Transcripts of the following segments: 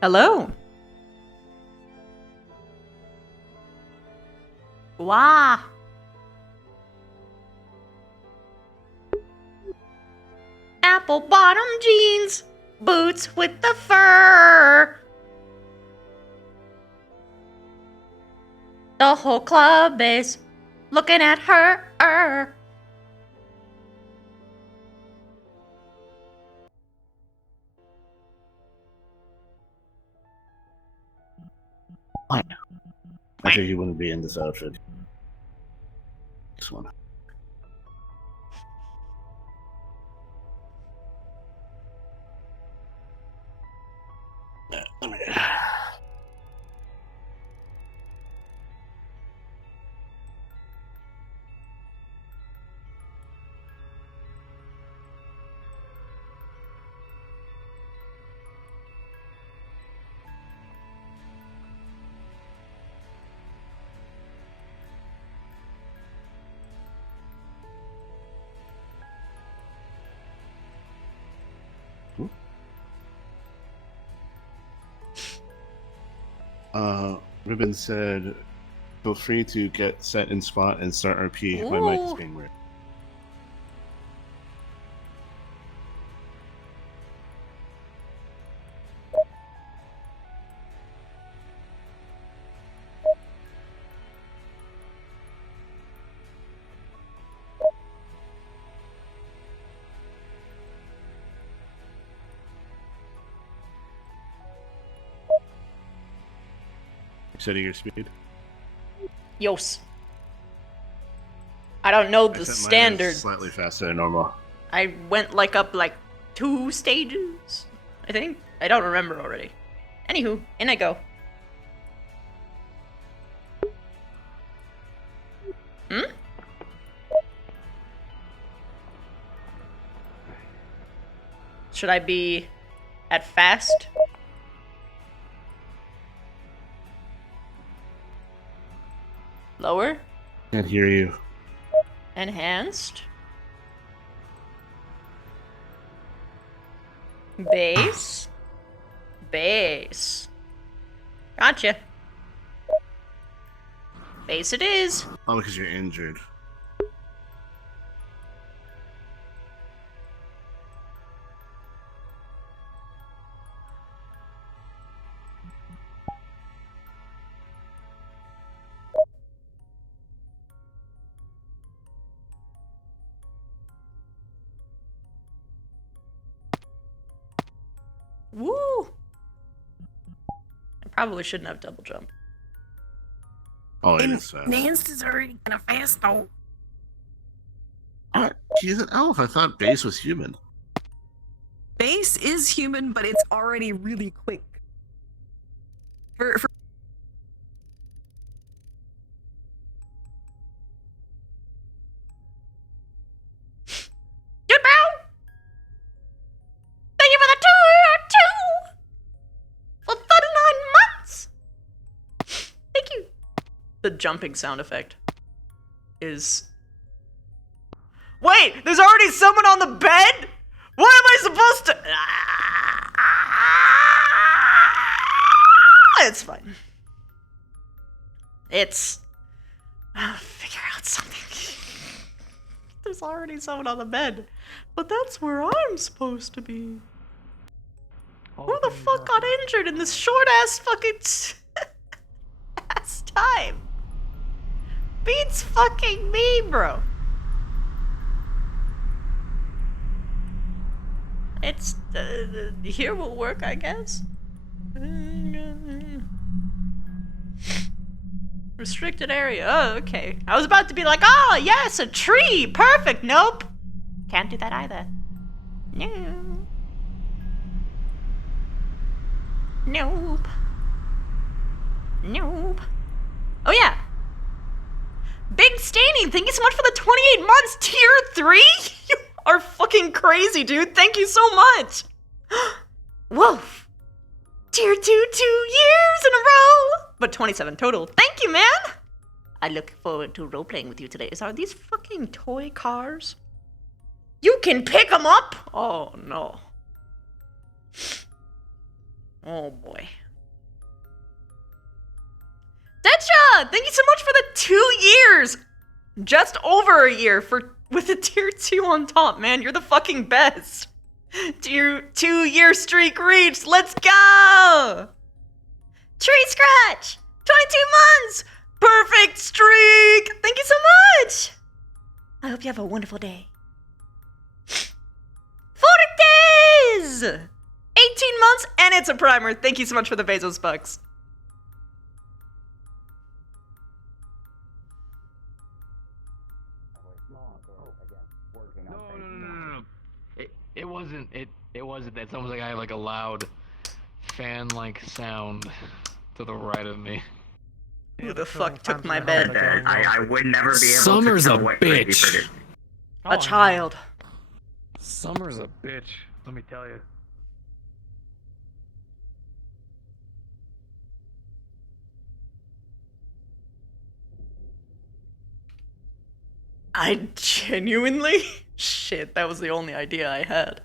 Hello. Wah. Apple bottom jeans, boots with the fur. The whole club is looking at her. I think you wouldn't be in this outfit. This one. Ribbon said, feel free to get set in spot and start RP. My mic is Ooh. being weird. Setting your speed. Yos. I don't know I the set mine as standard. slightly faster than normal. I went up 2 stages, I think. I don't remember already. Anywho, in I go. Hmm? Should I be at fast? Lower? Can't hear you. Enhanced? Base? Base. Gotcha. Base it is. Oh, because you're injured. Woo! I probably shouldn't have double jumped. Oh, it is fast. Enhanced is already kind of fast, though. He's an elf. I thought Base was human. Base is human, but it's already really quick. For Good bro! Thank you for the tour, for 39 months! Thank you. The jumping sound effect is... Wait, there's already someone on the bed? What am I supposed to... It's fine. It's... I'll figure out something. There's already someone on the bed. But that's where I'm supposed to be. Who the fuck got injured in this short-ass fucking... ass time? Beats fucking me, bro. It's... here will work, I guess. Restricted area. Oh, okay. I was about to be like, oh, yes, a tree. Perfect. Nope. Can't do that either. No. Nope. Nope. Oh, yeah. Big Staining, thank you so much for the 28 months. Tier 3? You are fucking crazy, dude. Thank you so much. Wolf. Tier 2, 2 years in a row. But 27 total. Thank you, man. I look forward to role-playing with you today. Are these fucking toy cars? You can pick them up? Oh, no. Oh, boy. Deadshot! Thank you so much for the 2 years! Just over a year with a tier 2 on top, man. You're the fucking best. Tier 2-year streak reached. Let's go! Tree Scratch! 22 months! Perfect streak! Thank you so much! I hope you have a wonderful day. Fortes! 18 months and it's a primer. Thank you so much for the Bezos bucks. No. It wasn't. It wasn't that. It's almost like I have like a loud. fan-like sound to the right of me. Who the fuck took my bed? I would never be able Summer's to a tell what bitch. he produced. A child. Summer's a bitch, let me tell you. I genuinely... Shit, that was the only idea I had.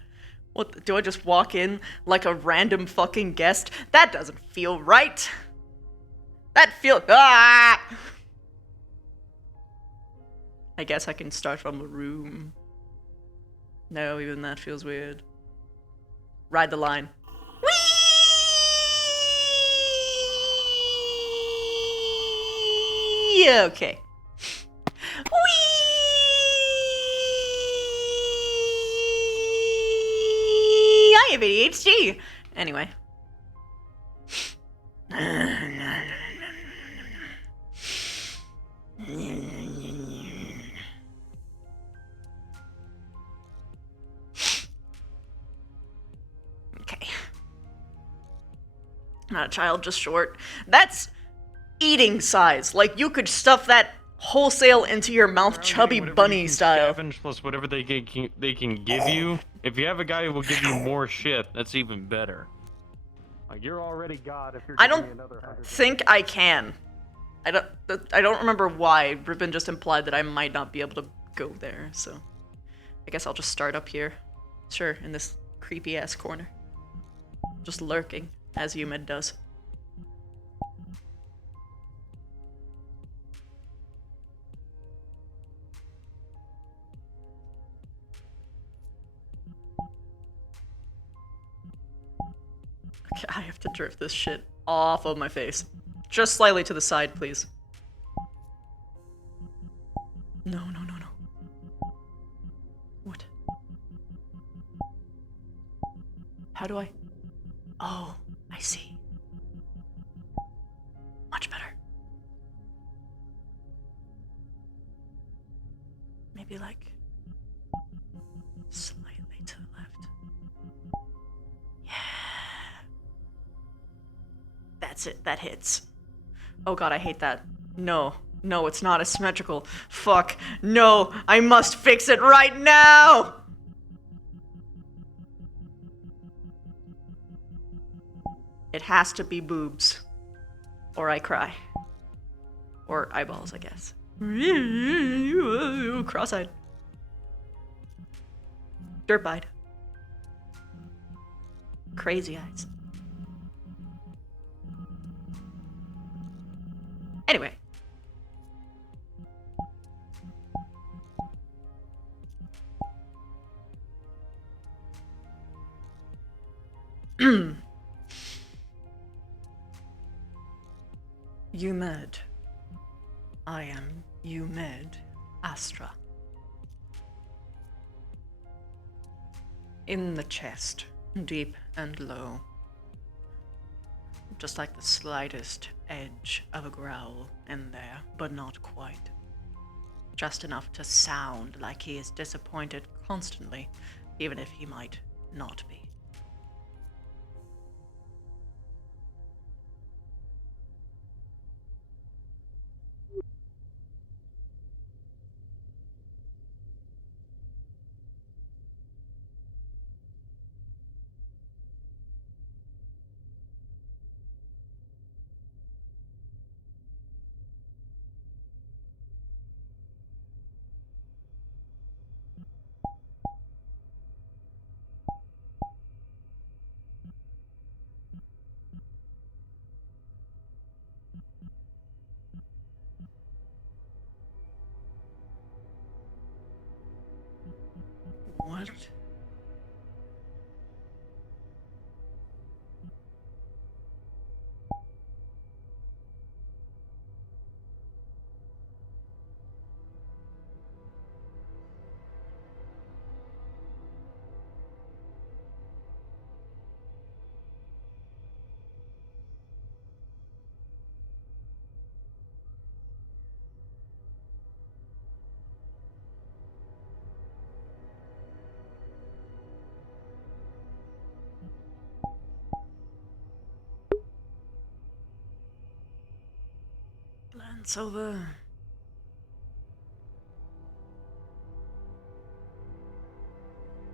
What, do I just walk in like a random fucking guest? That doesn't feel right. Ah! I guess I can start from a room. No, even that feels weird. Ride the line. Whee! Okay. Whee! I have ADHD. Anyway. Okay. Not a child, just short. That's eating size. Like, you could stuff that wholesale into your mouth, chubby bunny style. Scavenge plus whatever they can give you. If you have a guy who will give you more shit, that's even better. Like, you're already God if you're I giving don't me another 100. think I can. I don't remember why. Ribbon just implied that I might not be able to go there, so I guess I'll just start up here. Sure, in this creepy ass corner. Just lurking, as Umed does. Okay, I have to drift this shit off of my face. Just slightly to the side, please. No, no, no, no. What? How do I... Oh, I see. Much better. Maybe like... slightly to the left. Yeah. That's it, that hits. Oh god, I hate that. No. No, it's not asymmetrical. Fuck. No, I must fix it right now! It has to be boobs. Or I cry. Or eyeballs, I guess. Cross-eyed. Dirt-eyed. Crazy eyes. Anyway. Umed. I am Umed Astra. In the chest, deep and low. Just like the slightest edge of a growl in there, but not quite. Just enough to sound like he is disappointed constantly, even if he might not be. What? It's over.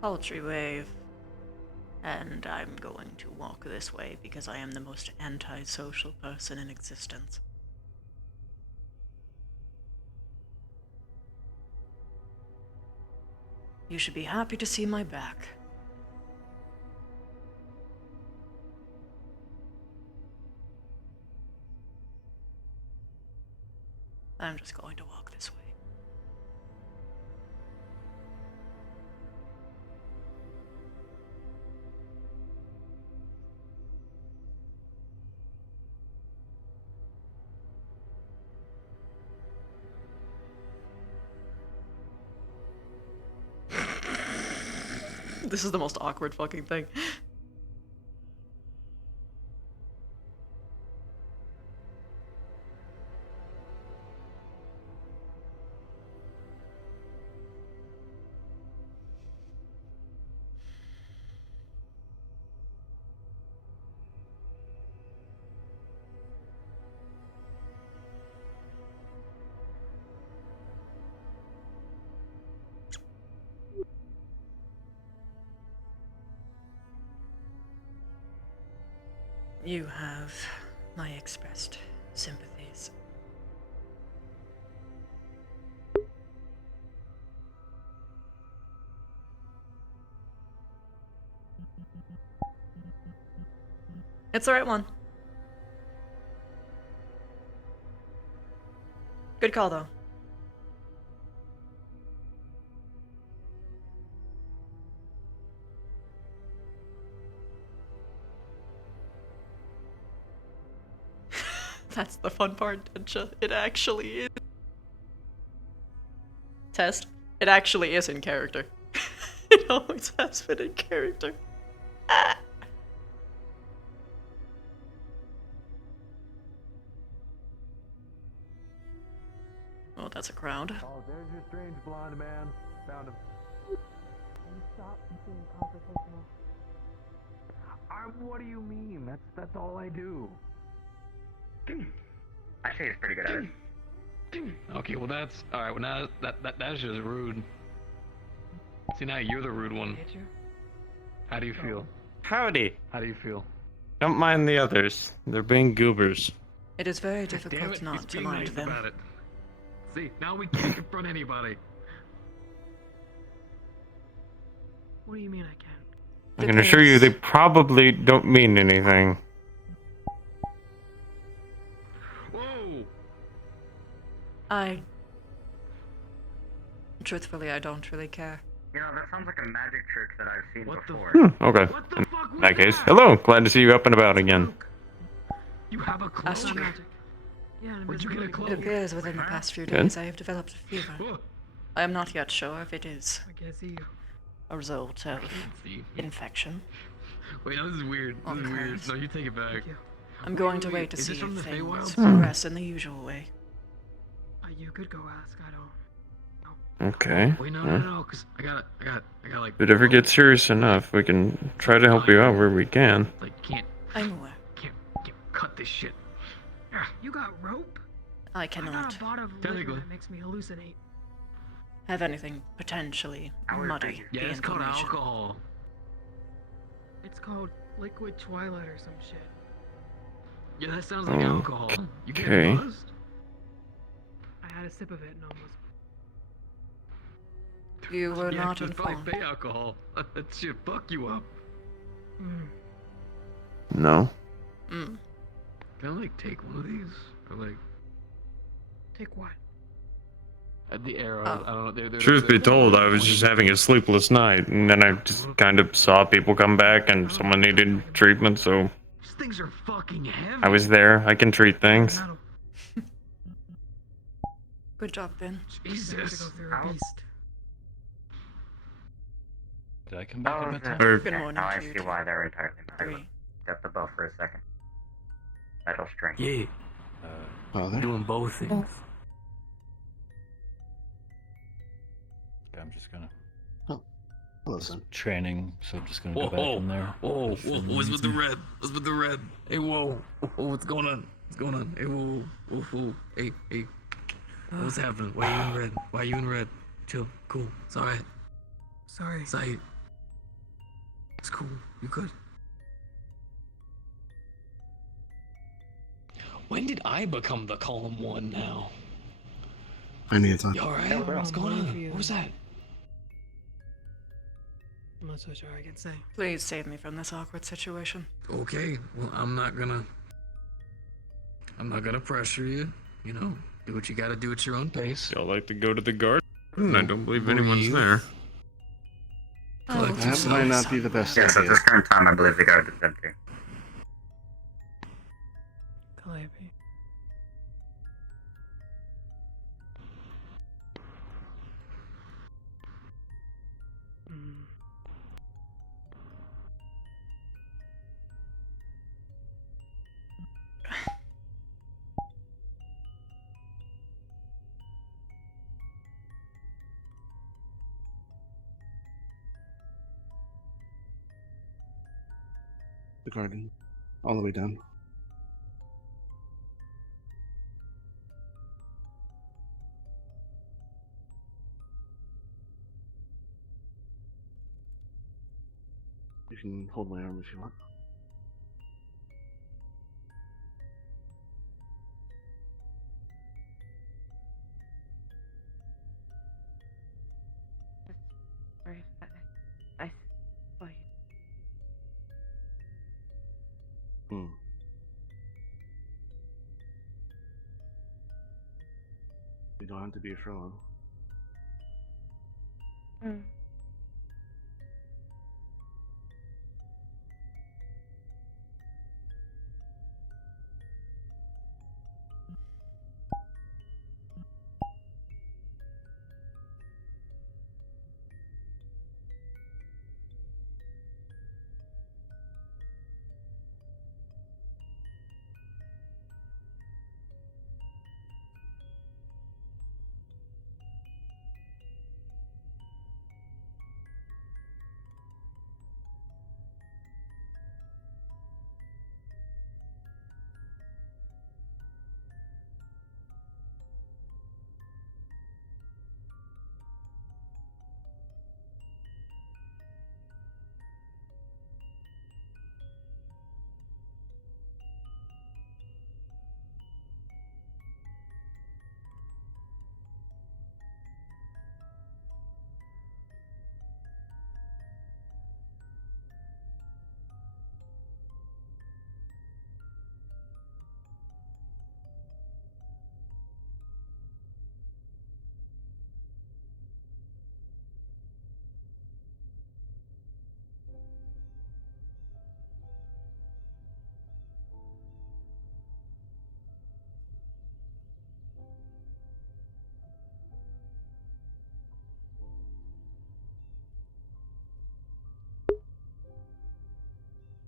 Paltry wave. And I'm going to walk this way because I am the most antisocial person in existence. You should be happy to see my back. I'm just going to walk this way. This is the most awkward fucking thing. You have my expressed sympathies. It's the right one. Good call, though. That's the fun part, Dencha. It actually is. Test. It actually is in character. It always has been in character. Ah. Oh, that's a crowd. Oh, there's your strange blonde man. Found him. Stop being confrontational. What do you mean? That's all I do. Actually, he's pretty good at it. Okay, well that's alright. Well now that's just rude. See, now you're the rude one. How do you feel? Howdy. How do you feel? Don't mind the others. They're being goobers. It is very Damn difficult it, not he's to being mind nice them. about it. See, now we can't confront anybody. What do you mean I can't? I can assure you they Because probably don't mean anything. Whoa! Truthfully, I don't really care. You know, that sounds like a magic trick that I've seen What the before. Okay. What the In fuck was that case, that? hello. Glad to see you up and about again. You have a cloak? Astra. Magic. Yeah, and Where'd you get a invisibility. It cloak? appears within the past few Good. days I have developed a fever. Whoa. I am not yet sure if it is I can't see you. a result of Let's see. infection. Wait, no, this is weird. This is weird. Okay. No, you take it back. Thank you. I'm going Wait, to wait, wait to is see this from if the things Feywild? progress in the usual way. You could go ask. I don't. Okay. Wait, no, Well, no, no, cause I got like. if it ever gets serious enough, we can try to help you out where we can. Like, can't I'm aware. cut this shit. You got rope? I I got cannot a bottle of liquor Technically. that makes me hallucinate. have anything potentially I would muddy think- Yeah, the it's called information. alcohol. It's called liquid twilight or some shit. Yeah, that sounds like alcohol. You get Okay. buzzed? I had a sip of it and almost. You were Yeah, not 'cause it's probably informed. fake alcohol. That shit fuck you up. Mm. No. Mm. Can I like take one of these? Or like Take what? at the arrow? Oh. I don't know. Truth be told, I was just having a sleepless night, and then I just kind of saw people come back, and someone needed treatment, so These things are fucking heavy. I was there. I can treat things. Metal. Good job, Ben. I have to Jesus. go through a Ow. beast. Did I come back in time? Or Good morning Now I to you, see why they're entirely magical. 3. Set the bow for a second. Metal strength. Yeah, Father? doing both things. I'm just gonna Listen. training, so I'm just gonna Whoa, go back in there. Whoa, If it what's with the needs me. red? What's with the red? Hey, whoa, what's going on? What's going on? Hey, whoa, whoa, whoa. Hey. What's happening? Why you in red? Why you in red? Chill. Cool. It's alright. Sorry. Sight. It's cool. You good? When did I become the column one now? I need to talk. You alright? No, bro. What's going I'm waiting on? for you. What was that? I'm not so sure I can say. Please save me from this awkward situation. Okay. Well, I'm not gonna pressure you. You know, do what you gotta do at your own pace. Y'all like to go to the garden? I don't believe anyone's Breathe. there. Collect That yourself. might not be the best Yes, at idea. this current time, I believe the garden is empty. Calliope. Mm. The garden, all the way down. You can hold my arm if you want. Sorry, I saw you. Hmm. You don't have to be for long. Mm.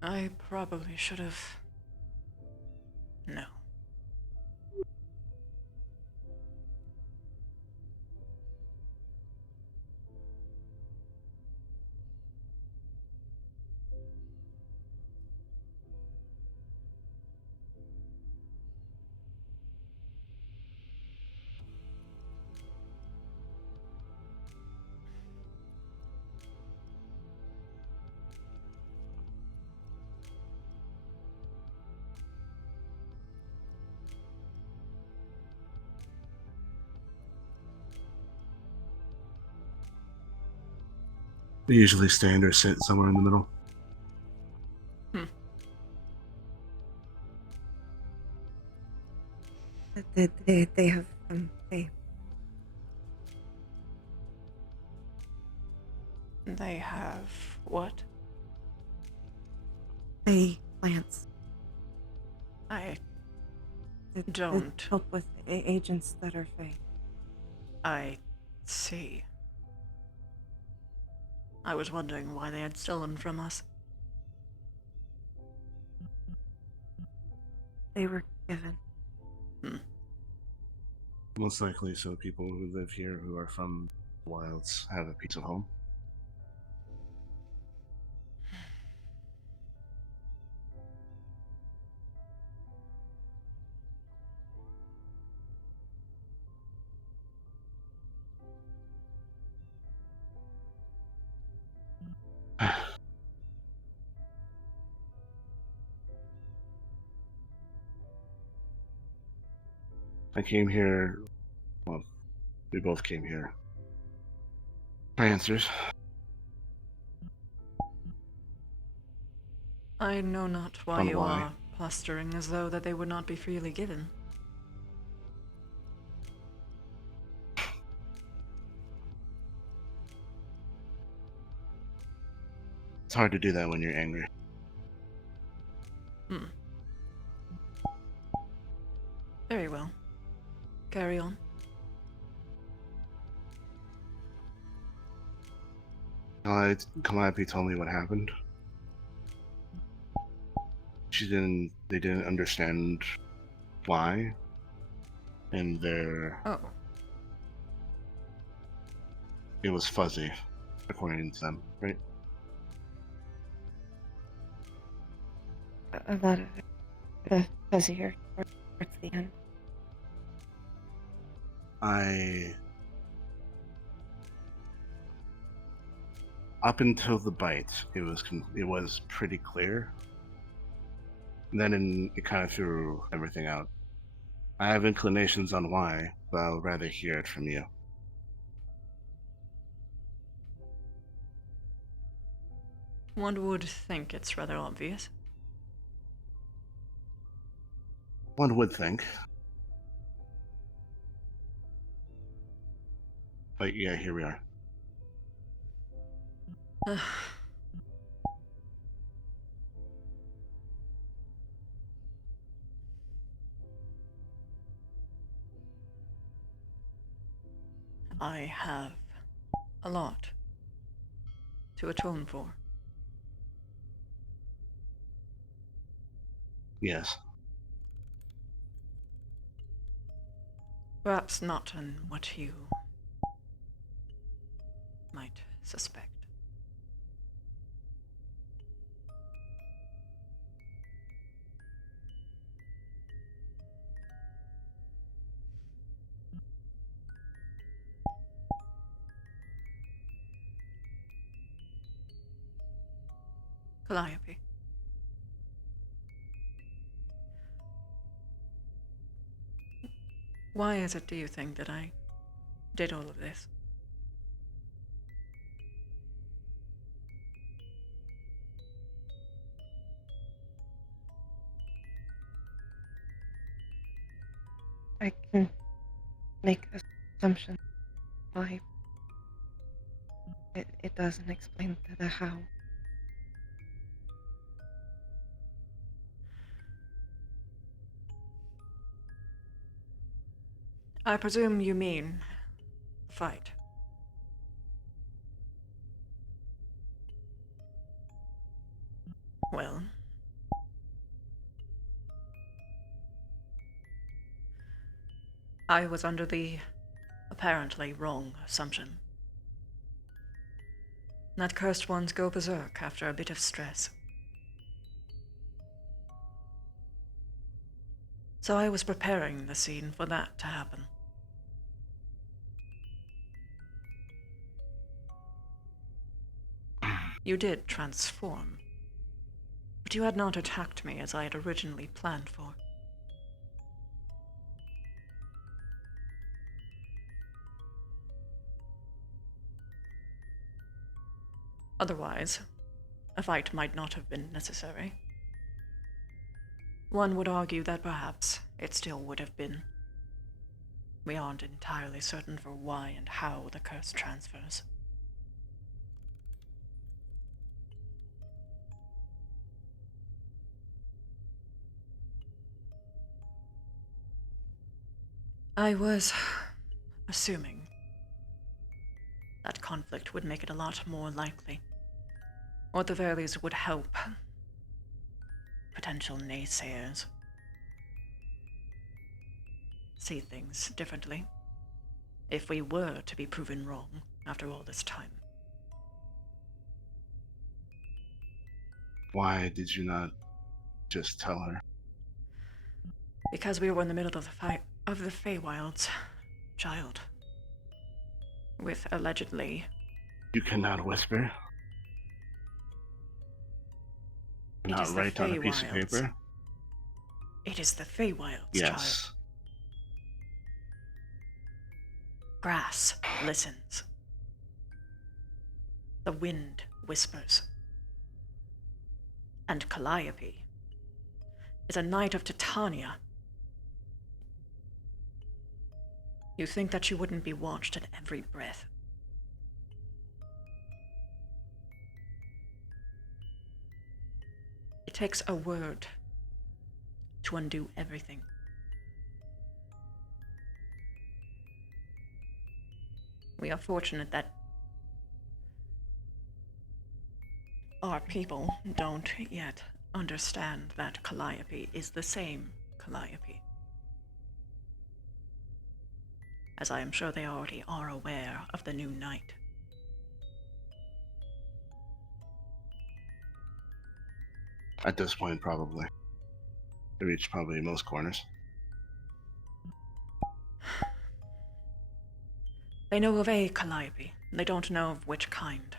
I probably should have. No. We usually stand or sit somewhere in the middle. They have They have what? plants. I that Don't. help with agents that are fake. I see. I was wondering why they had stolen from us. They were given. Most likely, so people who live here who are from the wilds have a piece of home. I came here. Well, we both came here for answers. I know not why On you why. are posturing as though that they would not be freely given. It's hard to do that when you're angry. Very well. Carry on. Calliope told me what happened. They didn't understand why. And Oh. it was fuzzy, according to them, right? A lot of the fuzzier towards the end. Up until the bite, it was pretty clear. And then it kind of threw everything out. I have inclinations on why, but I'll rather hear it from you. One would think it's rather obvious. One would think. But yeah, here we are. I have a lot to atone for. Yes. Perhaps not in what you might suspect. Calliope. Why is it, do you think, that I did all of this? I can make assumptions. Why? It doesn't explain the how. I presume you mean the fight. Well, I was under the apparently wrong assumption that cursed ones go berserk after a bit of stress. So I was preparing the scene for that to happen. You did transform, but you had not attacked me as I had originally planned for. Otherwise, a fight might not have been necessary. One would argue that perhaps it still would have been. We aren't entirely certain for why and how the curse transfers. I was assuming that conflict would make it a lot more likely, or at the very least would help potential naysayers see things differently if we were to be proven wrong after all this time. Why did you not just tell her? Because we were in the middle of the fight of the Feywilds, child. With allegedly... You cannot whisper. It Not is the write on a piece of Feywilds. paper. It is the Feywilds, Yes. grass listens. The wind whispers. And Calliope is a knight of Titania. You think that you wouldn't be watched at every breath. It takes a word to undo everything. We are fortunate that our people don't yet understand that Calliope is the same Calliope. As I am sure they already are aware of the new knight. At this point, probably. They reached probably most corners. They know of a Calliope. They don't know of which kind.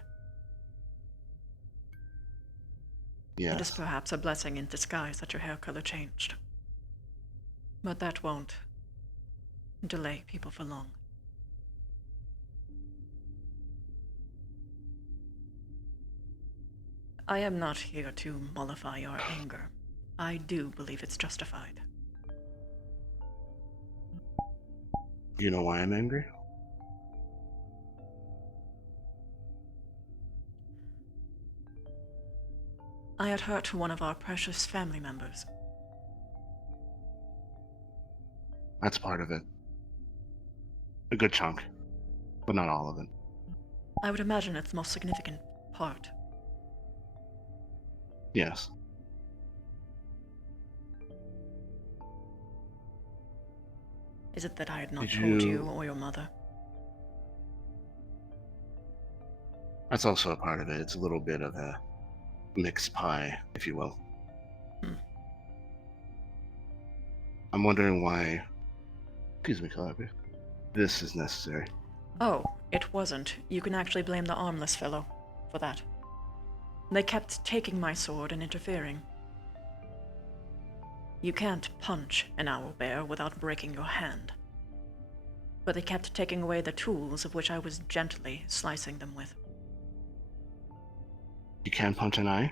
Yes. It is perhaps a blessing in disguise that your hair color changed. But that won't delay people for long. I am not here to mollify your anger. I do believe it's justified. You know why I'm angry? I had hurt one of our precious family members. That's part of it. A good chunk, but not all of it. I would imagine it's the most significant part. Yes. Is it that I had not Did told you- you or your mother? That's also a part of it. It's a little bit of a mixed pie, if you will. I'm wondering why, excuse me, Calliope, this is necessary. Oh, it wasn't. You can actually blame the armless fellow for that. They kept taking my sword and interfering. You can't punch an owlbear without breaking your hand. But they kept taking away the tools of which I was gently slicing them with. You can't punch an eye?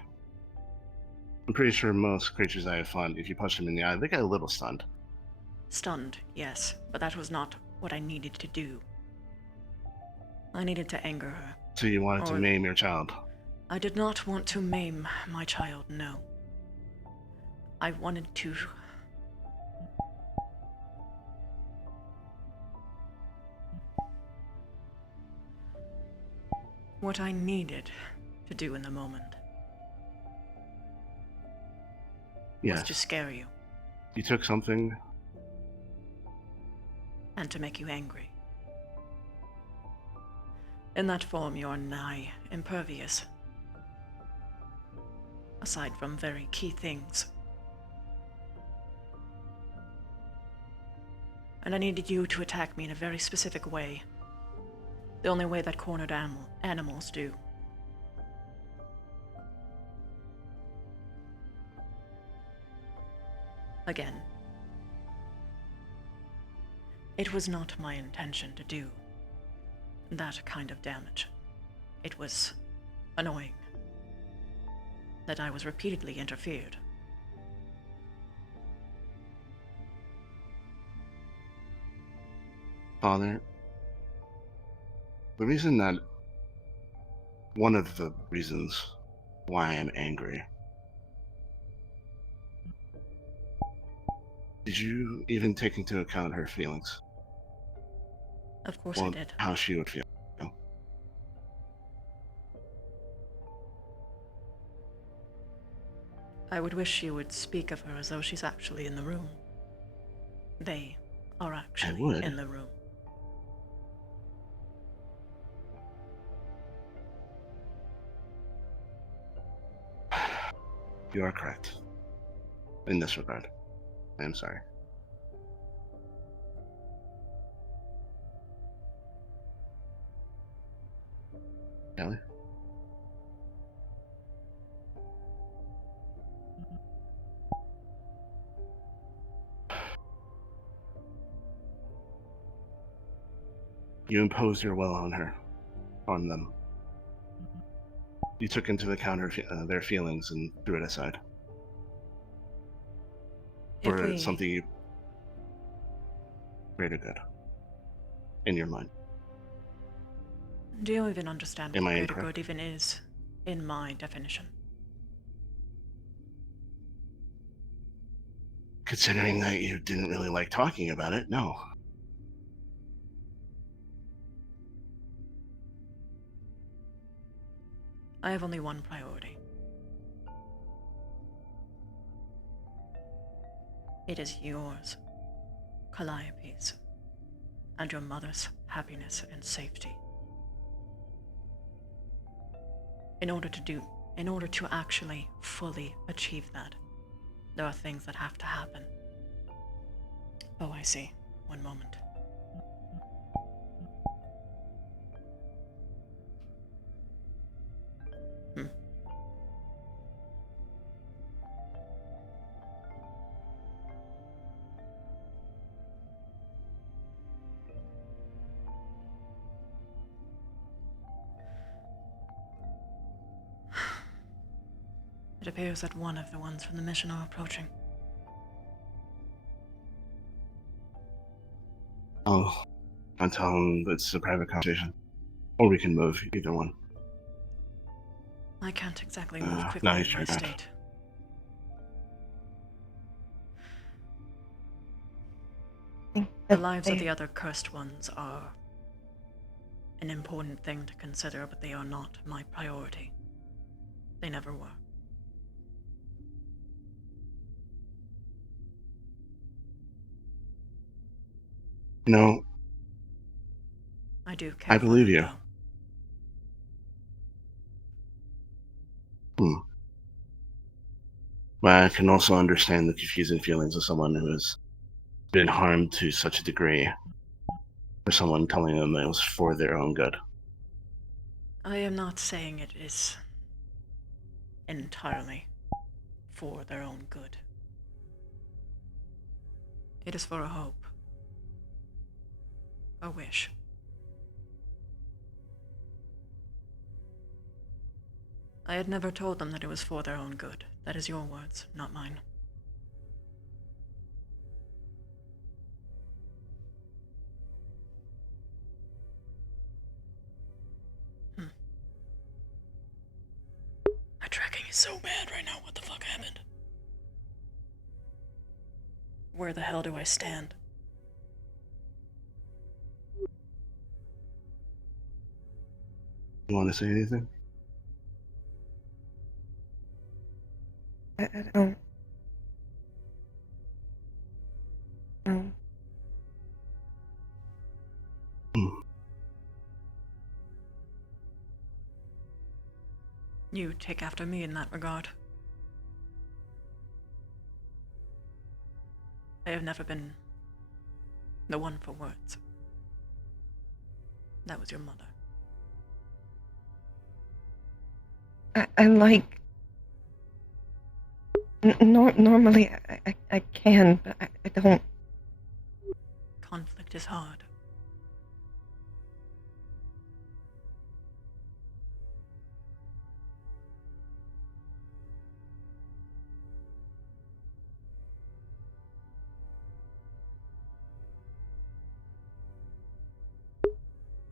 I'm pretty sure most creatures I have fought, if you punch them in the eye, they get a little stunned. Stunned, yes, but that was not what I needed to do. I needed to anger her. So you wanted to Or- maim your child. I did not want to maim my child, no. I wanted to... What I needed to do in the moment was Yes. to scare you You took something, and to make you angry. In that form, you're nigh impervious. Aside from very key things. And I needed you to attack me in a very specific way. The only way that cornered animals do. Again. It was not my intention to do that kind of damage. It was annoying that I was repeatedly interfered. Father. The reason that... One of the reasons why I am angry. Did you even take into account her feelings? Of course I Well, did. how she would feel. I would wish you would speak of her as though she's actually in the room. They are actually would. in the room. You are correct. In this regard. I am sorry. Kelly? You imposed your will on them. You took into account their feelings and threw it aside. If For we- something you greater good in your mind. Do you even understand Am what I greater incorrect? good even is, in my definition? Considering that you didn't really like talking about it, no. I have only one priority. It is yours, Calliope's, and your mother's happiness and safety. In order to actually fully achieve that, there are things that have to happen. Oh, I see. One moment. It appears that one of the ones from the mission are approaching. I'll tell them it's a private conversation. Or we can move, either one. I can't exactly move quickly no, in he's my trying not. state. The lives of the other cursed ones are an important thing to consider, but they are not my priority. They never were. No, I do care I for believe them, you. though. But I can also understand the confusing feelings of someone who has been harmed to such a degree, for someone telling them that it was for their own good. I am not saying it is entirely for their own good. It is for a hope. A wish. I had never told them that it was for their own good. That is your words, not mine. My tracking is so bad right now. What the fuck happened? Where the hell do I stand? You want to say anything? I don't. No. You take after me in that regard. I have never been the one for words. That was your mother. I like. Normally, I can, but I don't. Conflict is hard.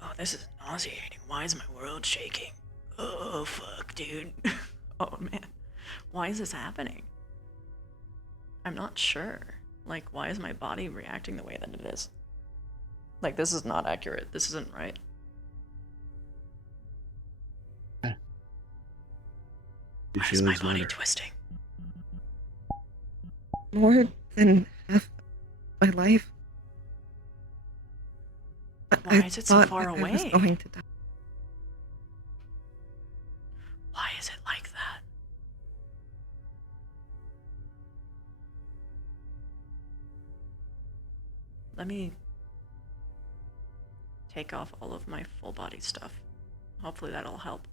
Oh, this is nauseating. Why is my world shaking? Oh, fuck, dude. Oh, man. Why is this happening? I'm not sure. Like, why is my body reacting the way that it is? Like, this is not accurate. This isn't right. Why is my body twisting? More than half my life. But Why I is it so thought far I away? was going to die. Why is it like that? Let me take off all of my full body stuff. Hopefully that'll help.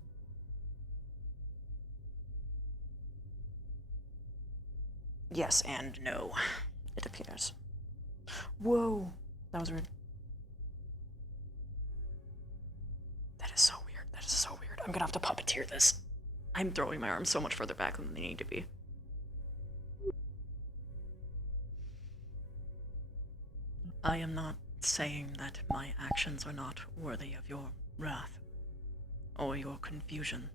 Yes and no, it appears. Whoa, that was rude. I'm gonna have to puppeteer this. I'm throwing my arms so much further back than they need to be. I am not saying that my actions are not worthy of your wrath or your confusion.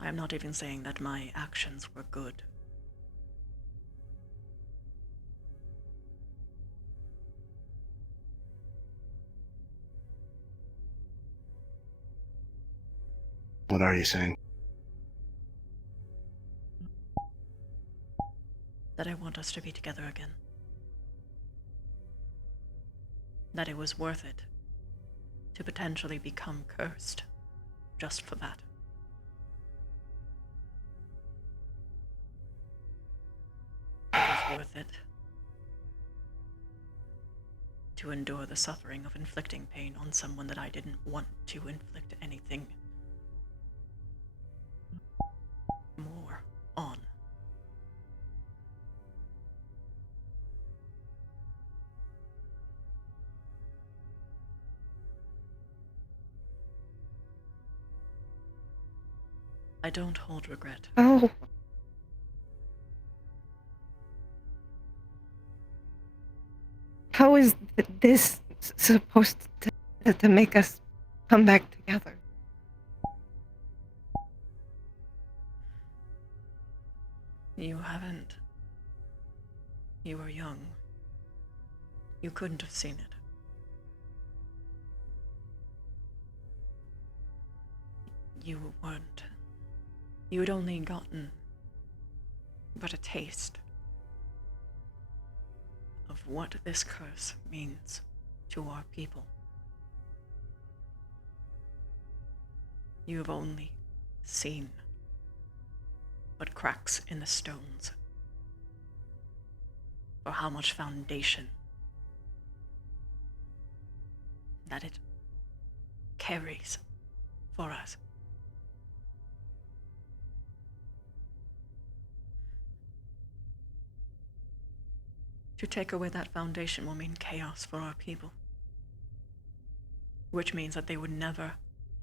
I am not even saying that my actions were good. What are you saying? That I want us to be together again. That it was worth it to potentially become cursed just for that. It was worth it to endure the suffering of inflicting pain on someone that I didn't want to inflict anything more on. I don't hold regret. Oh. How is this supposed to make us come back together? You haven't. You were young. You couldn't have seen it. You weren't. You had only gotten but a taste of what this curse means to our people. You have only seen but cracks in the stones for how much foundation that it carries for us. To take away that foundation will mean chaos for our people. Which means that they would never,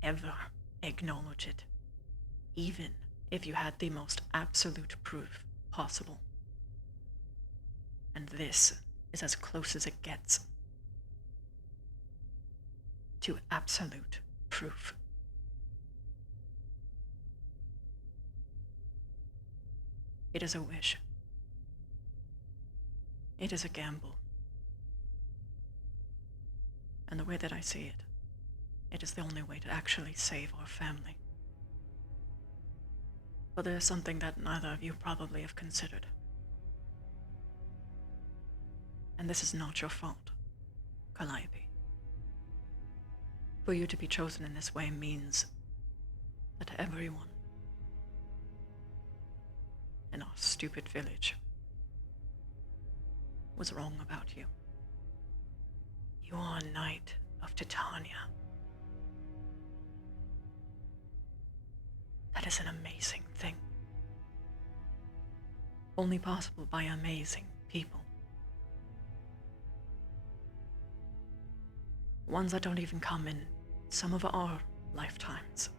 ever acknowledge it, even if you had the most absolute proof possible. And this is as close as it gets to absolute proof. It is a wish. It is a gamble. And the way that I see it, it is the only way to actually save our family. But there is something that neither of you probably have considered. And this is not your fault, Calliope. For you to be chosen in this way means that everyone in our stupid village was wrong about you. You are a knight of Titania. That is an amazing thing. Only possible by amazing people. Ones that don't even come in some of our lifetimes.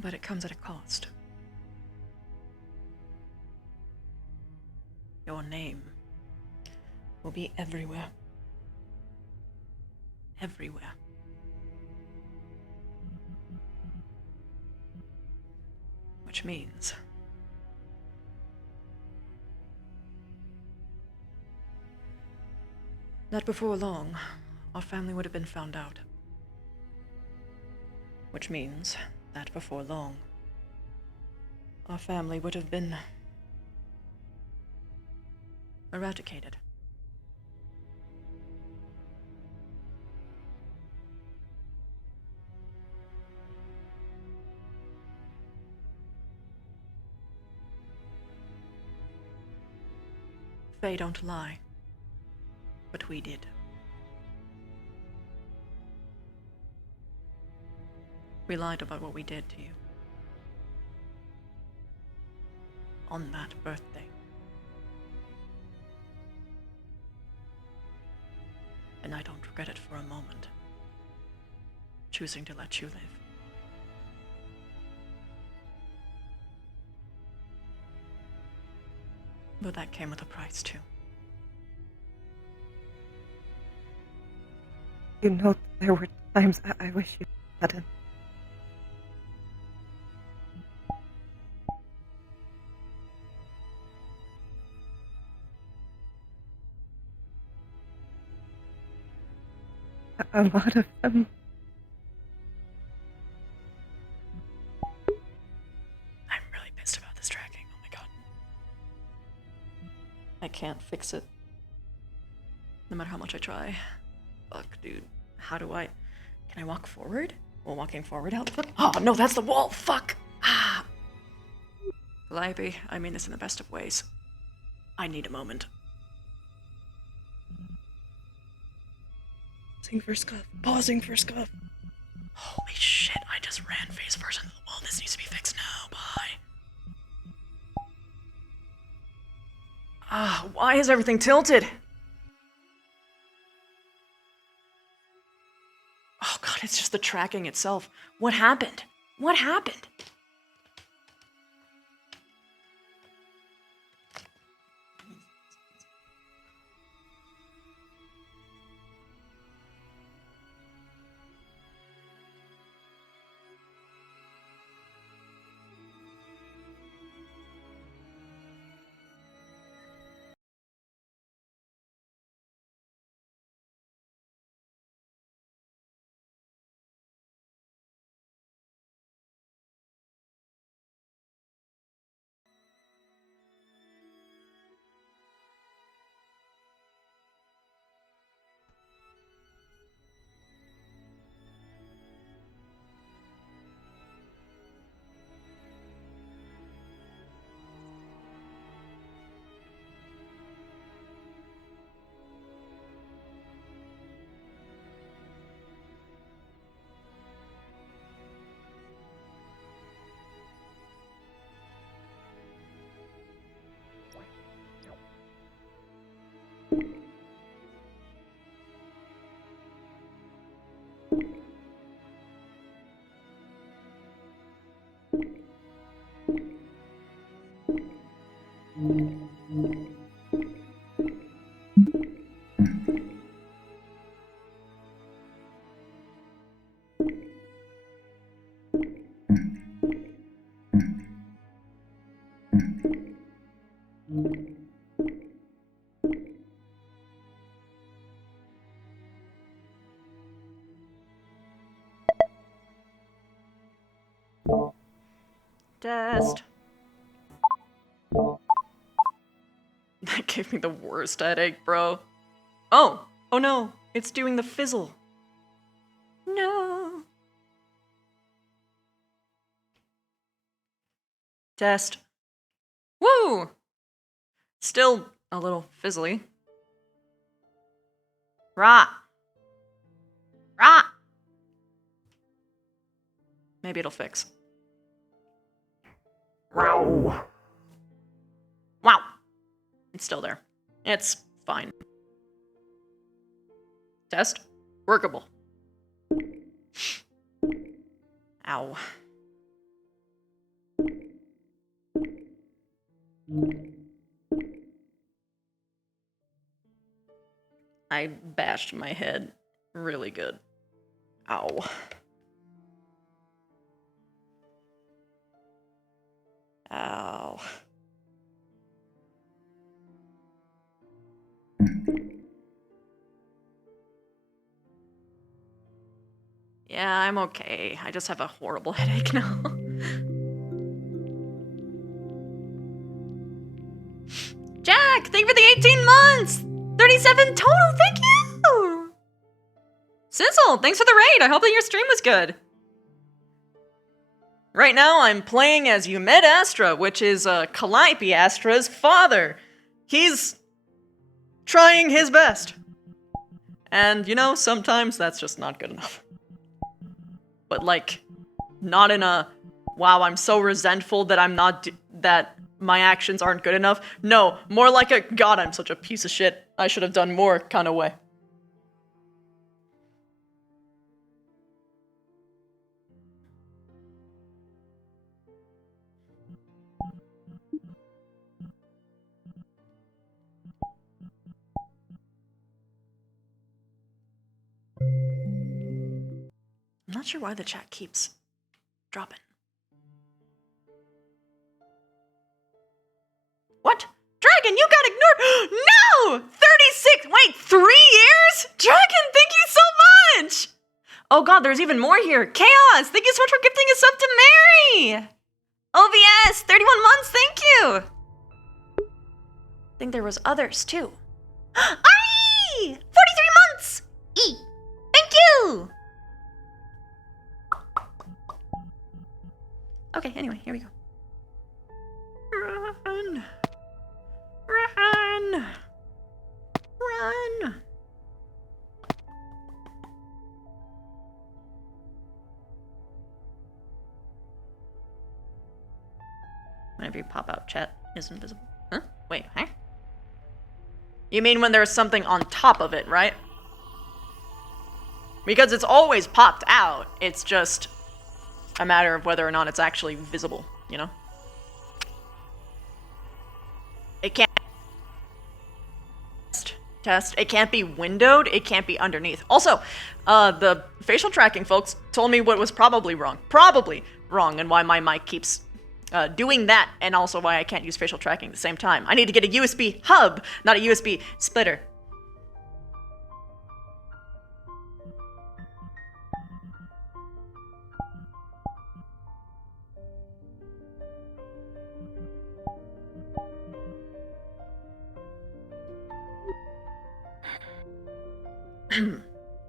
But it comes at a cost. Your name will be everywhere. Everywhere. Which means that before long, our family would have been found out. Which means that before long, our family would have been eradicated. They don't lie, but we did. We lied about what we did to you. On that birthday. And I don't regret it for a moment. Choosing to let you live. But that came with a price, too. You know, there were times I wish you hadn't. A lot of them. I'm really pissed about this tracking. Oh my god. I can't fix it. No matter how much I try. Fuck, dude. How do I... Can I walk forward? Will walking forward help? Oh, no, that's the wall! Fuck! Ah! Calliope, I mean this in the best of ways. I need a moment. Pausing for scuff. Pausing for scuff. Holy shit, I just ran face first into the wall. This needs to be fixed now. Bye. Ah, why is everything tilted? Oh god, it's just the tracking itself. What happened? What happened? Test. That gave me the worst headache, bro. Oh! Oh no! It's doing the fizzle. No. Test. Woo! Still a little fizzly. Rah! Rah! Maybe it'll fix. Wow. Wow. It's still there. It's fine. Test. Workable. Ow. I bashed my head really good. Ow. Ow. Yeah, I'm okay. I just have a horrible headache now. Jack, thank you for the 18 months! 37 total, thank you! Sizzle, thanks for the raid. I hope that your stream was good. Right now, I'm playing as Umed Astra, which is Calliope Astra's father. He's trying his best. And, you know, sometimes that's just not good enough. But, like, not in a, wow, I'm so resentful that I'm not, that my actions aren't good enough. No, more like a, God, I'm such a piece of shit. I should have done more kind of way. not sure why the chat keeps dropping. What? Dragon, you got ignored! No! 36! Wait, 3 years? Dragon, thank you so much! Oh god, there's even more here. Chaos, thank you so much for gifting us up to Mary! OVS, 31 months, thank you! I think there was others too. Ari! 43 months! Thank you! Okay, anyway, here we go. Run! Run! Run! Whenever you pop out, chat is invisible. Huh? Wait, huh? You mean when there's something on top of it, right? Because it's always popped out. It's just a matter of whether or not it's actually visible, you know? It can't test. It can't be windowed. It can't be underneath. Also, the facial tracking folks told me what was probably wrong. Probably wrong, and why my mic keeps doing that, and also why I can't use facial tracking at the same time. I need to get a USB hub, not a USB splitter.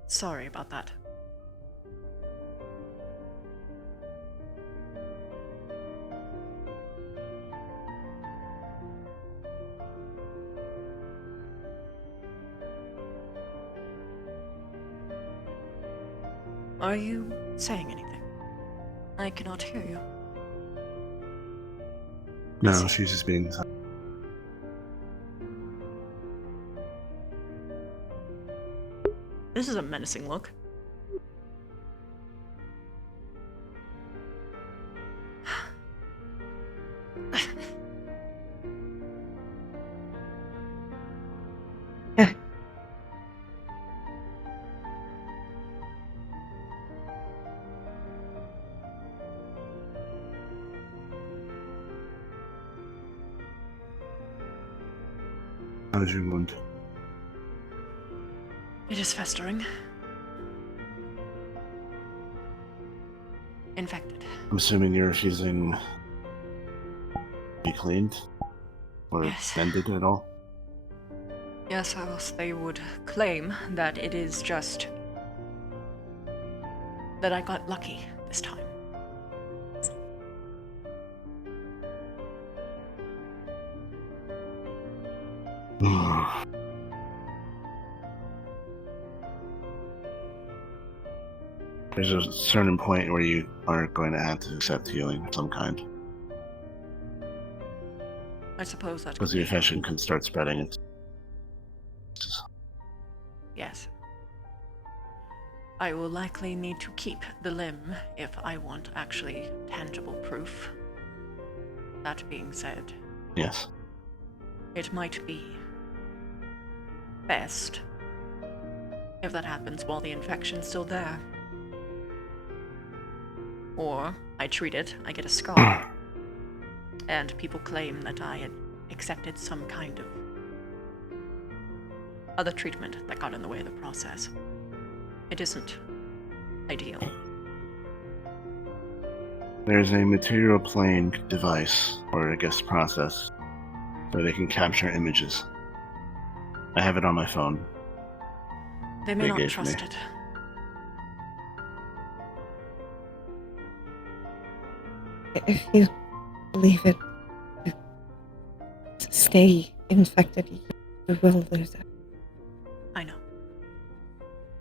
Sorry about that. Are you saying anything? I cannot hear you. No, she's just being. This is a menacing look. How's your wound? It is festering. Infected. I'm assuming you're refusing to be cleaned or Yes. mended at all. Yes, or else they would claim that it is just that I got lucky this time. There's a certain point where you are going to have to accept healing of some kind. I suppose that Because could the be. infection can start spreading. Yes. I will likely need to keep the limb if I want actually tangible proof. That being said, Yes. it might be best if that happens while the infection's still there. Or I treat it, I get a scar, and people claim that I had accepted some kind of other treatment that got in the way of the process. It isn't ideal. There's a material plane device, or I guess process, where they can capture images. I have it on my phone. They may They not gave trust me. it. If you leave it to stay infected, you will lose it. I know.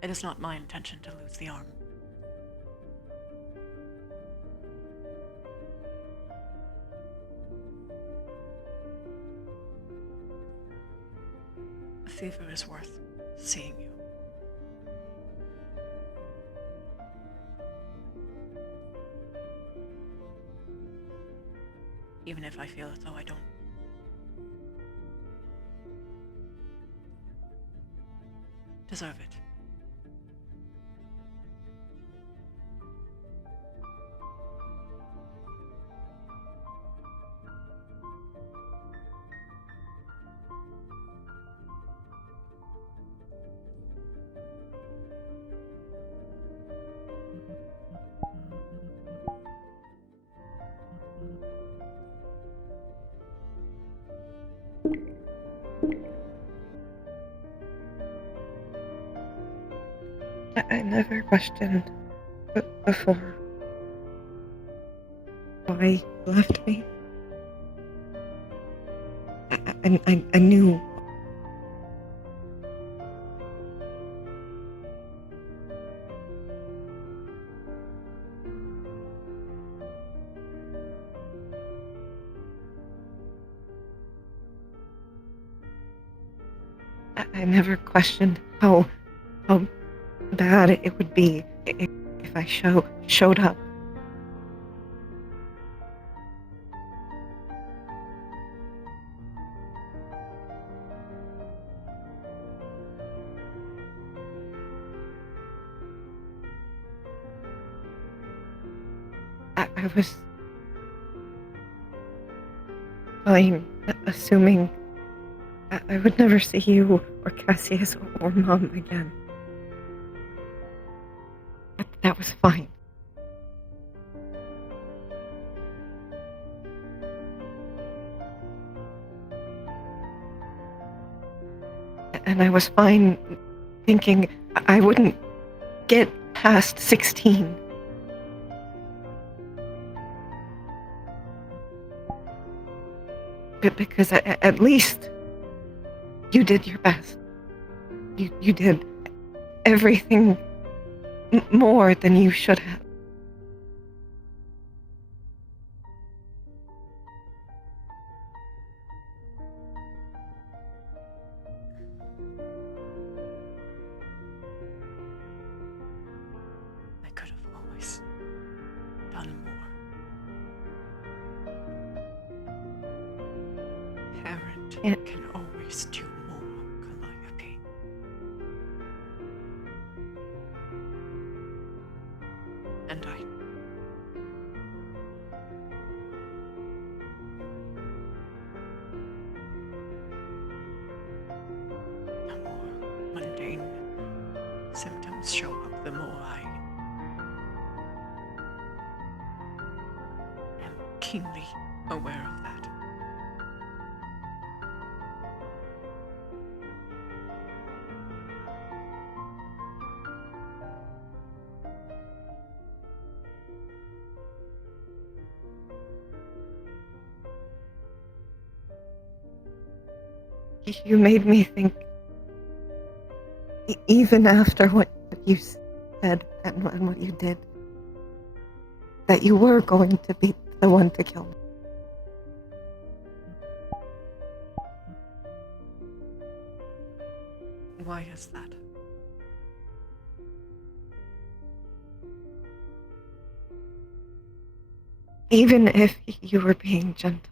It is not my intention to lose the arm. A fever is worth seeing you. Even if I feel as though I don't. Deserve it. I never questioned before why you left me. I knew. I never questioned how bad it would be if I showed up. I was fine, assuming I would never see you or Cassius or Mom again. That was fine. And I was fine thinking I wouldn't get past 16. Because at least you did your best. You did everything more than you should have. I could have always done more. Parent can always do more, Calliope. And the more mundane symptoms show up, the more I am keenly aware of that. You made me think, even after what you said and what you did, that you were going to be the one to kill me. Why is that? Even if you were being gentle.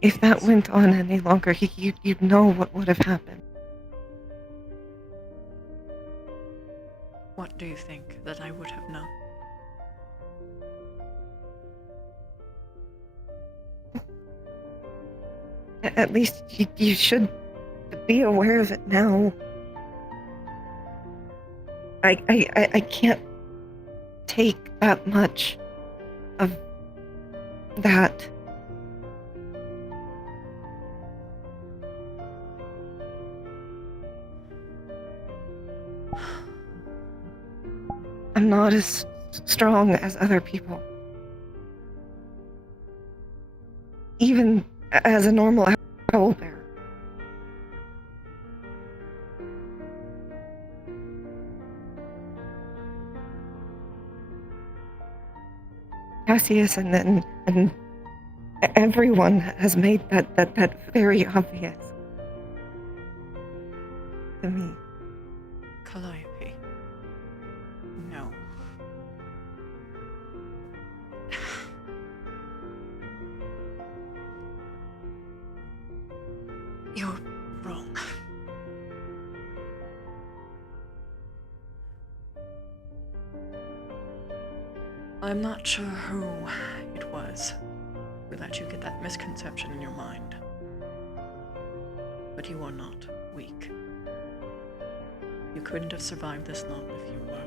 If that went on any longer, you'd know what would have happened. What do you think that I would have known? At least you should be aware of it now. I can't take that much of that. I'm not as strong as other people. Even as a normal owl bear. Cassius and everyone has made that very obvious to me. Calliope. No. You're wrong. I'm not sure who it was who let you get that misconception in your mind. But you are not weak. You couldn't have survived this long if you were.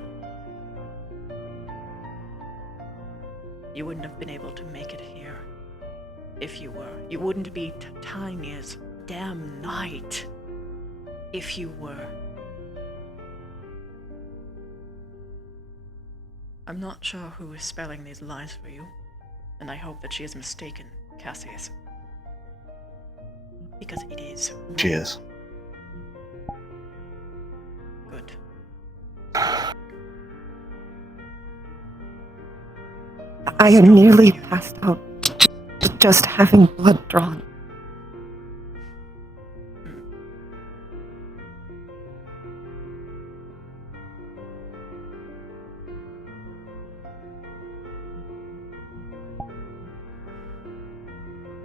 You wouldn't have been able to make it here. If you were. You wouldn't be Tinya's damn knight. If you were. I'm not sure who is spelling these lies for you, and I hope that she is mistaken, Cassius. Because it is wrong. She is. Good. I am nearly passed out just having blood drawn.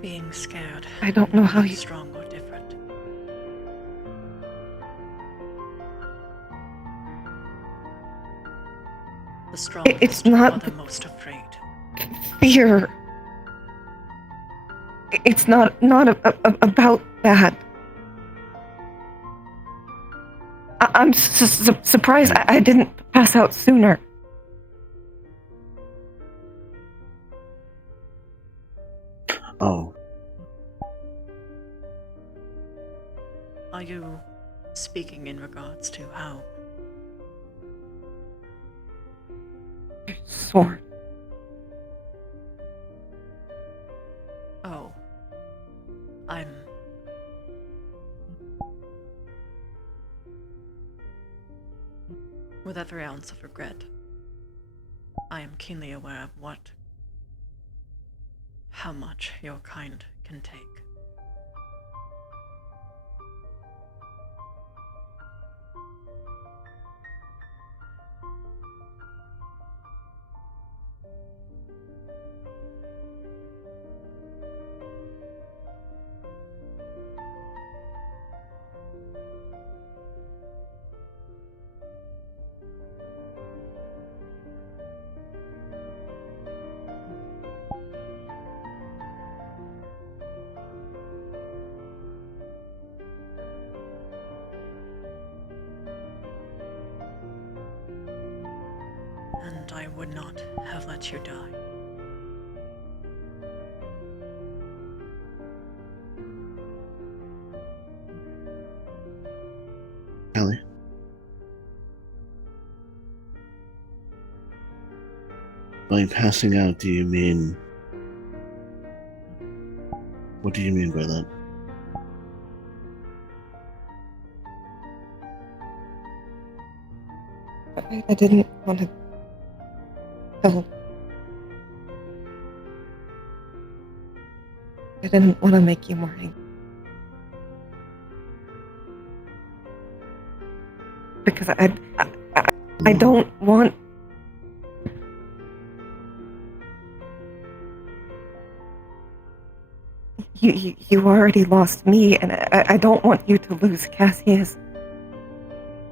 Being scared. I don't know how not you... strong or different. The strongest It's not are the most afraid. fear. It's not about that. I'm surprised I didn't pass out sooner. Oh, Are you speaking in regards to how? Sword. Oh. I'm... With every ounce of regret, I am keenly aware of how much your kind can take. And I would not have let you die. Ellie. By passing out, do you mean... What do you mean by that? I didn't want to tell. I didn't want to make you more angry. Because I don't want... You already lost me, and I don't want you to lose Cassius.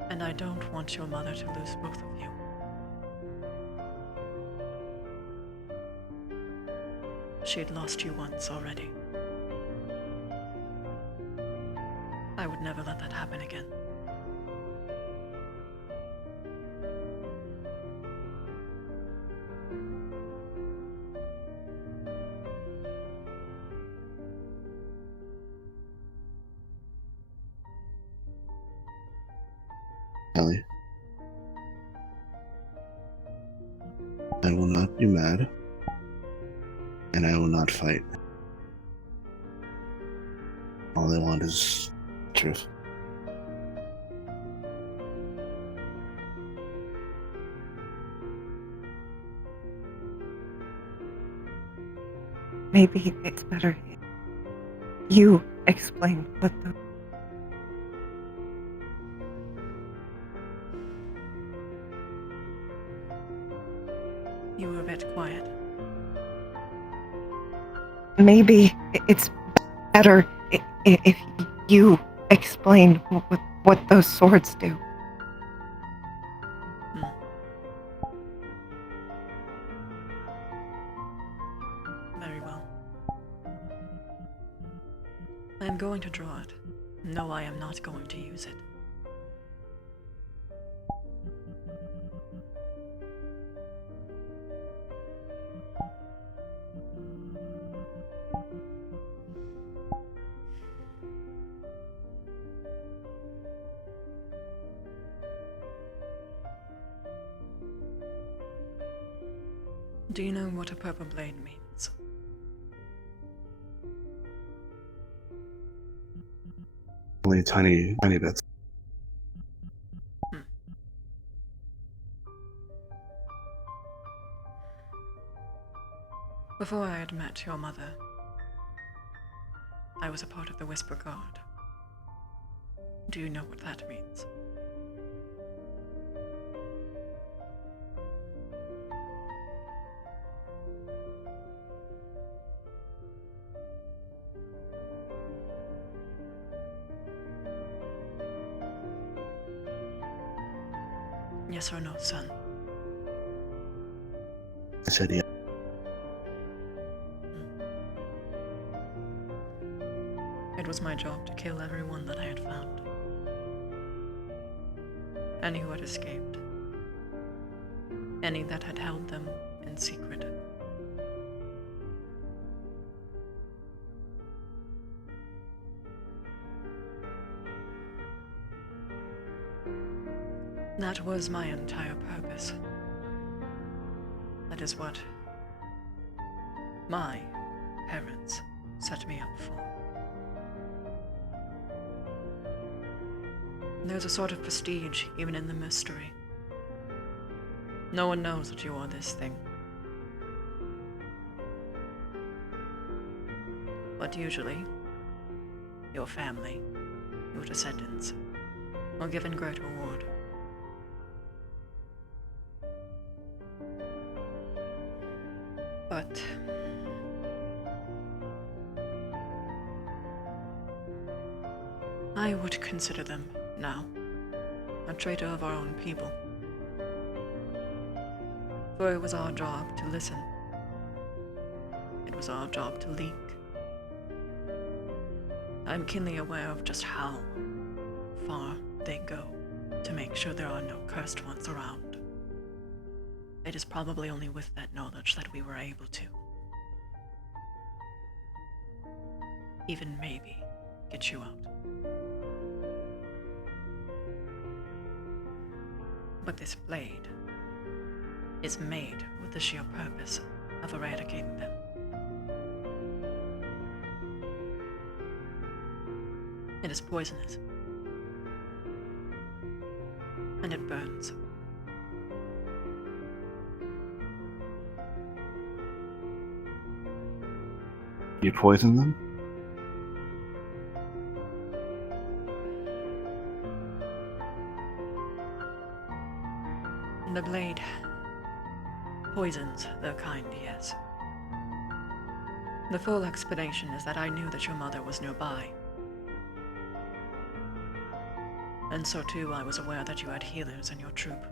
And I don't want your mother to lose both of you. She'd lost you once already. I would never let that happen again. Ellie. I will not be mad, and I will not fight. All I want is truth. Maybe it's better you explain what the... You were a bit quiet. Maybe it's better if you explain what those swords do. Very well. I am going to draw it. No, I am not going to use it. Do you know what a purple blade means? Only tiny bits. Before I had met your mother, I was a part of the Whisper Guard. Do you know what that means? Yes or no, son? I said yeah. It was my job to kill everyone that I had found. Any who had escaped. Any that had held them in secret. That was my entire purpose. That is what my parents set me up for. There's a sort of prestige even in the mystery. No one knows that you are this thing. But usually, your family, your descendants, are given great reward. But I would consider them now a traitor of our own people. For it was our job to listen. It was our job to leak. I'm keenly aware of just how far they go to make sure there are no cursed ones around. It is probably only with that knowledge that we were able to even maybe get you out. But this blade is made with the sheer purpose of eradicating them. It is poisonous. And it burns. You poison them? The blade poisons their kind, yes. The full explanation is that I knew that your mother was nearby. And so too I was aware that you had healers in your troop.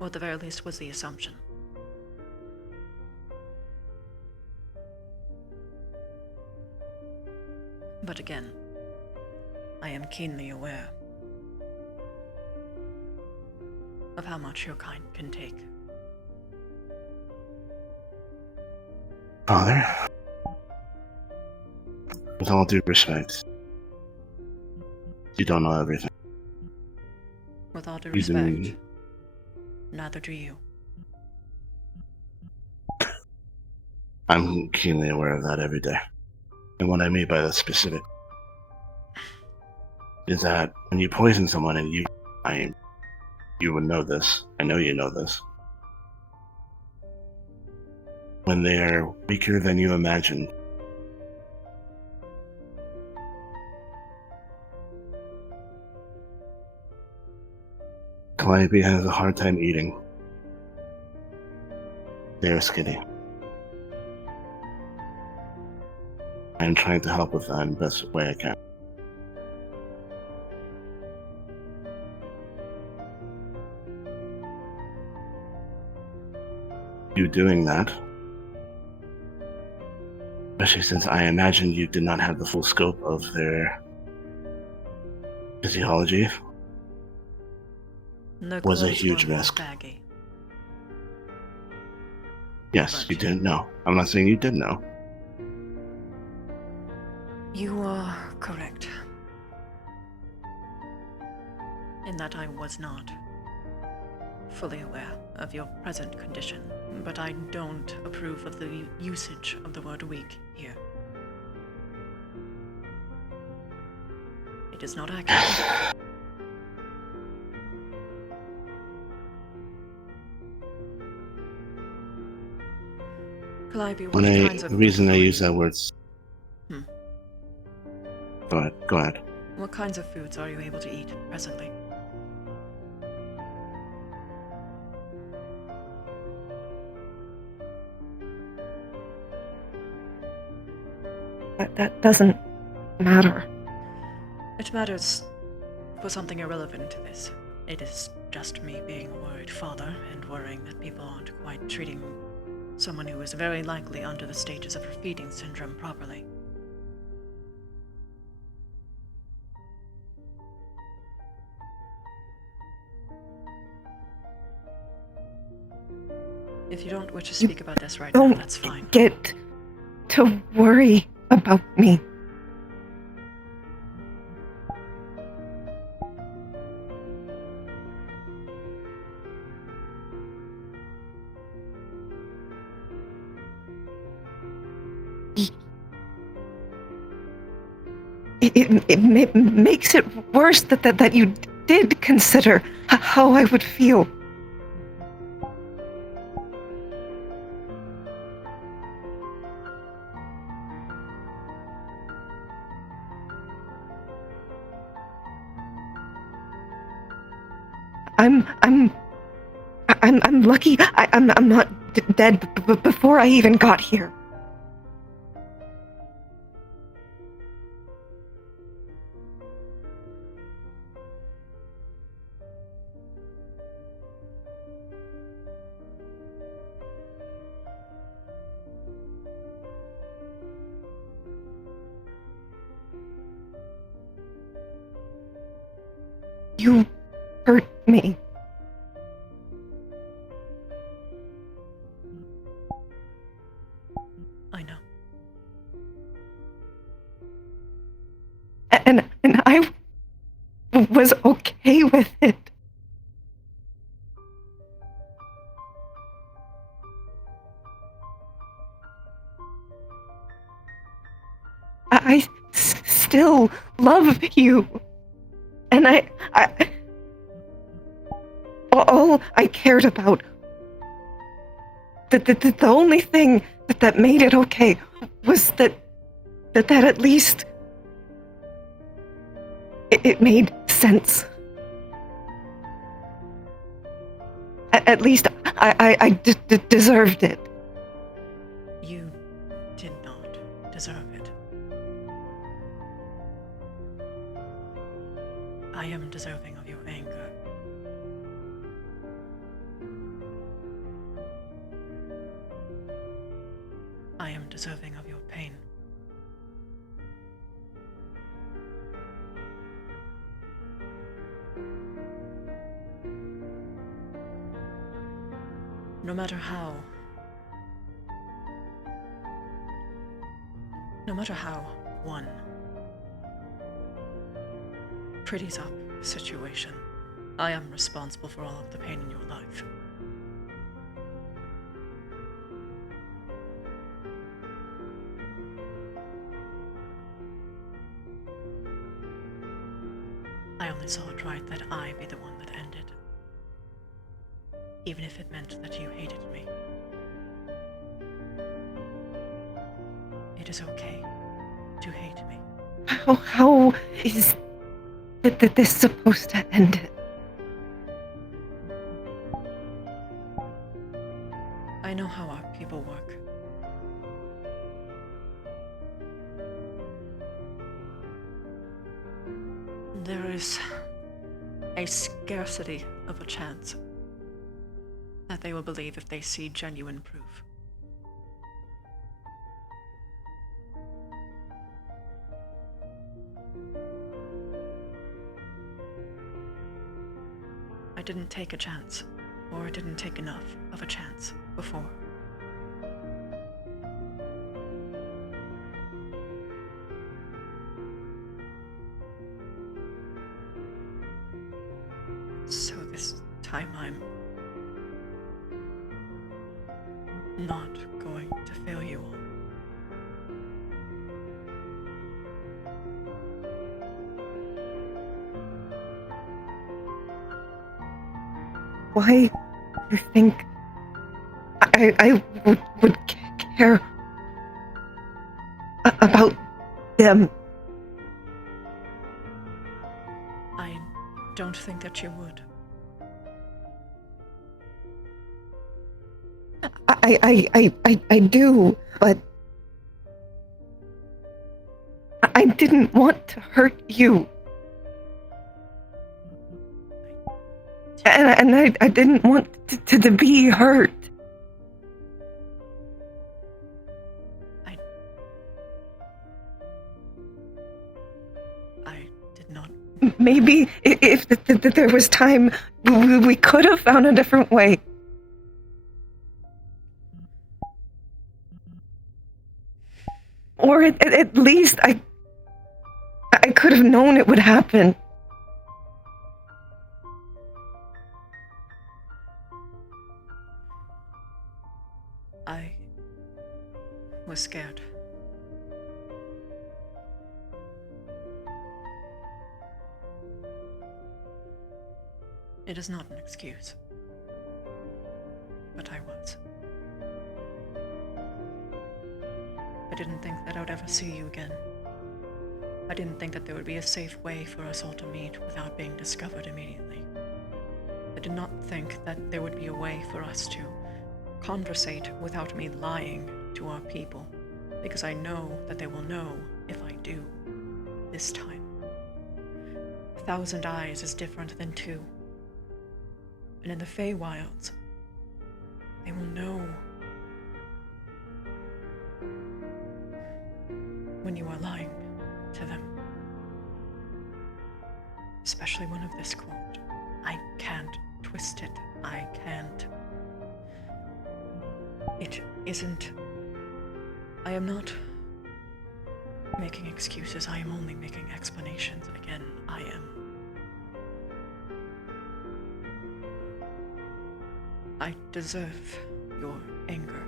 Or at the very least was the assumption. But again, I am keenly aware of how much your kind can take. Father, with all due respect, you don't know everything. With all due You respect, didn't- neither do you. I'm keenly aware of that every day. And what I mean by that specific is that when you poison someone and you would know this, I know you know this, when they're weaker than you imagined, Calliope has a hard time eating. They're skinny. I'm trying to help with that in the best way I can. You doing that, especially since I imagine you did not have the full scope of their physiology, The was a clothes huge were more risk. baggy. Yes, But you didn't know. I'm not saying you did know. you are correct. In that I was not fully aware of your present condition, but I don't approve of the usage of the word weak here. It is not accurate. Calliope, what kinds of The reason foods I are use you- that word. Hmm. Go ahead. What kinds of foods are you able to eat presently? That doesn't matter. It matters for something irrelevant to this. It is just me being a worried father and worrying that people aren't quite treating someone who is very likely under the stages of her feeding syndrome properly. If you don't wish to speak about this right now, Don't that's fine. get to worry about me. It makes it worse that you did consider how I would feel. I'm lucky I'm not dead before I even got here. You hurt me. I know. And I was okay with it. I still love you. And all I cared about, the only thing that made it okay was that at least it made sense. At least I deserved it. You did not deserve it. I am deserving of your anger. I am deserving of your pain. No matter how one pretties up the situation, I am responsible for all of the pain in your life. I only saw it right that I be the one that ended, even if it meant that you hated me. It is okay to hate me. How is this supposed to end it? I know how our people work. There is a scarcity of a chance that they will believe if they see genuine proof. I didn't take a chance, or I didn't take enough of a chance before. So this time I'm not going to fail you all. Why do you think I would care about them? I don't think that you would. I do, but I didn't want to hurt you. And I didn't want to be hurt. I did not. Maybe if there was time, we could have found a different way. Or at least I could have known it would happen. I was scared. It is not an excuse, but I was. I didn't think that I would ever see you again. I didn't think that there would be a safe way for us all to meet without being discovered immediately. I did not think that there would be a way for us to conversate without me lying to our people, because I know that they will know if I do, this time. 1,000 eyes is different than 2. And in the Feywilds, they will know when you are lying to them. Especially one of this court. I can't twist it. I can't. It isn't. I am not making excuses. I am only making explanations. Again, I am. I deserve your anger.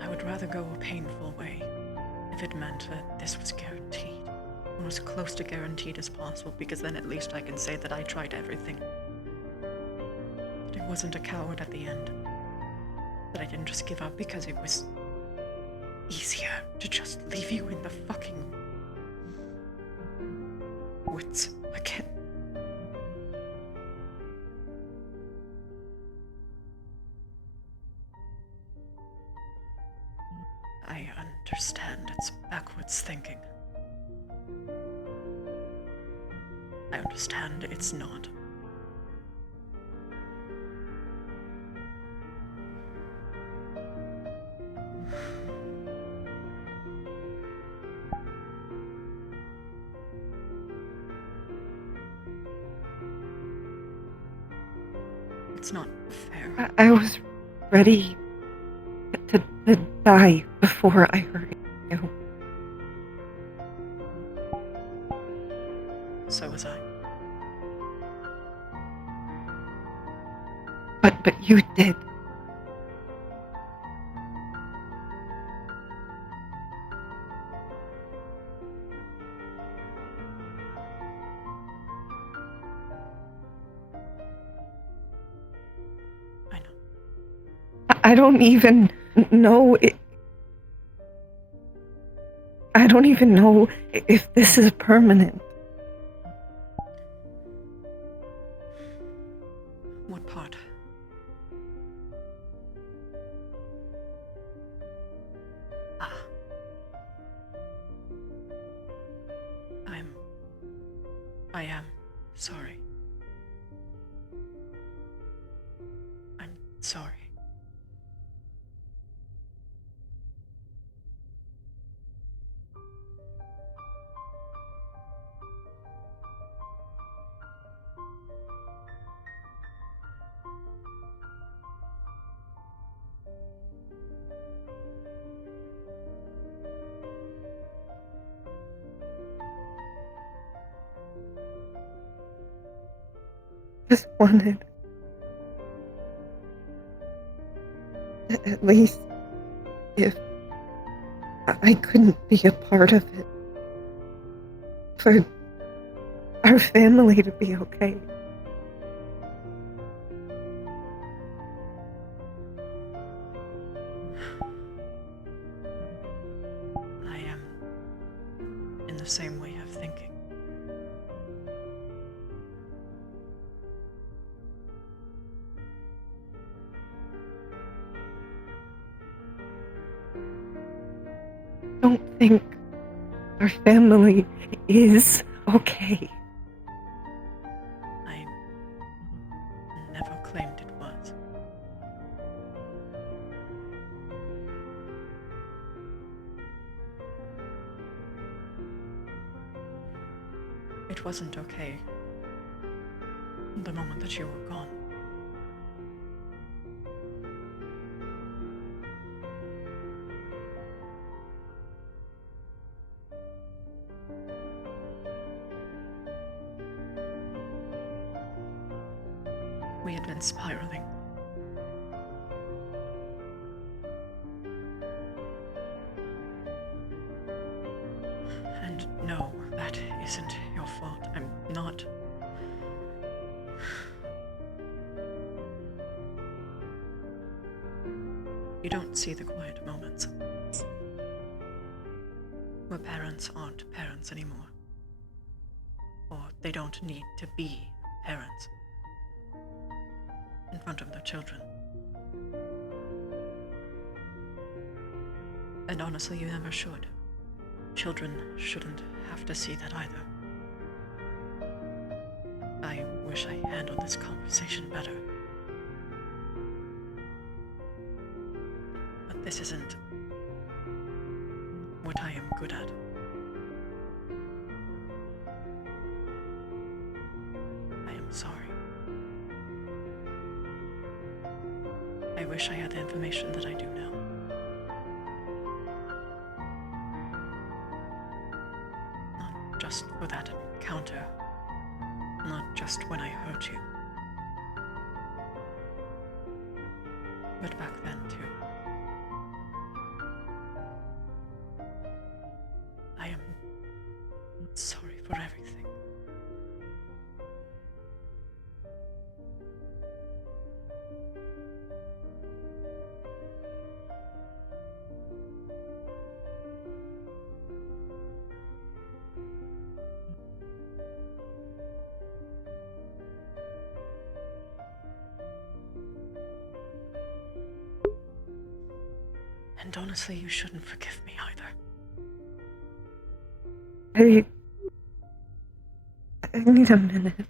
I would rather go a painful way if it meant that this was guaranteed, or as close to guaranteed as possible, because then at least I can say that I tried everything. That I wasn't a coward at the end. That I didn't just give up because it was easier to just leave you in the fucking woods again. I understand it's backwards thinking. I understand it's not. It's not fair. I was ready to die before I heard you. So was I. But you did. I know. I don't even know it. I don't even know if this is permanent. What part? Ah. I am sorry. I'm sorry. just wanted at least if I couldn't be a part of it, for our family to be okay. I am in the same way of thinking. Don't think our family is okay. I never claimed it was. It wasn't okay the moment that you were gone. We had been spiraling. And no, that isn't your fault. I'm not. You don't see the quiet moments where parents aren't parents anymore, or they don't need to be parents in front of their children. And honestly, you never should. Children shouldn't have to see that either. I wish I handled this conversation better. But this isn't what I am good at. I am sorry. I wish I had the information that I do now. Not just for that encounter. Not just when I hurt you. But back then, too. I am sorry for everything. And honestly, you shouldn't forgive me either. I need a minute.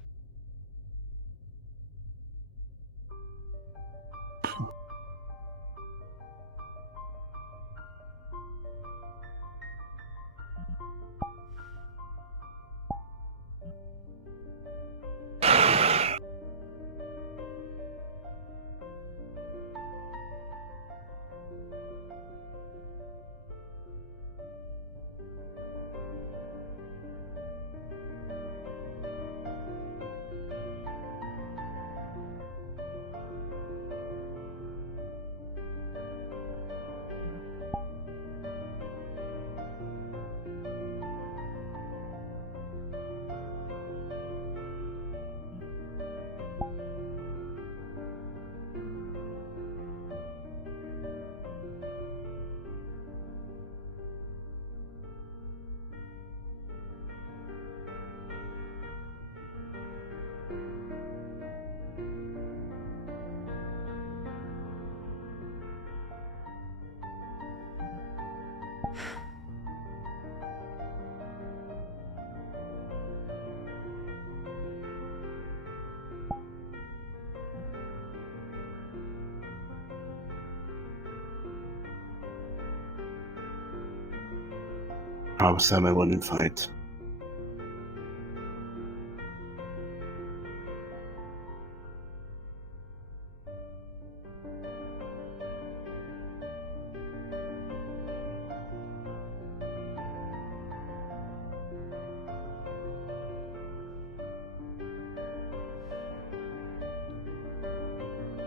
Promised them I wouldn't fight.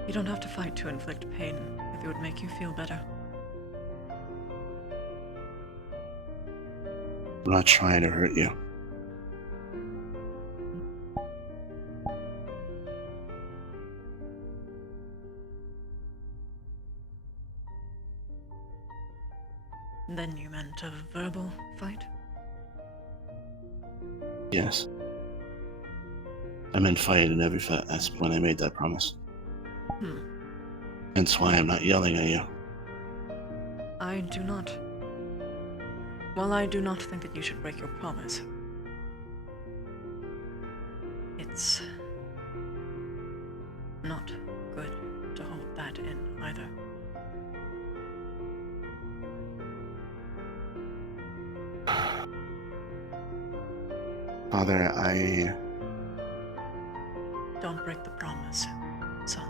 You don't have to fight to inflict pain if it would make you feel better. I'm not trying to hurt you. Then you meant a verbal fight? Yes. I meant fight in every aspect when I made that promise. Hence why I'm not yelling at you. I do not. While I do not think that you should break your promise, it's not good to hold that in either. Father, I Don't break the promise, son.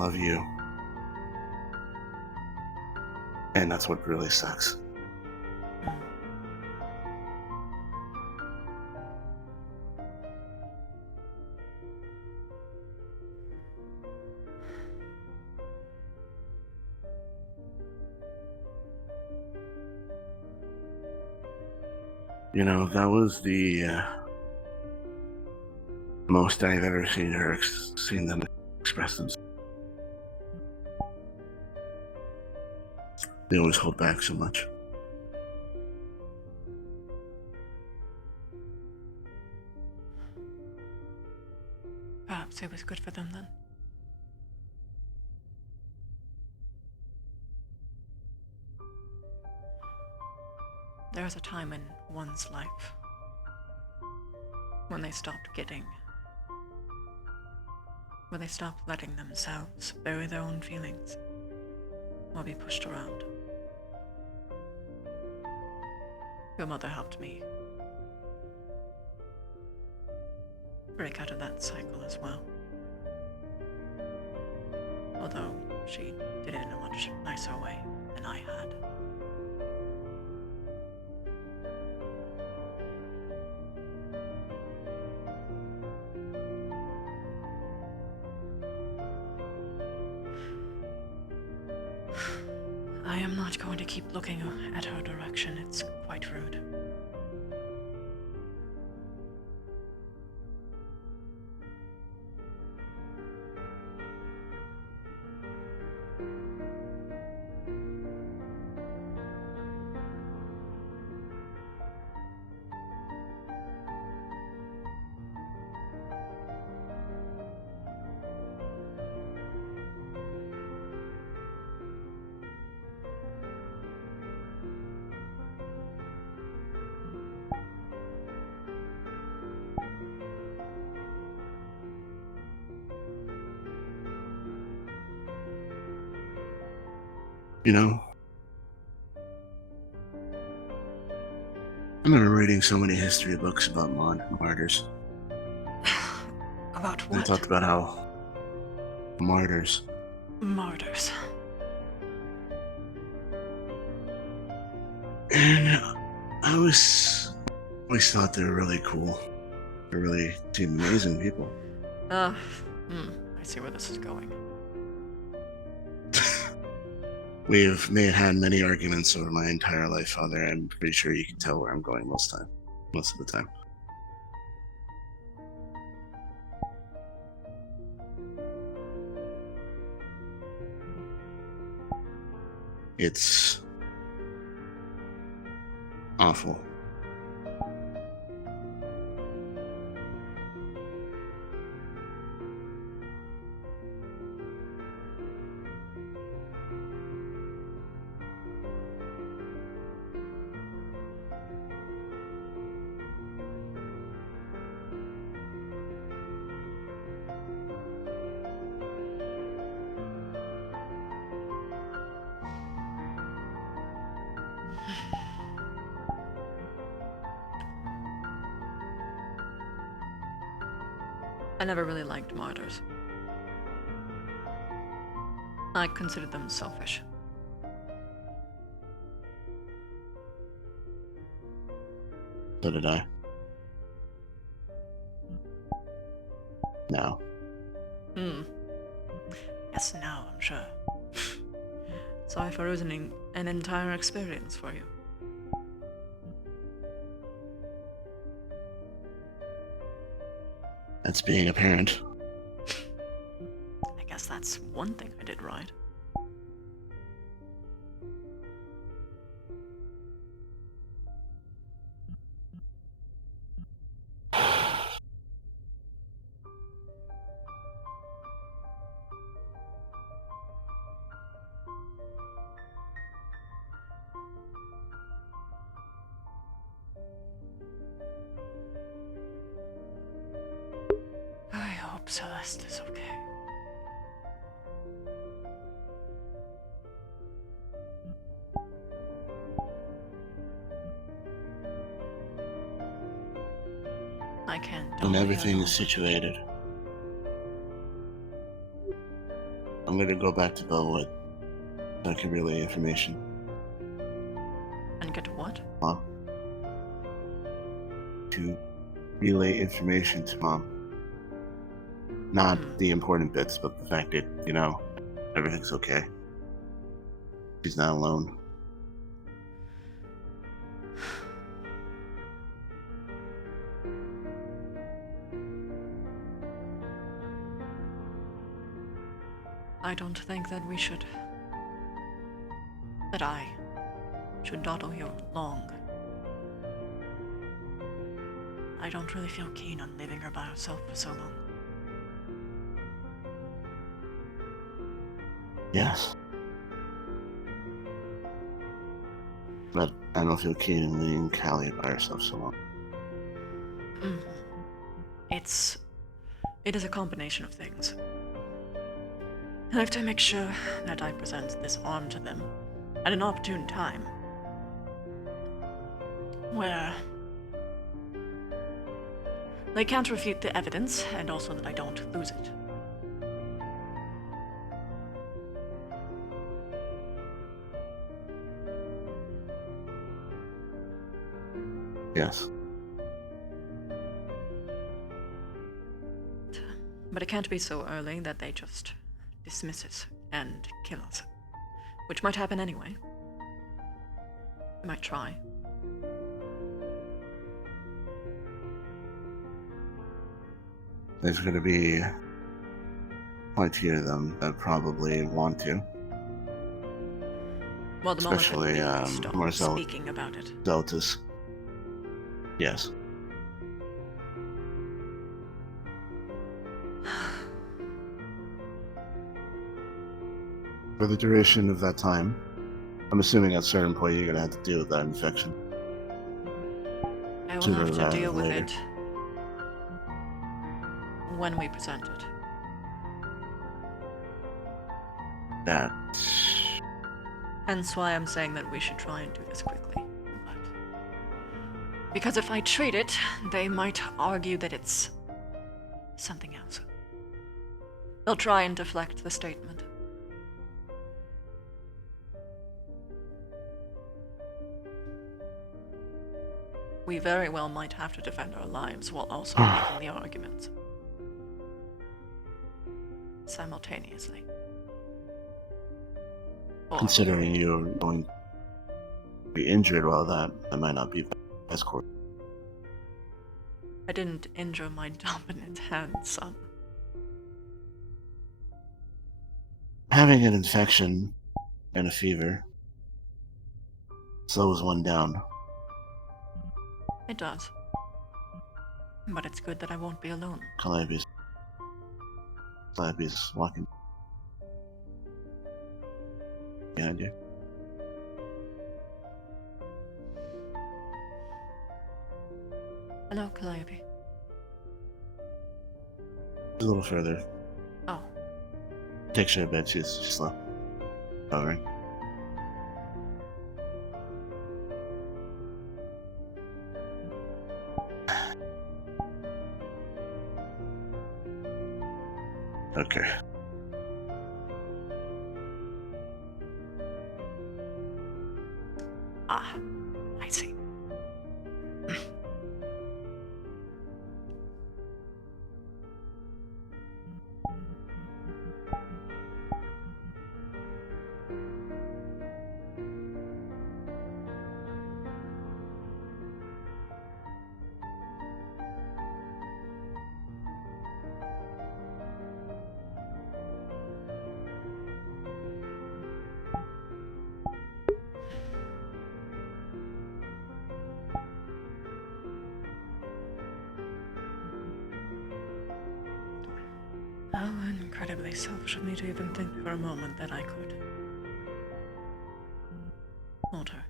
love you. And that's what really sucks. You know, that was the most I've ever seen her seen them express themselves. They always hold back so much. Perhaps it was good for them then. There is a time in one's life when they stopped when they stopped letting themselves bury their own feelings or be pushed around. Your mother helped me break out of that cycle as well. Although she did it in a much nicer way than I had. I am not going to keep looking at her direction. It's quite rude. You know, I remember reading so many history books about martyrs. About They what? talked about how martyrs. Martyrs. And I always thought they were really cool. They really seemed amazing people. I see where this is going. May have had many arguments over my entire life, Father. I'm pretty sure you can tell where I'm going most of the time. It's awful. I never really liked martyrs. I considered them selfish. So did I. an entire experience for you. That's being a parent. I guess that's one thing I did right. I hope Celeste is okay. I can't. When everything is situated, I'm gonna go back to Bellwood so I can relay information. And get what? Mom. To relay information to Mom. Not the important bits, but the fact that, everything's okay. She's not alone. I don't think that we should. That I should dawdle you long. I don't really feel keen on leaving her by herself for so long. Yes. But I don't feel keen in leaving Callie by herself so long. It is a combination of things. I have to make sure that I present this arm to them at an opportune time, where they can't refute the evidence, and also that I don't lose it. Yes. But it can't be so early that they just dismiss it and kill us. Which might happen anyway. They might try. There's going to be plenty of them that probably want to. Well, the Especially, moment that we stop Marcel speaking about it. Deltas. Yes. For the duration of that time, I'm assuming at a certain point you're going to have to deal with that infection. I will Sooner have to rather deal than with later. it when we present it. That. Hence why I'm saying that we should try and do this quickly. Because if I treat it, they might argue that it's something else. They'll try and deflect the statement. We very well might have to defend our lives while also making the arguments. Simultaneously. Or- Considering you're going to be injured while that might not be the best course. I didn't injure my dominant hand, son. Having an infection and a fever slows one down. It does. But it's good that I won't be alone. Calliope's walking behind you. Hello, Calliope. A little further. Oh, Takes her a bit. She's slow. Hovering. Okay. ah, I see. How incredibly selfish of me to even think for a moment that I could hold her.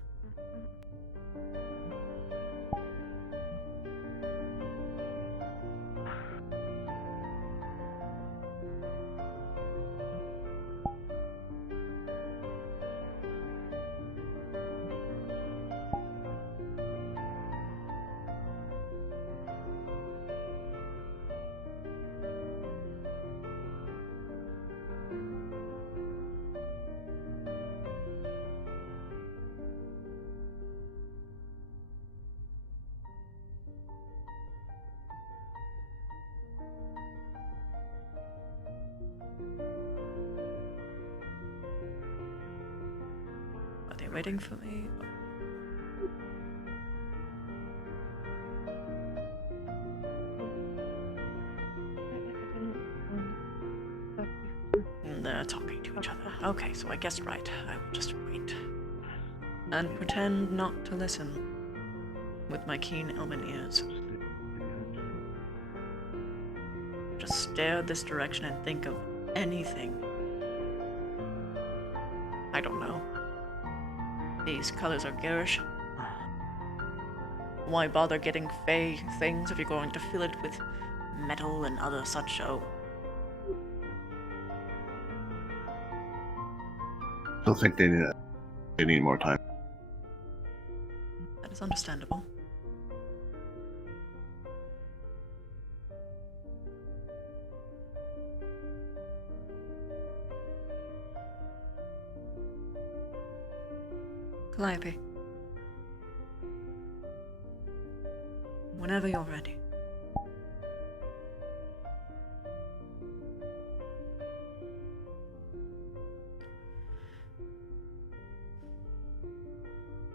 Are they waiting for me? They're talking to each other. Okay, so I guessed right. I will just wait. And pretend not to listen. With my keen elven ears. Just stare this direction and think of anything. I don't know. These colors are garish. Why bother getting fey things if you're going to fill it with metal and other such show? Still think they need more time. That is understandable. Calliope. Whenever you're ready.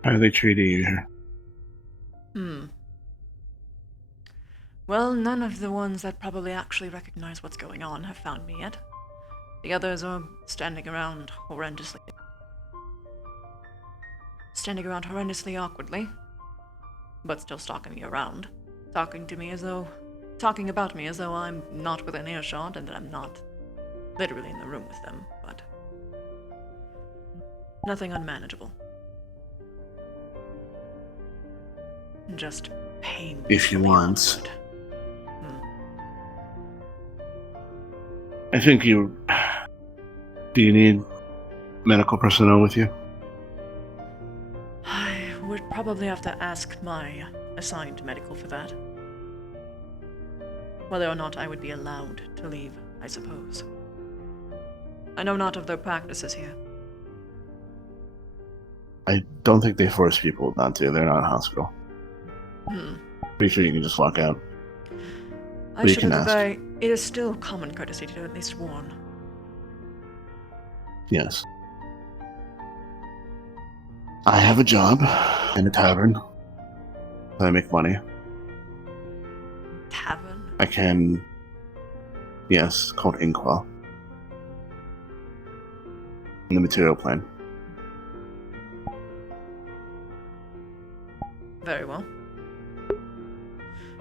How are they treating you here? Well, none of the ones that probably actually recognize what's going on have found me yet. The others are standing around horrendously awkwardly, but still stalking me around, talking about me as though I'm not within earshot and that I'm not literally in the room with them, but nothing unmanageable. Just pain. If you want. I think you... Do you need medical personnel with you? I would probably have to ask my assigned medical for that. Whether or not I would be allowed to leave, I suppose. I know not of their practices here. I don't think they force people not to. They're not a hospital. Pretty sure you can just walk out. I should have it is still common courtesy to at least warn. Yes. I have a job in a tavern. I make money. Tavern? I can... Yes, called Inkwell. In the material plane. Very well.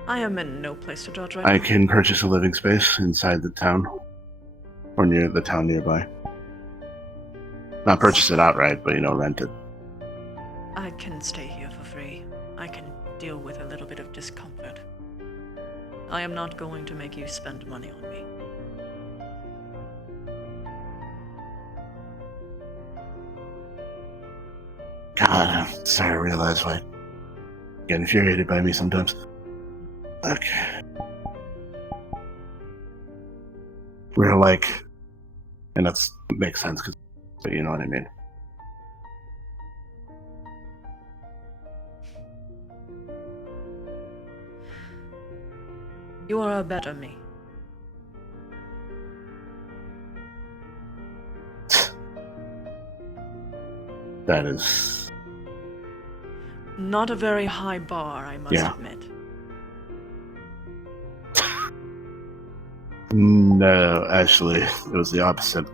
I am in no place to judge right I now. can purchase a living space inside the town. Or near the town nearby. Not purchase it outright, but, rent it. I can stay here for free. I can deal with a little bit of discomfort. I am not going to make you spend money on me. God, I'm sorry to realize why you get infuriated by me sometimes. Okay. We're like... And that makes sense, but you know what I mean. You are a better me. That is... Not a very high bar, I must admit. No, actually, it was the opposite.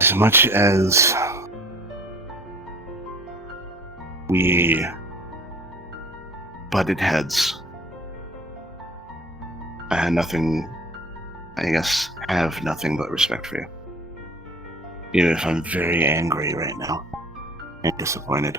As much as we butted heads. I had nothing, I guess, have nothing but respect for you. Even if I'm very angry right now and disappointed.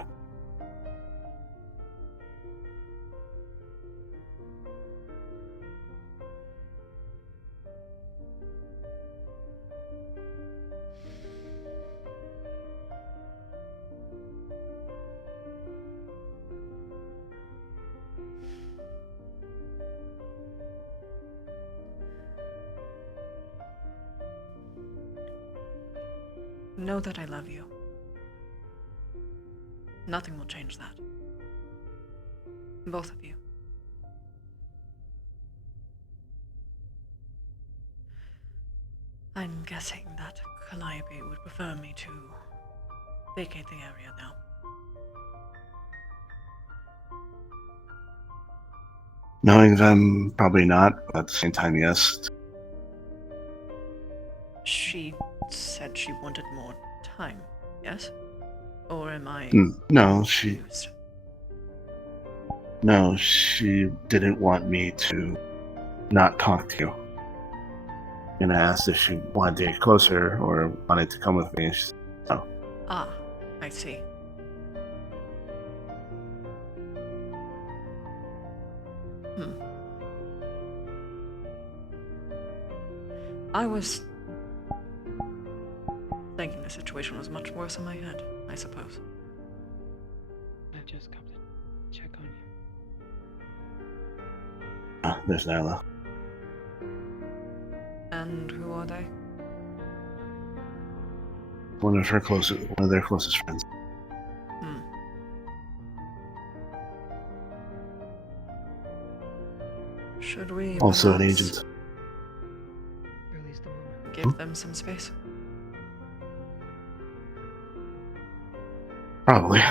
Know that I love you. Nothing will change that. Both of you. I'm guessing that Calliope would prefer me to vacate the area now. Knowing them, probably not, but at the same time, yes. She said she wanted more time, yes? Or am I No, confused? No, she didn't want me to not talk to you. And I asked if she wanted to get closer or wanted to come with me. And she said, no. Ah, I see. I was thinking the situation was much worse in my head, I suppose. I've just come to check on you. There's Nyla. And who are they? One of their closest friends. Should we Also an perhaps agent. Release the moment. give them some space? Probably.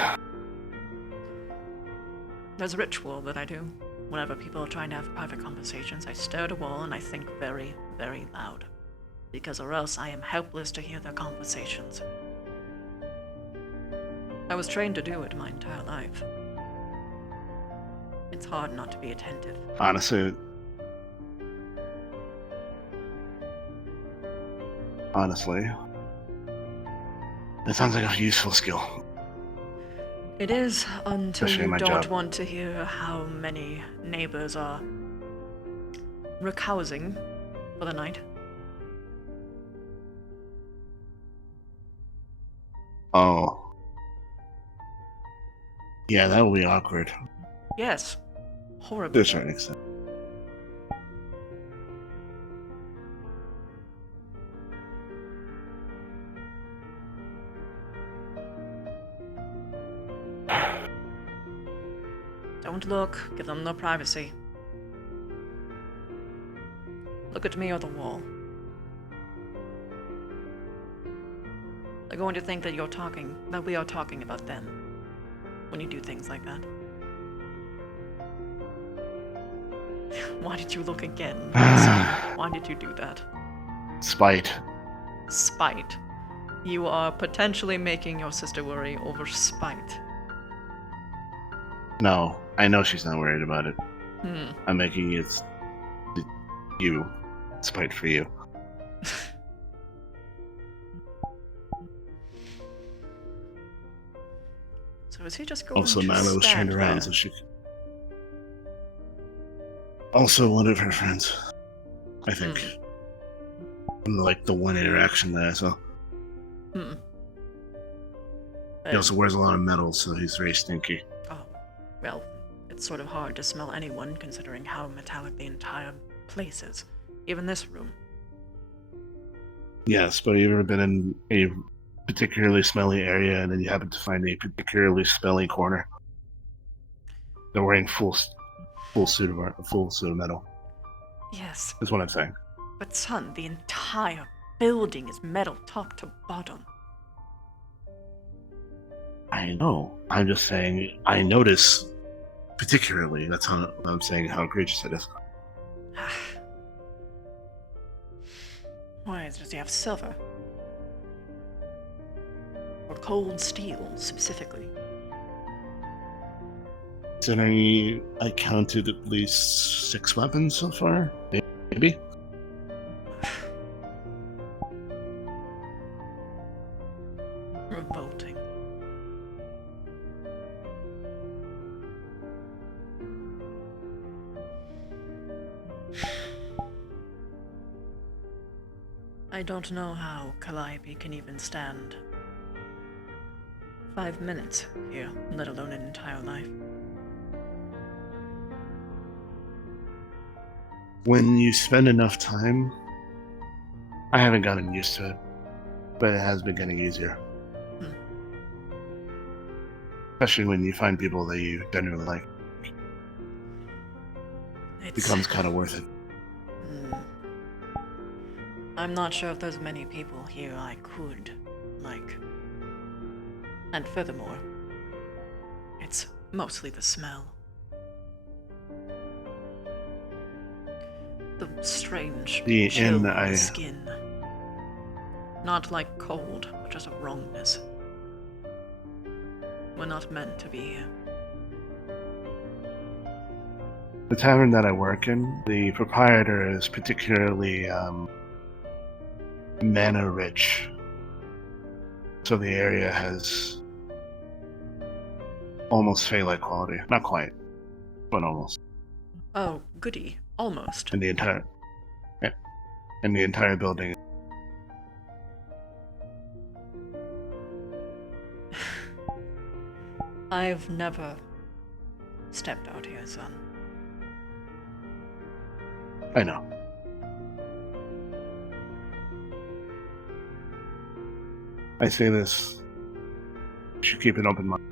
There's a ritual that I do. Whenever people are trying to have private conversations, I stare at a wall and I think very, very loud. Because or else I am helpless to hear their conversations. I was trained to do it my entire life. It's hard not to be attentive. Honestly, it sounds like a useful skill. It is until Especially in you my don't job. want to hear how many neighbors are recausing for the night. Oh. Yeah, that will be awkward. Yes. To Horribly. a certain extent. Don't look. Give them no privacy. Look at me or the wall. They're going to think that we are talking about them when you do things like that. Why did you look again? Why did you do that? Spite. Spite. You are potentially making your sister worry over spite. No, I know she's not worried about it. Hmm. I'm making it you. Spite for you. So is he just going Also, to Nyla was stand turned around there? so she could. Also, one of her friends. I think. From like the one interaction that I saw. Hmm. He also wears a lot of metal, so he's very stinky. Oh, well, it's sort of hard to smell anyone considering how metallic the entire place is. Even this room. Yes, but have you ever been in a particularly smelly area and then you happen to find a particularly smelly corner? They're wearing full suit of metal. Yes, That's what I'm saying. but son, the entire building is metal top to bottom. I know. I'm just saying I notice particularly. That's how I'm saying how egregious it is. Why does he have silver? Or cold steel, specifically? Considering I counted at least 6 weapons so far, maybe. Revolting. I don't know how Calliope can even stand 5 minutes here, let alone an entire life. When you spend enough time, I haven't gotten used to it, but it has been getting easier. Especially when you find people that you genuinely like. It becomes kind of worth it. I'm not sure if there's many people here I could like. And furthermore, it's mostly the smell. The strange chill in the skin. Not like cold, but just a wrongness. We're not meant to be here. The tavern that I work in, the proprietor is particularly mana rich. So the area has almost Fey-like quality. Not quite, but almost. Oh, goody. Almost. In the entire building. I've never stepped out here, son. I know. I say this. You should keep an open mind.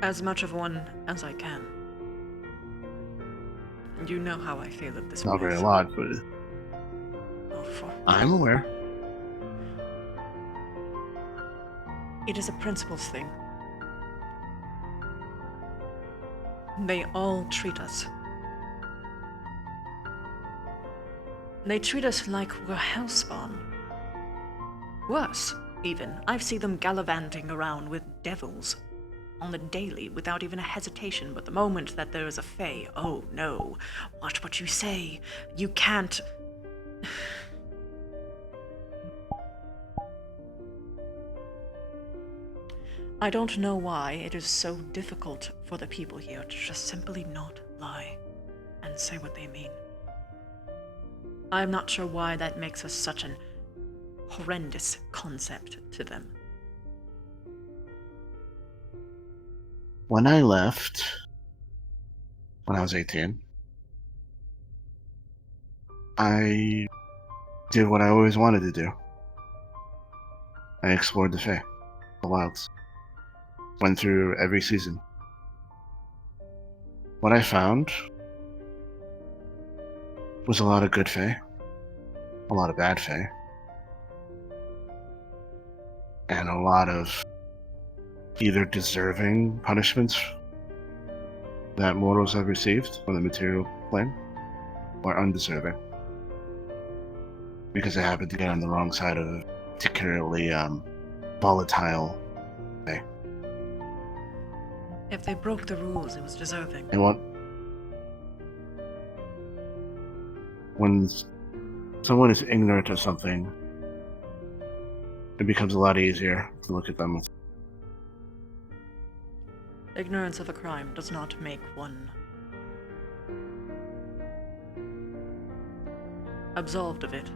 As much of one as I can. You know how I feel at this Not place. very a lot, but I'm aware. It is a principles thing. They all treat us. They treat us like we're hellspawn. Worse, even. I've seen them gallivanting around with devils on the daily without even a hesitation, but the moment that there is a Fae, oh no, watch what you say. You can't... I don't know why it is so difficult for the people here to just simply not lie and say what they mean. I'm not sure why that makes us such an horrendous concept to them. When I left, when I was 18, I did what I always wanted to do. I explored the Fae, the wilds. Went through every season. What I found was a lot of good Fae, a lot of bad Fae, and a lot of either deserving punishments that mortals have received from the material plane, or undeserving, because they happened to get on the wrong side of a particularly volatile Fae. If they broke the rules, it was deserving. And when someone is ignorant of something, it becomes a lot easier to look at them. Ignorance of a crime does not make one absolved of it.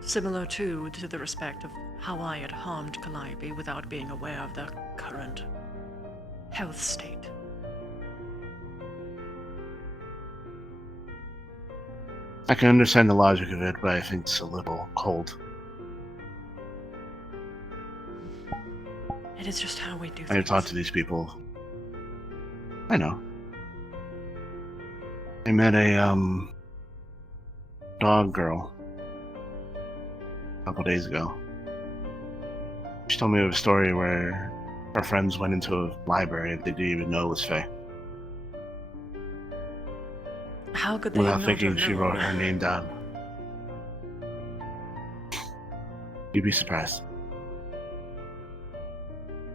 Similar to the respect of how I had harmed Calliope without being aware of their current health state. I can understand the logic of it, but I think it's a little cold. It is just how we do things. I talk to these people. I know. I met a dog girl a couple days ago. She told me of a story where her friends went into a library that they didn't even know was Fae. How could they Without not thinking, know? she wrote her name down. You'd be surprised.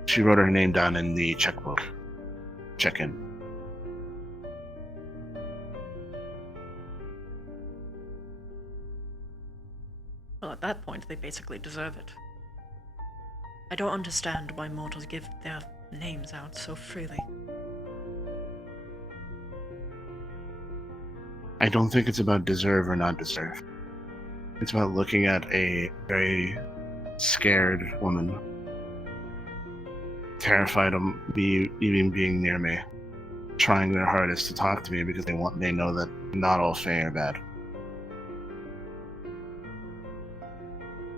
She wrote her name down in the checkbook. Check-in. Well, at that point, they basically deserve it. I don't understand why mortals give their names out so freely. I don't think it's about deserve or not deserve. It's about looking at a very scared woman, terrified of me even being near me, trying their hardest to talk to me because they know that not all Fae are bad.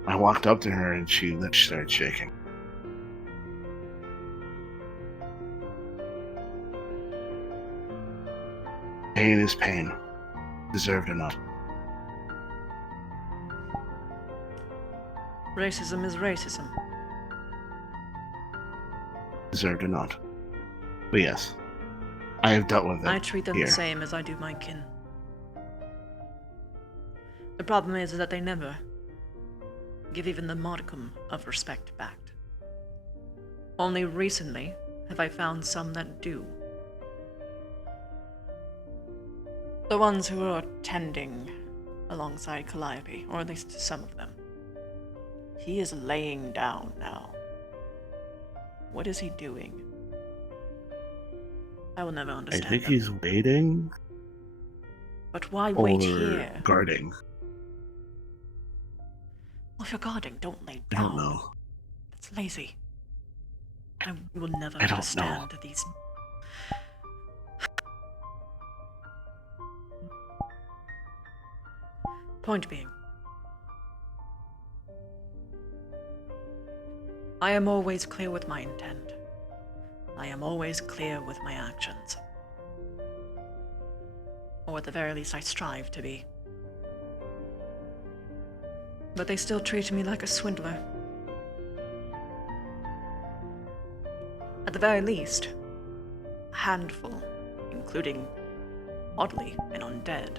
I walked up to her and she lips started shaking. Pain is pain, deserved or not. Racism is racism. Deserved or not. But yes, I have dealt with it. I treat them here. the same as I do my kin. The problem is that they never give even the modicum of respect back. Only recently have I found some that do. The ones who are tending alongside Calliope, or at least some of them. He is laying down now. What is he doing? I will never I understand. think them. he's waiting But why or wait here? guarding. Well, if you're guarding, don't lay I down. don't know. It's lazy. I will never I don't understand these. Point being, I am always clear with my intent. I am always clear with my actions. Or at the very least, I strive to be. But they still treat me like a swindler. At the very least, a handful, including oddly an undead,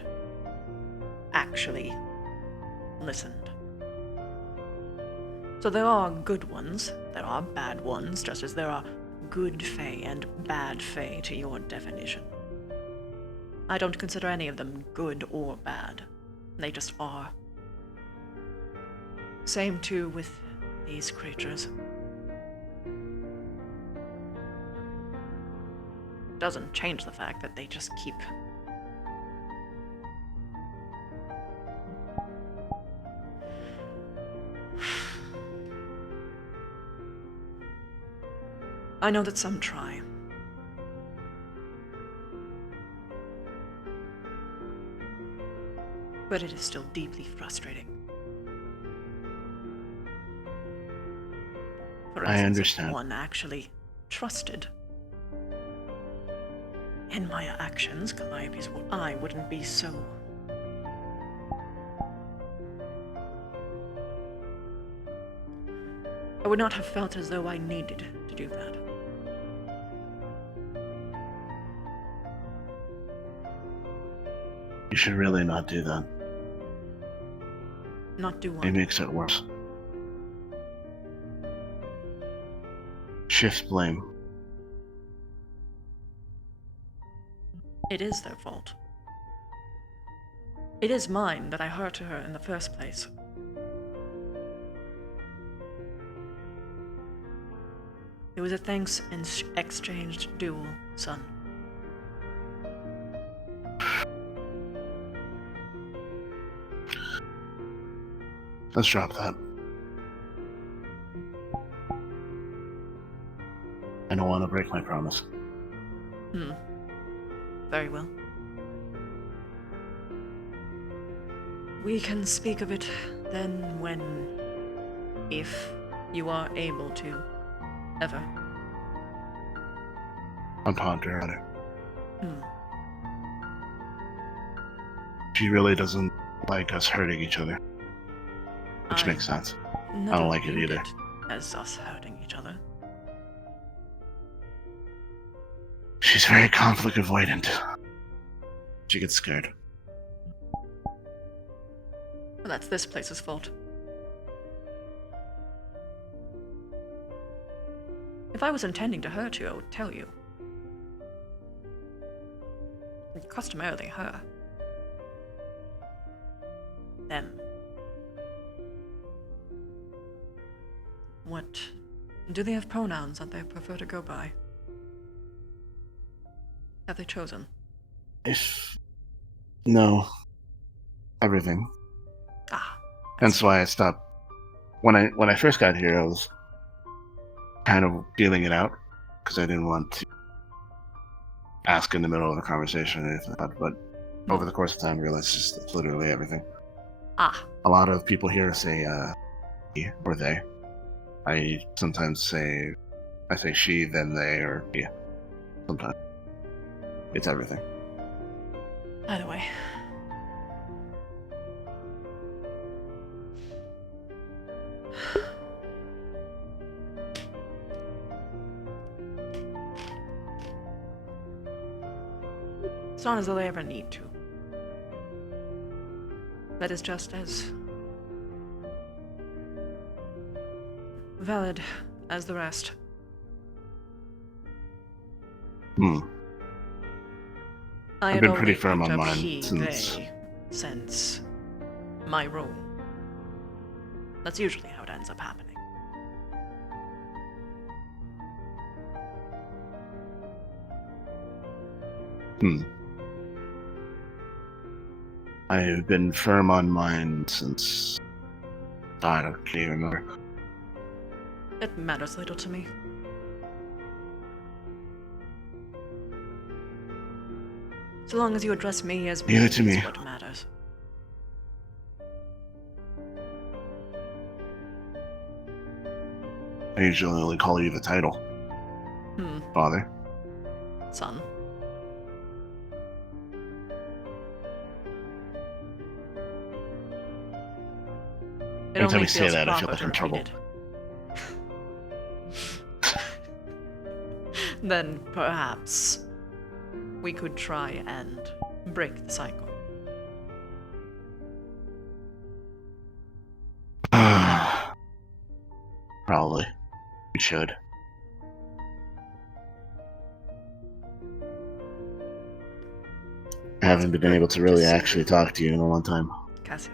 actually listened. So there are good ones, there are bad ones, just as there are good Fae and bad Fae to your definition. I don't consider any of them good or bad. They just are. Same too with these creatures. Doesn't change the fact that they just keep I know that some try. But it is still deeply frustrating. For I instance, understand. if one actually trusted in my actions, Calliope's, I wouldn't be so. I would not have felt as though I needed to do that. You should really not do that. Not do what? It makes it worse. Shift blame. It is their fault. It is mine that I hurt her in the first place. It was a thanks and exchanged duel, son. Let's drop that. I don't want to break my promise. Very well. We can speak of it then when, if you are able to, ever. I'm pondering on it. Hmm. She really doesn't like us hurting each other. Which makes sense. Never I don't like it viewed either. as us hurting each other. She's very conflict avoidant. She gets scared. Well, that's this place's fault. If If I was intending to hurt you, I would tell you. Customarily her. Them. What? Do they have pronouns that they prefer to go by? Have they chosen? No. Everything. Ah. That's why I stopped. When I first got here, I was kind of feeling it out because I didn't want to ask in the middle of the conversation or anything. But over the course of time, I realized it's literally everything. Ah. A lot of people here say he or they. I sometimes say she, then they, or he. Sometimes it's everything. Either way. It's not as though they ever need to. That is just as valid as the rest. I've been pretty firm on mine since my role. That's usually how it ends up happening. I've been firm on mine since I don't even remember. It matters little to me. So long as you address me as me, Neither to me. is what matters. I usually only call you the title. Father. Son. Every time you say that, I feel like I'm in trouble. Then perhaps we could try and break the cycle. Probably. We should. I haven't been able to really actually talk to you in a long time. Cassie's.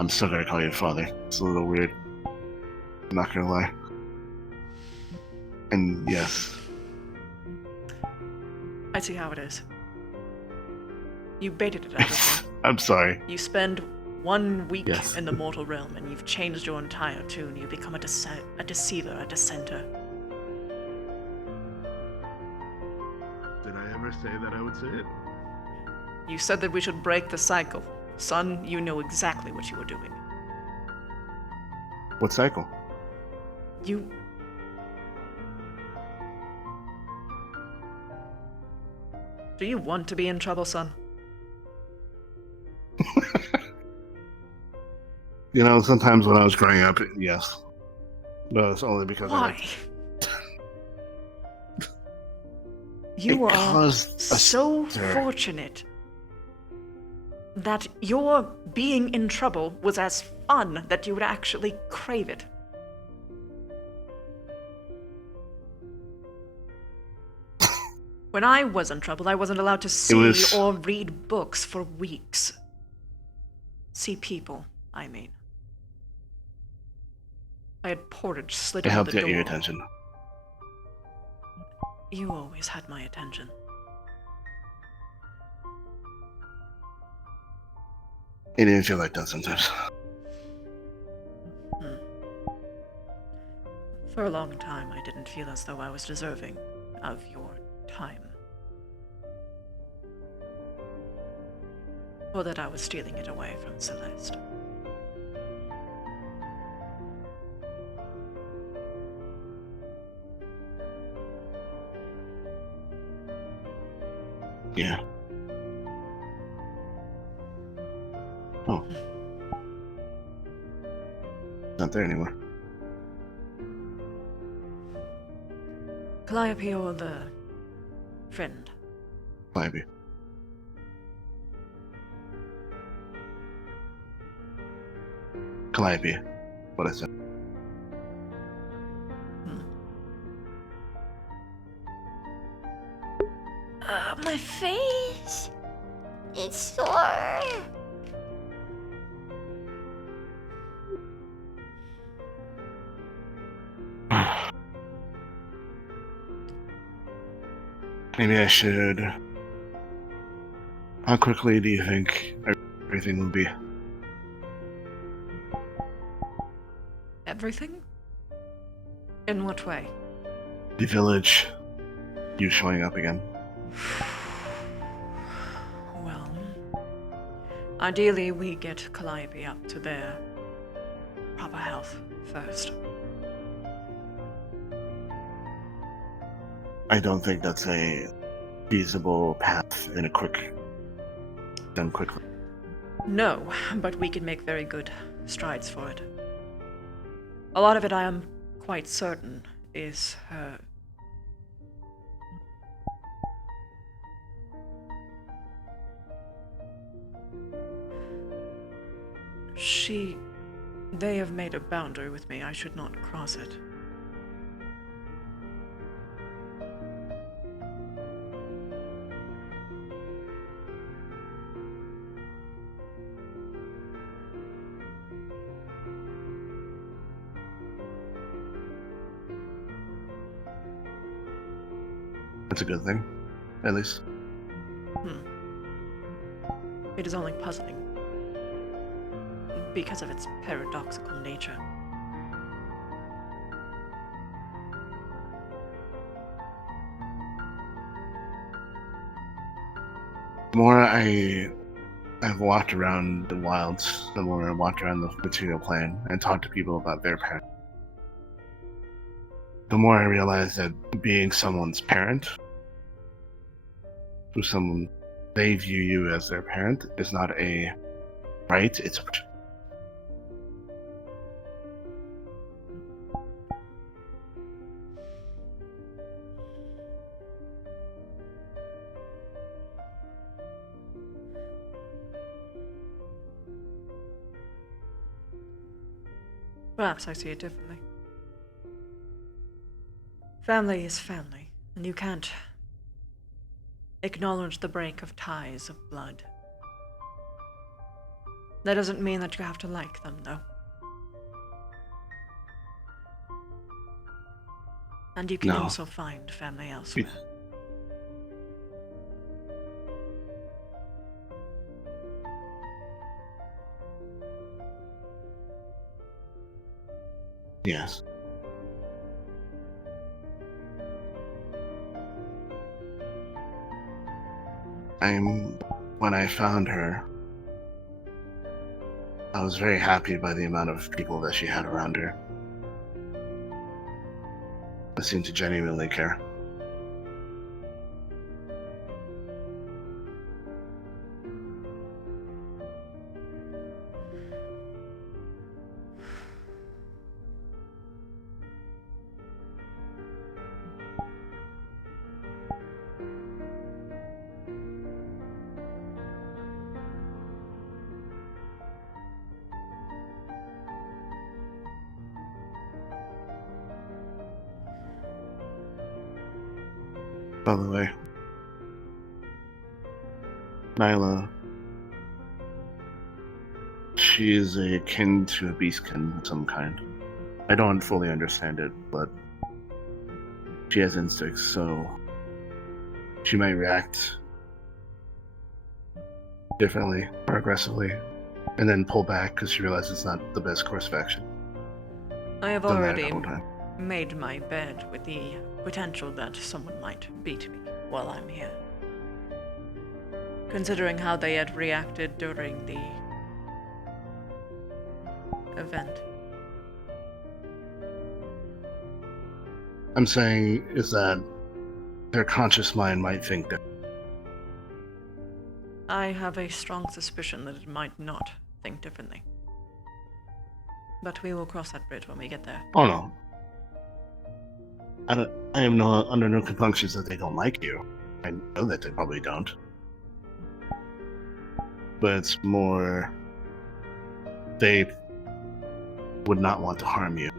I'm still gonna call you father. It's a little weird. I'm not gonna lie. And yes. I see how it is. You baited it out of me. I'm sorry. You spend 1 week in the mortal realm and you've changed your entire tune. You've become a deceiver, a dissenter. Did I ever say that I would say it? You said that we should break the cycle. Son, you know exactly what you were doing. What cycle? You... Do you want to be in trouble, son? You know, sometimes when I was growing up, yes. But it's only because Why? You are so fortunate that your being in trouble was as fun that you would actually crave it. When I was in trouble, I wasn't allowed to see or read books for weeks. See people, I mean. I had porridge slid It under helped the get door. your attention. You always had my attention. It didn't feel like that sometimes. For a long time, I didn't feel as though I was deserving of your time. Or that I was stealing it away from Celeste. Yeah. Oh. Not there anymore. Calliope or the friend? Calliope. Calliope. what I said. My face. It's sore. Maybe I should. How quickly do you think everything will be? Everything? In what way? The village. You showing up again. Well, ideally we get Calliope up to their proper health first. I don't think that's a feasible path in a done quickly. No, but we can make very good strides for it. A lot of it, I am quite certain, is her. They have made a boundary with me. I should not cross it. That's a good thing, at least. It is only puzzling because of its paradoxical nature. The more I've walked around the wilds, the more I walked around the material plane and talked to people about their parents, the more I realize that being someone's parent, who someone they view you as their parent, is not a right, it's a Perhaps I see it differently. Family is family, and you can't acknowledge the break of ties of blood. That doesn't mean that you have to like them, though. And you can No. also find family elsewhere. Yes. When I found her, I was very happy by the amount of people that she had around her. They seemed to genuinely care. By the way, Nyla, she is akin to a beastkin of some kind. I don't fully understand it, but she has instincts, so she might react differently or aggressively, and then pull back because she realizes it's not the best course of action. I have Done that a already couple times. made my bed with the potential that someone might beat me while I'm here. Considering how they had reacted during the event. I'm saying is that their conscious mind might think that. I have a strong suspicion that it might not think differently. But we will cross that bridge when we get there. Oh no. I am under no compunctions that they don't like you. I know that they probably don't. But it's more they would not want to harm you,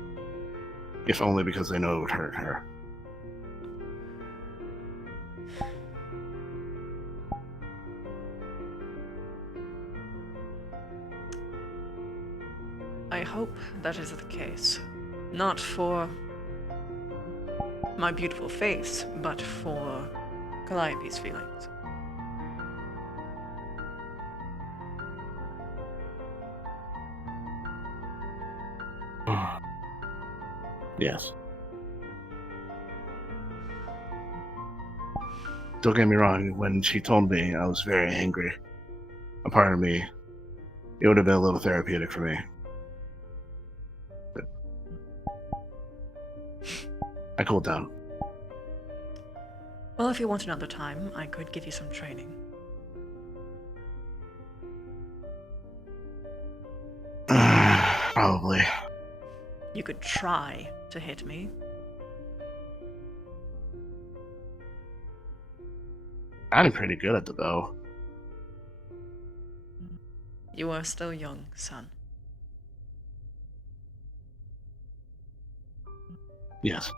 if only because they know it would hurt her. I hope that is the case. Not for my beautiful face, but for Calliope's feelings. Yes. Don't get me wrong, when she told me, I was very angry. A part of me, it would have been a little therapeutic for me. But I cooled down. Well, if you want another time, I could give you some training. Probably. You could try to hit me. I'm pretty good at the bow. You are still young, son. Yes.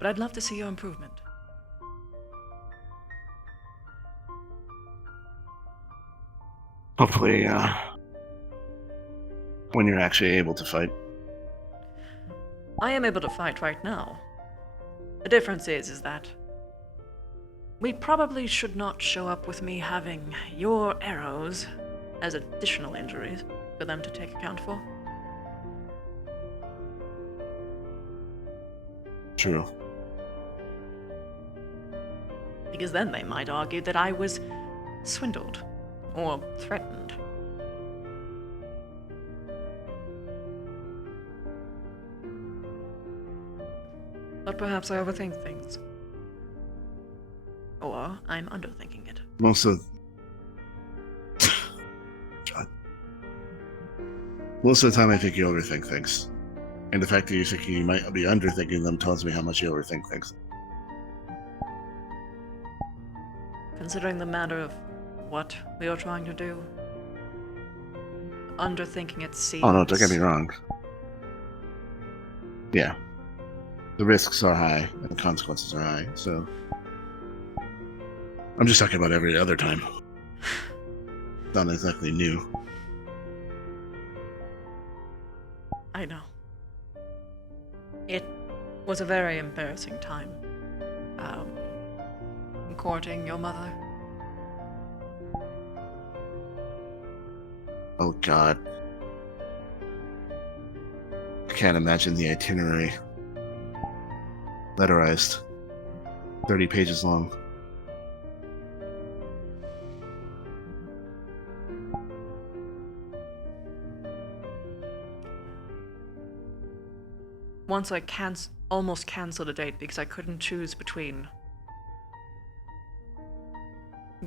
But I'd love to see your improvement. Hopefully, when you're actually able to fight. I am able to fight right now. The difference is that we probably should not show up with me having your arrows as additional injuries for them to take account for. True. Because then they might argue that I was swindled or threatened. But perhaps I overthink things. Or I'm underthinking it. Most of the time I think you overthink things. And the fact that you think you might be underthinking them tells me how much you overthink things. Considering the matter of what we are trying to do, underthinking it seems... Oh no, don't get me wrong. Yeah. The risks are high, and the consequences are high, so... I'm just talking about every other time. Not exactly new. I know. It was a very embarrassing time. Courting your mother. Oh god. I can't imagine the itinerary. Letterized. 30 pages long. Once I almost canceled a date because I couldn't choose between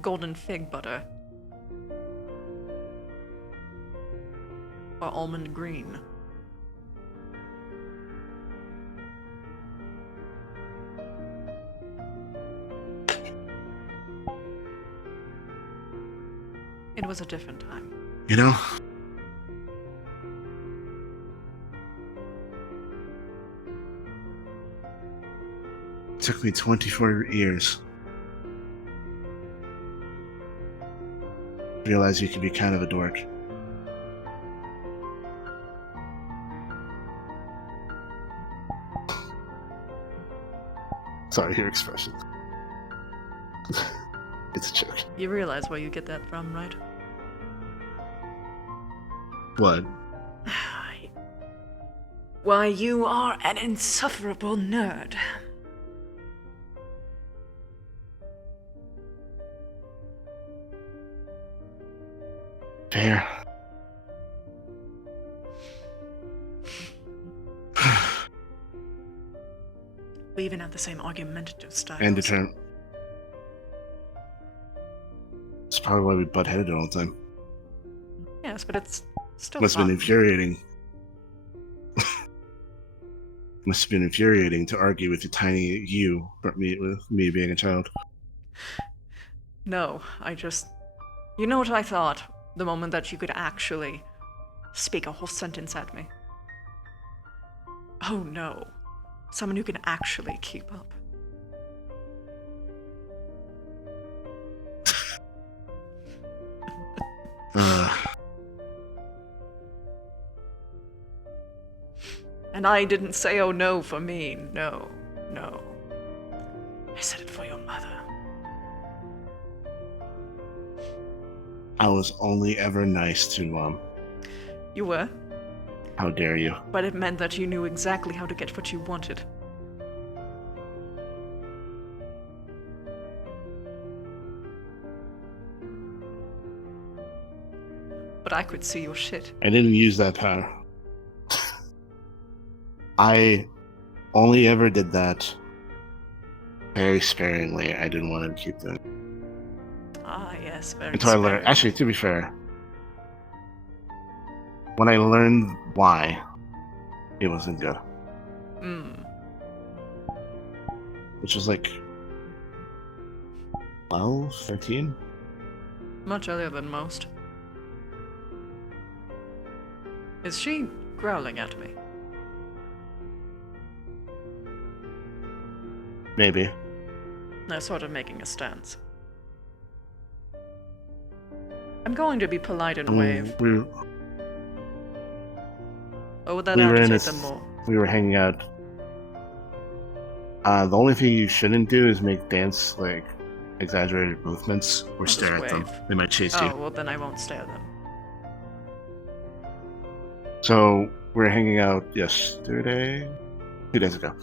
golden fig butter or almond green. It was a different time. You know? It took me 24 years to realize you can be kind of a dork. Sorry, your expression. It's a joke. You realize where you get that from, right? What? Why, you are an insufferable nerd. Fair. We even have the same argumentative style. And determined. It's probably why we butt headed all the time. Yes, but it's still Must have fun. been infuriating. Must have been infuriating to argue with the tiny you with me being a child. No, I just... You know what I thought? The moment that you could actually speak a whole sentence at me. Oh no. Someone who can actually keep up. And I didn't say oh no for me. No. No. I said it for your mother. I was only ever nice to Mom. You were, How dare you? but it meant that you knew exactly how to get what you wanted. But I could see your shit. I didn't use that power. I only ever did that very sparingly. I didn't want to keep doing it. Ah, yes, very Until I learned. sparingly. Actually, to be fair, when I learned why, it wasn't good. Which was like 12, 13? Much earlier than most. Is she growling at me? Maybe. No, sort of making a stance. I'm going to be polite and wave. We Or would that we were in agitate this- them more? we were hanging out. The only thing you shouldn't do is make dance, like, exaggerated movements or just stare at them. wave. They might chase Oh, you. well then I won't stare at them. So, we were hanging out yesterday? 2 days ago.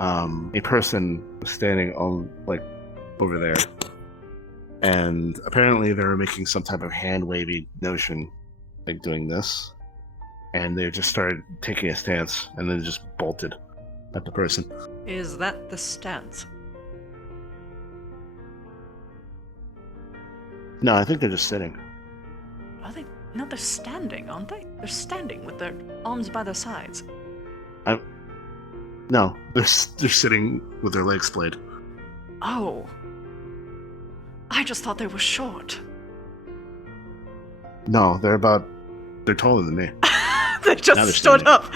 A person was standing on, like, over there. And apparently they were making some type of hand-wavy notion, like doing this. And they just started taking a stance and then just bolted at the person. Is that the stance? No, I think they're just sitting. Are they? No, they're standing, aren't they? They're standing with their arms by their sides. No, they're sitting with their legs splayed. Oh. I just thought they were short. No, they're taller than me. They Now just they're stood standing. up.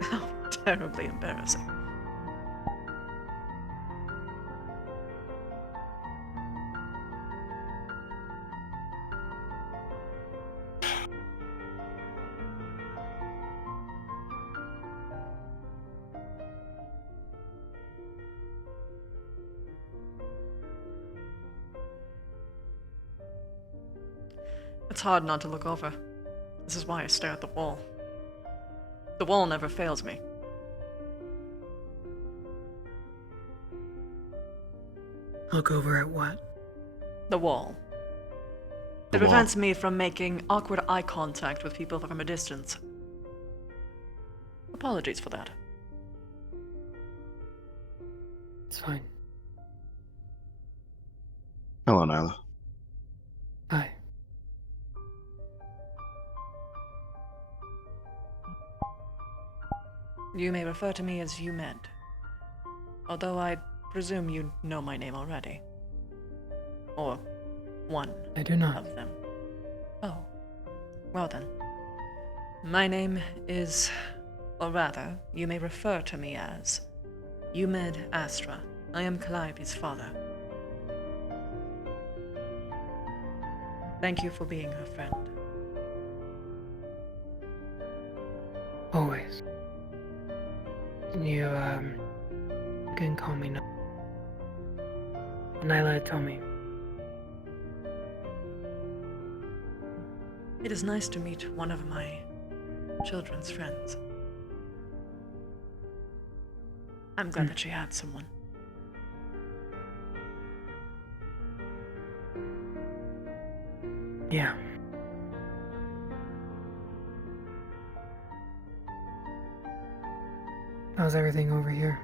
How terribly embarrassing. It's hard not to look over. This is why I stare at the wall. The wall never fails me. Look over at what? The wall. The It wall. prevents me from making awkward eye contact with people from a distance. Apologies for that. It's fine. Hello, Nyla. Hi. You may refer to me as Umed. Although I presume you know my name already. Or one I do not. of them. Oh. Well then. My name is, or rather, you may refer to me as Umed Astra. I am Calliope's father. Thank you for being her friend. Always. You, can call me now. Nyla, tell me. It is nice to meet one of my children's friends. I'm glad that she had someone. Yeah. How's everything over here?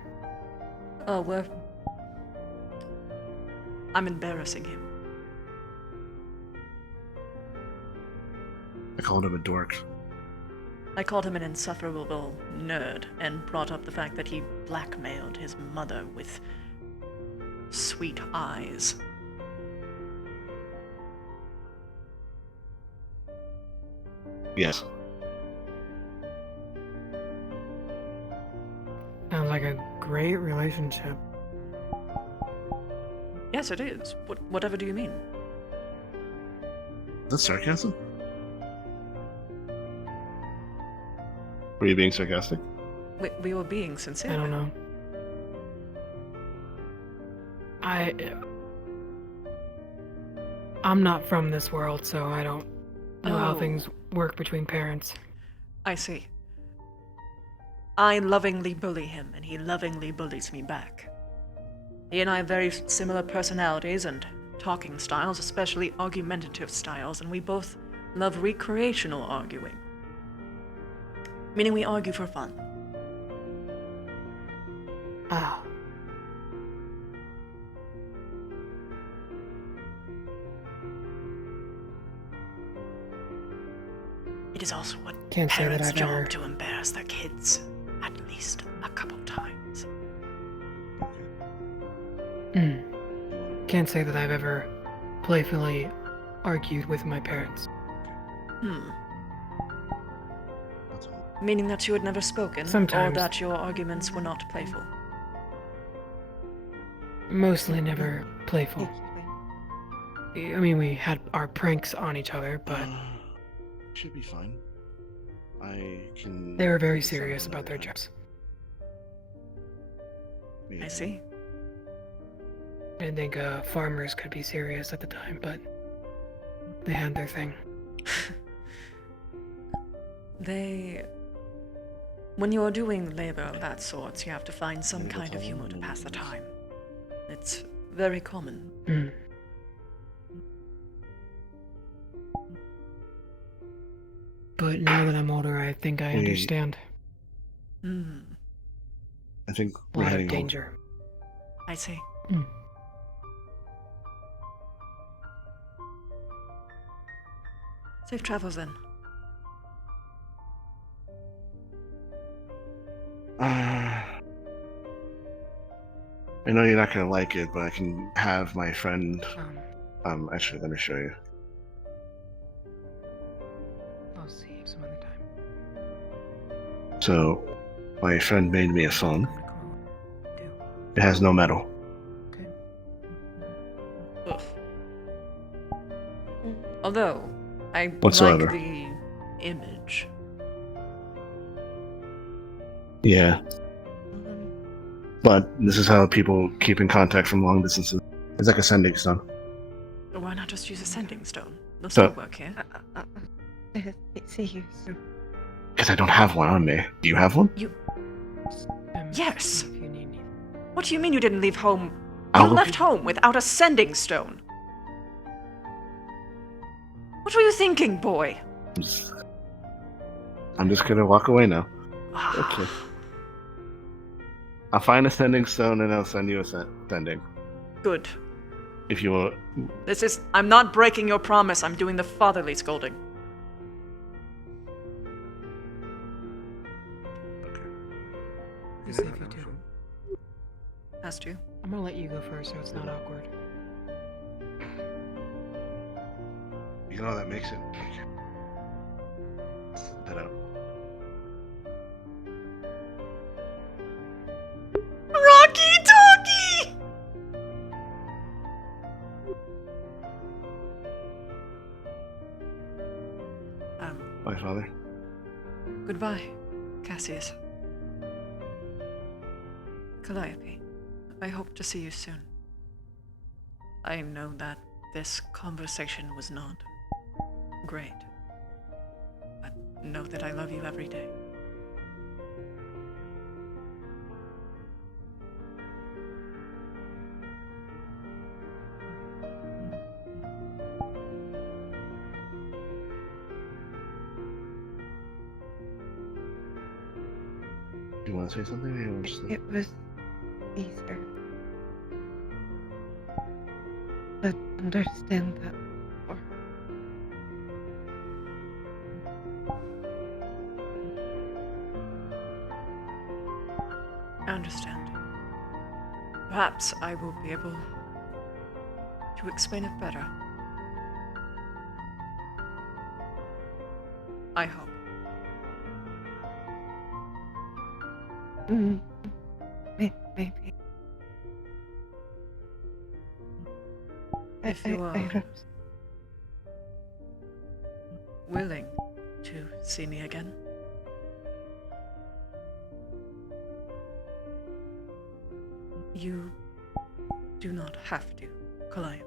Oh, I'm embarrassing him. I called him a dork. I called him an insufferable nerd and brought up the fact that he blackmailed his mother with sweet eyes. Yes. Sounds like a great relationship. Yes, it is. Whatever do you mean? Is that sarcasm? Were you being sarcastic? We were being sincere. I don't know. I'm not from this world, so I don't know how Oh. things work between parents. I see. I lovingly bully him, and he lovingly bullies me back. He and I have very similar personalities and talking styles, especially argumentative styles, and we both love recreational arguing. Meaning we argue for fun. Ah. It is also what Can't say that parents' I've job ever- to embarrass their kids at least a couple times. Can't say that I've ever playfully argued with my parents. That's all. Meaning that you had never spoken, or Sometimes. that your arguments were not playful. Mostly never playful. I mean, we had our pranks on each other, but Should be fine. I can. they were very figure serious something about their out. jobs. I see. I didn't think farmers could be serious at the time, but they had their thing. When you're doing labor of that sort, you have to find some kind of humor to pass the time. It's very common. But now that I'm older, I think I Hey. understand. I think A we're lot of heading home. danger. I see. Safe travels then. I know you're not gonna like it, but I can have my friend. Actually, let me show you. I'll see you some other time. So, my friend made me a phone. I'm gonna call. Do. It has no metal. Okay. Ugh. Although, I Whatsoever. like the image. Yeah. But this is how people keep in contact from long distances. It's like a sending stone. Why not just use a sending stone? They'll So- still work here. See you soon. Because I don't have one on me. Do you have one? Yes. If you need me. What do you mean you didn't leave home? I'll You look- left home without a sending stone. What were you thinking, boy? I'm just gonna walk away now. Okay. I'll find a sending stone and I'll send you a sending. Good. If you will. I'm not breaking your promise. I'm doing the fatherly scolding. Be safe, you too. Has to. I'm gonna let you go first so it's not awkward. You know that makes it. Head out. Rocky Talkie! Bye, father. Goodbye, Cassius. Calliope, I hope to see you soon. I know that this conversation was not great, but know that I love you every day. Do you want to say something? Or you want to just- It was Easter. But understand that. Or I understand. Perhaps I will be able to explain it better. I hope. Maybe. If you I are hope so. willing to see me again. You do not have to, Calliope.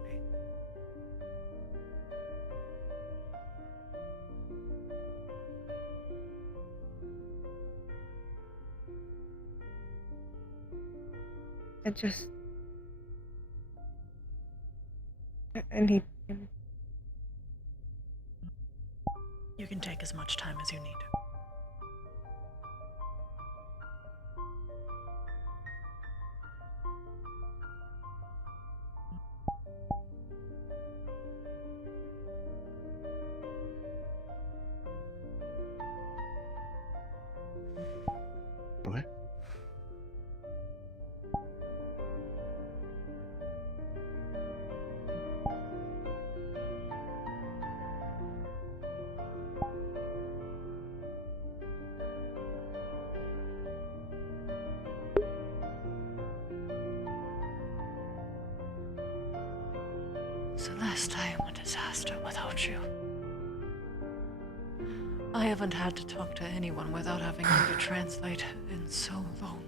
I need. You can take as much time as you need. Okay. Celeste, I am a disaster without you. I haven't had to talk to anyone without having you to translate in so long.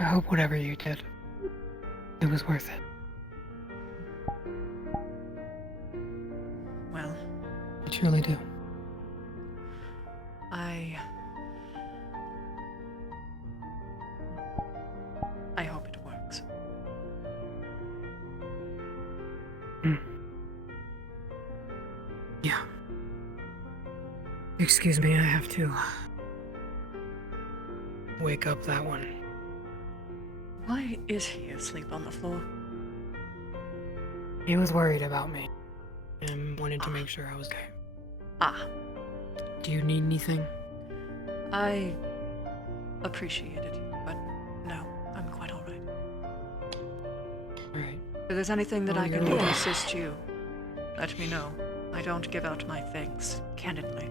I hope whatever you did, it was worth it. Well, I truly do. I hope it works. Yeah. Excuse me, I have to wake up that one. Why is he asleep on the floor? He was worried about me and wanted to make sure I was okay. Ah, Do you need anything? I appreciate it, but no, I'm quite alright. Alright. If there's anything that Oh, I can you're do to right. assist you, let me know. I don't give out my thanks, candidly.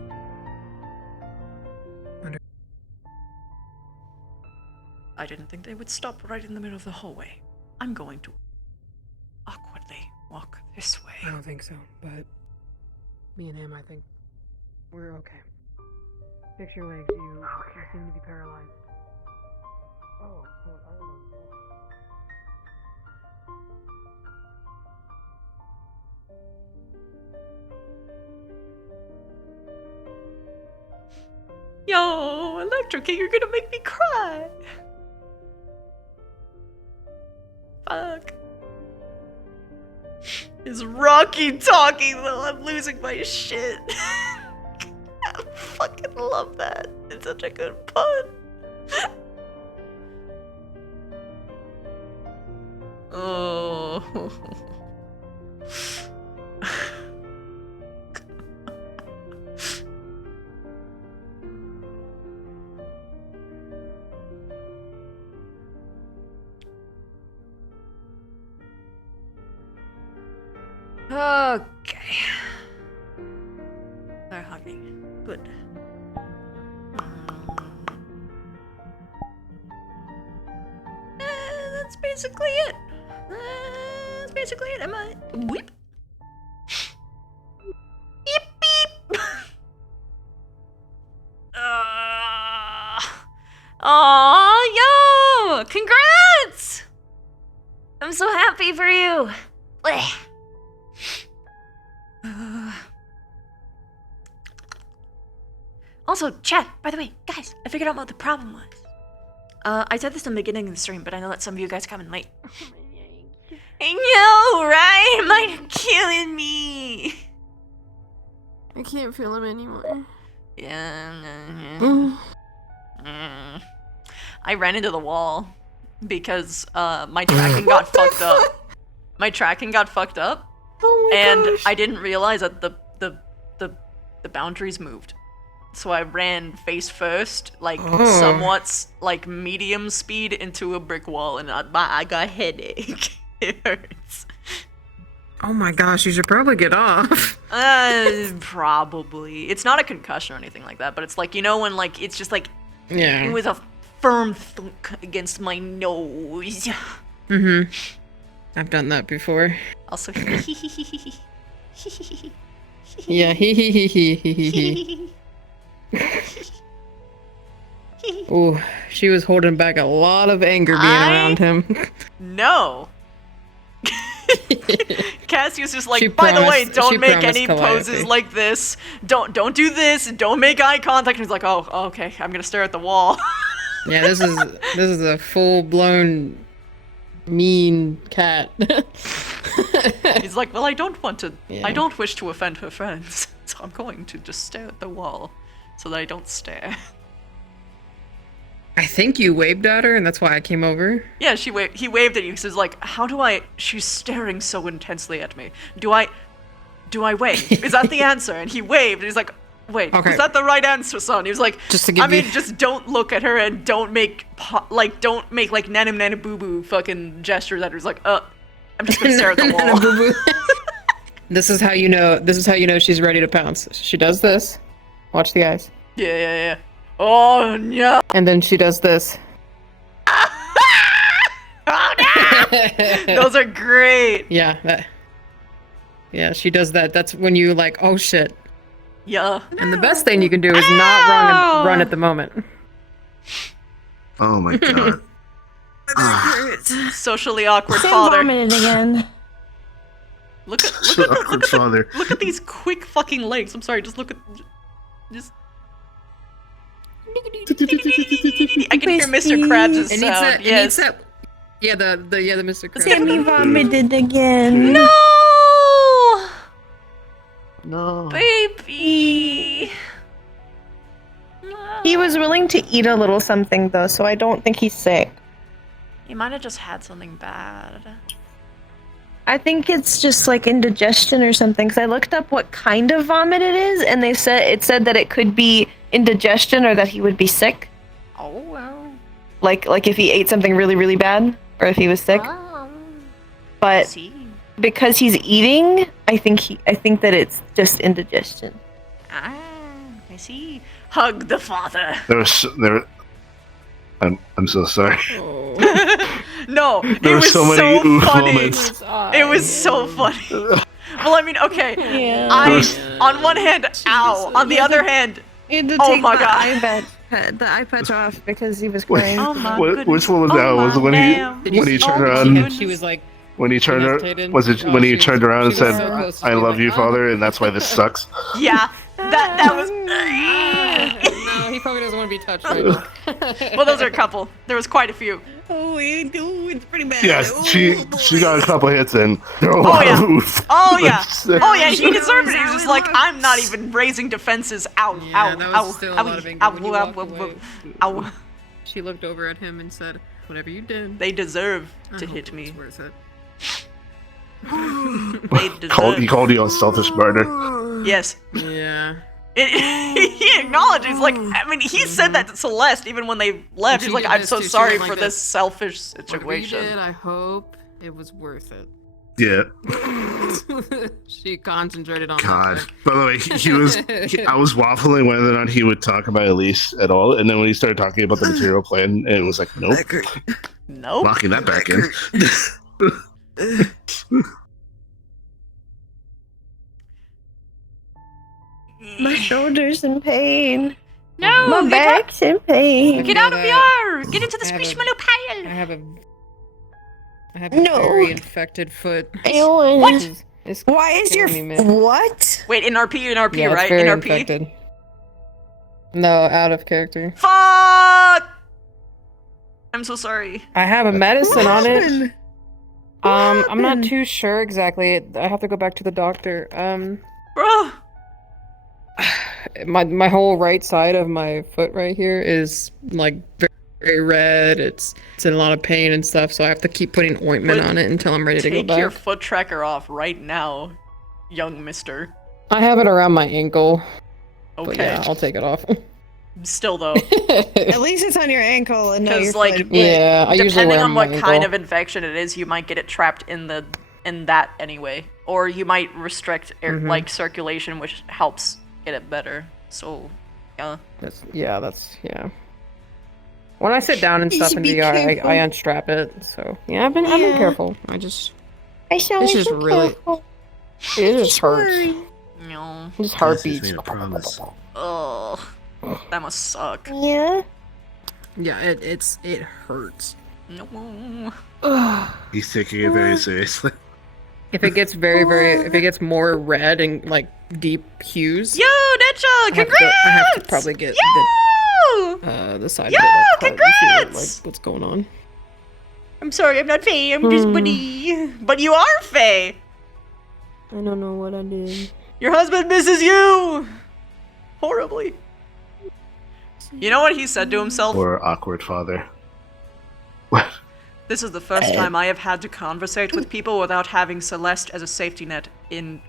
I didn't think they would stop right in the middle of the hallway. I'm going to awkwardly walk this I way. don't think so, but me and him, I think we're okay. Fix your legs, you seem to be paralyzed. Oh, I don't know. Yo, Electric, you're gonna make me cry. Fuck. Is Rocky talking though? I'm losing my shit. I fucking love that. It's such a good pun. Oh. Okay. They're hugging. Good. That's basically it. That's basically it. Am I? Whip. Beep beep. Aw, yo! Congrats! I'm so happy for you. Blech. Also, chat, by the way, guys, I figured out what the problem was. I said this in the beginning of the stream, but I know that some of you guys come in late. I know, right? Mine killing me. I can't feel him anymore. Yeah. I ran into the wall because my tracking got fucked up. My tracking got fucked up, and I didn't realize that the boundaries moved. So I ran face first, like somewhat like medium speed into a brick wall, and I got a headache. It hurts. Oh my gosh, you should probably get off. Probably. It's not a concussion or anything like that, but it's like, you know, when like it's just like Yeah. it was a firm thunk against my nose. Mm-hmm. I've done that before. Also, Yeah. He. Ooh, she was holding back a lot of anger being around him. No. Cassie's just like, She by the way, promised- don't she make promised any Calliope. poses like this. Don't do this. Don't make eye contact. And he's like, oh, okay, I'm gonna stare at the wall. Yeah, this is a full-blown mean cat. He's like, well, I don't Yeah. wish to offend her friends, so I'm going to just stare at the wall so that I don't stare. I think you waved at her, and that's why I came over. Yeah, he waved at you. He says like, she's staring so intensely at me. Do I wave? Is that the answer? And he waved, and he's like, wait, Okay. is that the right answer, son? He was like, Just to give I mean, you- just don't look at her and don't make like nanim nana boo boo fucking gestures at her. He's like, I'm just gonna stare at the wall. Boo-boo. This is how you know. This is how you know she's ready to pounce. She does this. Watch the eyes. Yeah. Oh no! And then she does this. Oh no! Those are great. Yeah. She does that. That's when you like, oh shit. Yeah. And the best thing you can do is not run at the moment. Oh my god. Socially awkward Sam father. vomited again. Look at Awkward father. look at these quick fucking legs. I'm sorry. Just look at just. I can hear Mr. Krabs' It needs sound. that. Yes. It needs that. Yeah, the Mr. Krabs. Sammy vomited again. No, No. baby. He was willing to eat a little something though, so I don't think he's sick. He might have just had something bad. I think it's just like indigestion or something. Cause I looked up what kind of vomit it is, and it said that it could be indigestion or that he would be sick. Oh well. Like if he ate something really really bad, or if he was sick. But See. because he's eating, I think that it's just indigestion. I see. Hug the father. I'm so sorry. No, it There were was so many so oof funny. moments. It was so funny. Well, I mean, okay. Yeah. On one hand, ow. On the other hand, You had to Oh take my the God. eye patch off because he was Wait. crying. oh my Which goodness. one was Oh that? Was it my when damn. he turned Oh my around? goodness. She was like, When he turned Devastated. around, was it Oh, when he she turned was- around and she was said, so close to "I being love like, you, "Oh." Father," and that's why this sucks? Yeah, that was. No, he probably doesn't want to be touched right now. Well, those are a couple. There was quite a few. Oh, it's pretty bad. Yes, Oh, she got a couple hits in. Oh yeah. Oh yeah. Sick. Oh yeah. He deserved it. He was just like, I'm not even raising defenses. Ow. Yeah, Ow. that was Ow. still a Ow. lot of anger Ow. when you Ow. walked away. Ow. She looked over at him and said, "Whatever you did, They deserve I to hope hit it me. was worth it." They deserve. He called you a selfish murder. Yes. Yeah. He acknowledges, like, I mean, he said that to Celeste even when they left. She He's like, did I'm this so too. She sorry went like for this this. selfish Whatever you did, situation. I hope it was worth it. Yeah. She concentrated on God. that. By the way, I was waffling whether or not he would talk about Elise at all, and then when he started talking about the material plan, it was like, nope, Nope. locking that back in. My shoulder's in pain. No, My back's in pain. get out of here! Get into the I have squishmallow I pile! have a No. very infected foot. I don't want What? it. It's Why is your killing me, man. what? Wait, in RP, Yeah, right? it's very In RP? infected. No, out of character. Fuck! I'm so sorry. I have a medicine on it. happened? I'm not happened? too sure exactly. I have to go back to the doctor. Bro! My whole right side of my foot right here is like very, very red. It's in a lot of pain and stuff, so I have to keep putting ointment Well, on it until I'm ready to go Take your back. foot tracker off right now, young mister. I have it around my ankle, but Okay. yeah, I'll take it off. Still though. At least it's on your ankle and not your Because, like, foot. Yeah, I usually depending wear on what my kind ankle. of infection it is, you might get it trapped in the in that anyway. Or you might restrict air, like circulation, which helps get it better. So, yeah. That's When I sit down and You stuff should in be VR, careful. I unstrap it. So yeah, I've been careful. I It's shall just really, it just hurts. No. Just heartbeats. Made a promise. Ugh. That must suck. Yeah. Yeah, it hurts. No. He's taking it very seriously. If it gets if it gets more red and like deep hues, Yo, Netcha, congrats! I have to probably get the side Yo, of it, like, part and see what, congrats! like what's going on. I'm sorry, I'm not Faye, I'm just Buddy. But you are Faye! I don't know what I did. Your husband misses you! Horribly. You know what he said to himself? Or awkward father. What? This is the first time I have had to conversate with people without having Celeste as a safety net in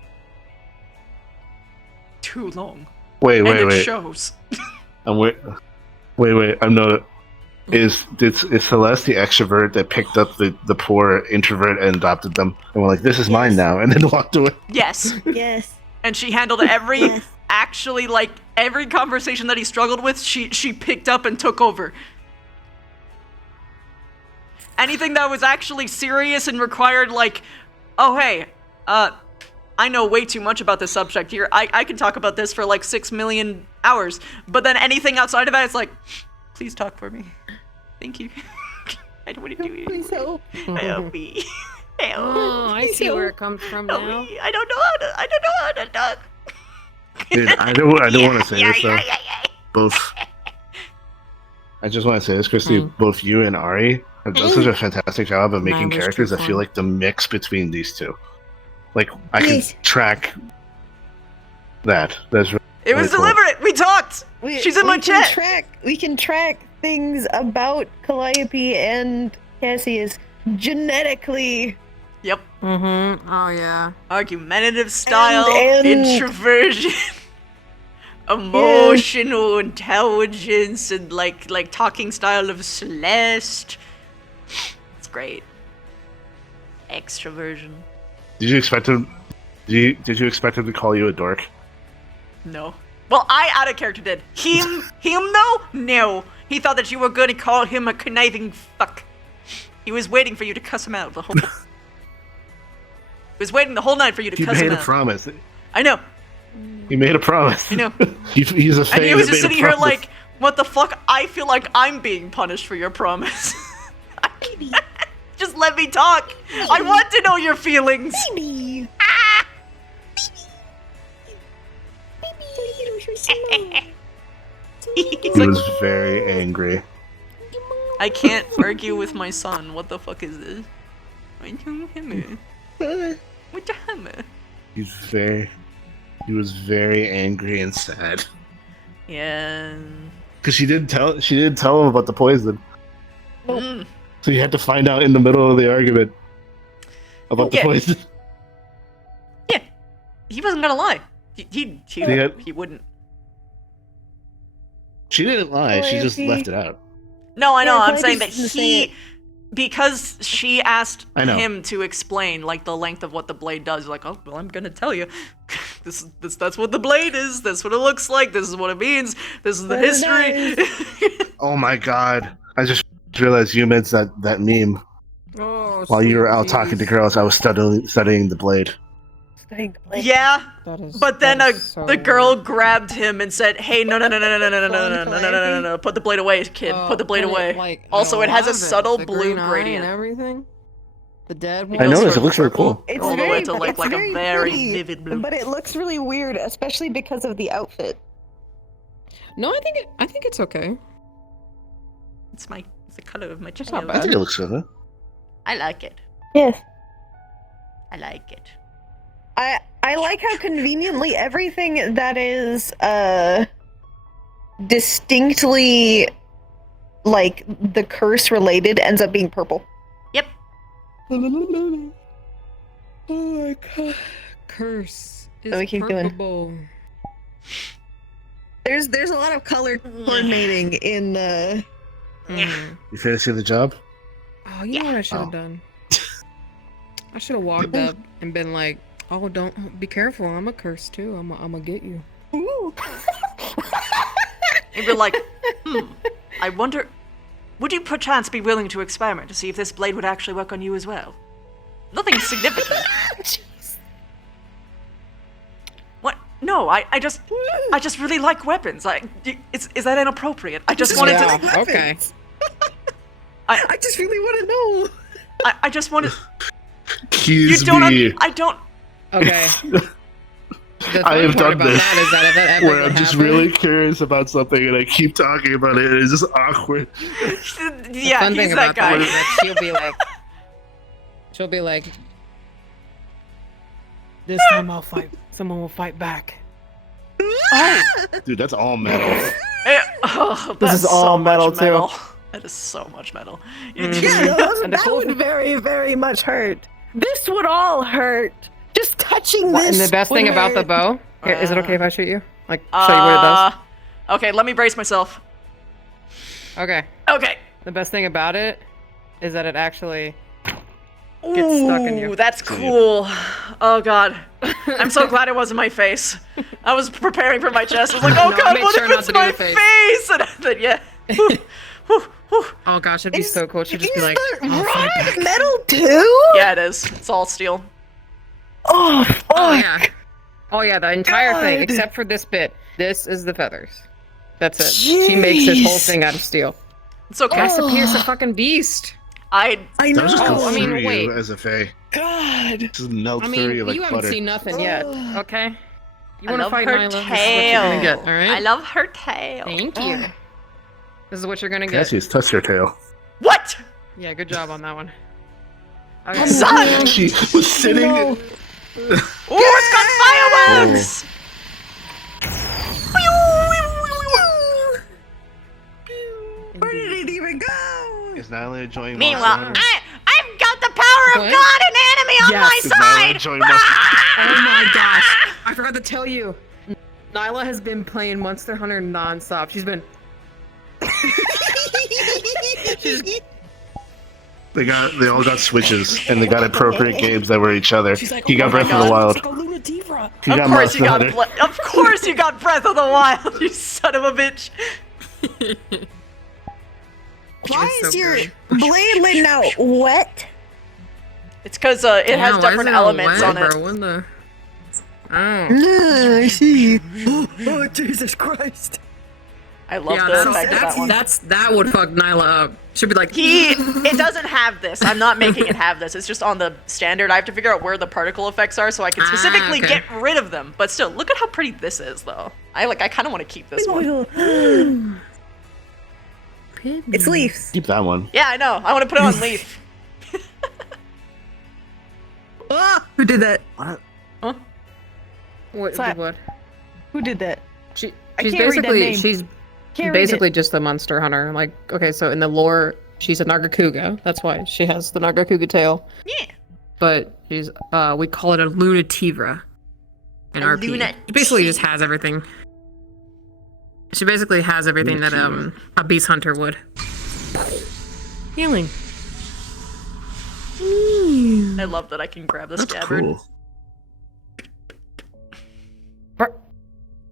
too long. Wait, and it wait. shows. I'm wait. I'm not. Is Celeste the extrovert that picked up the poor introvert and adopted them and were like, "This is mine now," and then walked away? Yes. Yes. And she handled every actually like every conversation that he struggled with. She picked up and took over. Anything that was actually serious and required like, oh hey, I know way too much about this subject here. I can talk about this for like 6 million hours. But then anything outside of that, it's like, please talk for me. Thank you. I don't want to do it. Please help. Help me. Help. Oh, I see where it comes from Help now. me. I don't know how to talk. Dude, I don't want to say this though. Both. I just want to say this, Christy. Both you and Ari have done such a fantastic job of making characters that feel like the mix between these two. Like I can track that. That's really It was cool. deliberate. We talked. She's in my chat. We can track things about Calliope and Cassius genetically. Yep. Oh yeah. Argumentative style, And- introversion, emotional intelligence, and like talking style of Celeste. It's great. Extroversion. Did you expect him? Did you expect him to call you a dork? No. Well, I out of character did. Him though? No. He thought that you were gonna call him a conniving fuck. He was waiting for you to cuss him out the whole time. He was waiting the whole night for you to He cuss him made a out. promise. I know. He made a promise. I know. He's a And fan he was that just made a sitting here promise. like, what the fuck? I feel like I'm being punished for your promise. Just let me talk. I want to know your feelings. Baby. He's He like, was very angry. I can't argue with my son. What the fuck is this? What the hammer? He was very angry and sad. Yeah. Because she didn't tell him about the poison. Mm. So you had to find out in the middle of the argument about the Yeah. poison. Yeah. He wasn't gonna lie. He wouldn't. She didn't lie. She just Loyalty. left it out. No, I know. Yeah, I'm Clyde saying that didn't say it. because she asked I know. him to explain like the length of what the blade does. Like, oh, well, I'm gonna tell you. That's what the blade is. That's what it looks like. This is what it means. This is the history. Oh my god! I just realized you meant that meme. Oh, While you were sweet out talking to Jesus. girls, I was studying the blade. Yeah, That is, but then that is so the girl grabbed him and said, "Hey, no, put the blade away, kid. Oh, Put the blade but away." like, Also, I it has a love subtle The blue green eye gradient. and everything. The dead It one. I goes noticed, from it looks very purple cool. It's all the way very, to like it's a very very pretty, vivid blue. but it looks really weird, especially because of the outfit. No, I think it's okay. It's the color of my It's not child. I bad. think it looks good. Huh? I like it. Yes. I like it. I like how conveniently everything that is distinctly like the curse related ends up being purple. Yep. Oh my god. Curse is we keep going. purple. There's a lot of color coordinating in You finishing the job? Oh, you know what I should have Oh. done? I should have walked up and been like, "Oh, don't be careful. I'm a curse too. I'm gonna get you." Ooh. And be like, I wonder, would you perchance be willing to experiment to see if this blade would actually work on you as well? Nothing significant. What? No, I just really like weapons. Is that inappropriate? I just wanted to. Okay. I just really want to know. I just wanted. Excuse You don't. me. I don't. Okay. The I have funny part done about this that is that if that ever where would I'm just happen- really curious about something and I keep talking about it and it's just awkward. The Yeah, fun he's thing that about guy. that is that she'll be like, This time I'll fight. Someone will fight back. Dude, that's all metal. Oh, This that's is all so much metal, too. metal. That is so much metal. Yeah, And the that cool would very, very much hurt. This would all hurt. Just touching What, this. and the best thing would about the hurt. bow, here, is it okay if I shoot you? Like, show you what it does? Okay, let me brace myself. Okay. Okay. The best thing about it is that it actually gets stuck in you. Ooh, that's cool. Oh god. I'm so glad it wasn't my face. I was preparing for my chest. I was like, oh No, god, make what sure if not it's to do my the face. face? And then, yeah. Whew, whew, whew. Oh gosh, it'd be so cool. She'd just be Is like, the "I'll fight rod back." metal too? Yeah, it is. It's all steel. Oh, fuck. Oh yeah. Oh yeah, the entire thing, God. except for this bit. This is the feathers. That's it. She makes this whole Jeez. thing out of steel. It's okay. Has to pierce a fucking beast. I I That was just know. go I mean, through wait. you as a fae. God. Just melt I through mean, you like you haven't butter. seen nothing yet, okay? You I want to love fight her Nyla? tail. This is what you're gonna get, alright? I love her tail. Thank you. This is what you're gonna get. Cassie's touched your tail. What? Yeah, good job on that one. Okay. Son! She was sitting. No. Ooh, it's got fireworks! Where did it even go? Is Nyla enjoying Meanwhile, Monster I've got the power of What? God and enemy on Yes. my Hunter? Is Nyla side! enjoying Monster Oh my gosh! I forgot to tell you. Nyla has been playing Monster Hunter non-stop. She's been. They all got switches and they got appropriate games that were each other. She's like, He oh got my Breath of the God, Wild. it's like a Lunatifa. He Of got course you Monster got Hunter. of course you got Breath of the Wild, you son of a bitch. Why so is your good. blade now wet? It's because it has Wow, why different is it all elements wet, on it. Bro? What the? Oh. I see. Oh, Jesus Christ. I love Yeah, the effect of that one. that would fuck Nyla up. She'd be like, It doesn't have this. I'm not making it have this. It's just on the standard. I have to figure out where the particle effects are so I can specifically okay. get rid of them. But still, look at how pretty this is, though. I kind of want to keep this one. It's leaves. Keep that one. Yeah, I know. I want to put it on Leaf. Ah, who did that? What? Slap. What? Who did that? She's can't read that basically name. she's Can't read basically it. just a monster hunter. Like, okay, so in the lore, she's a Nargacuga. That's why she has the Nargacuga tail. Yeah. But she's we call it a Lunativra in A RP. She basically just has everything. She basically has everything that a beast hunter would. Healing. I love that I can grab this That's scabbard. cool.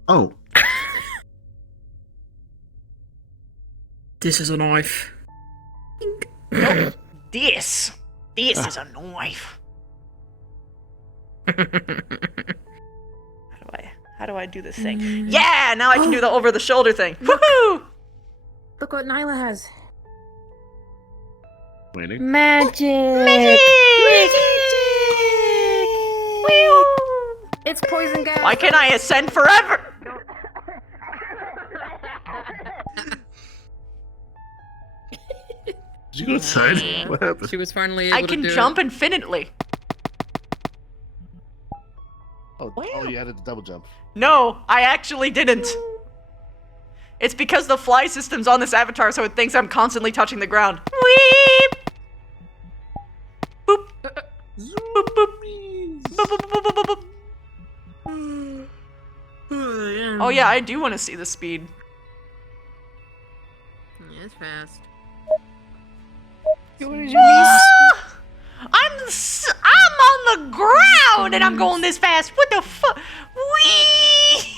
Oh, This is a knife. No, this is a knife. How do I do this thing? Yeah, now I can do the over the shoulder thing. Woohoo! Look what Nyla has. waiting. Magic. It's poison gas. Why can't I ascend forever? Did you go outside? What happened? She was finally able I to can do jump it. infinitely. Oh, you added the double jump. No, I actually didn't. It's because the fly system's on this avatar, so it thinks I'm constantly touching the ground. Weep! Boop. Boop, boop. Boop, boop, boop, boop, boop, boop. Oh yeah, I do want to see the speed. Yeah, it's fast. Ah! I'm the ground and I'm going this fast. What the fuck? Wee!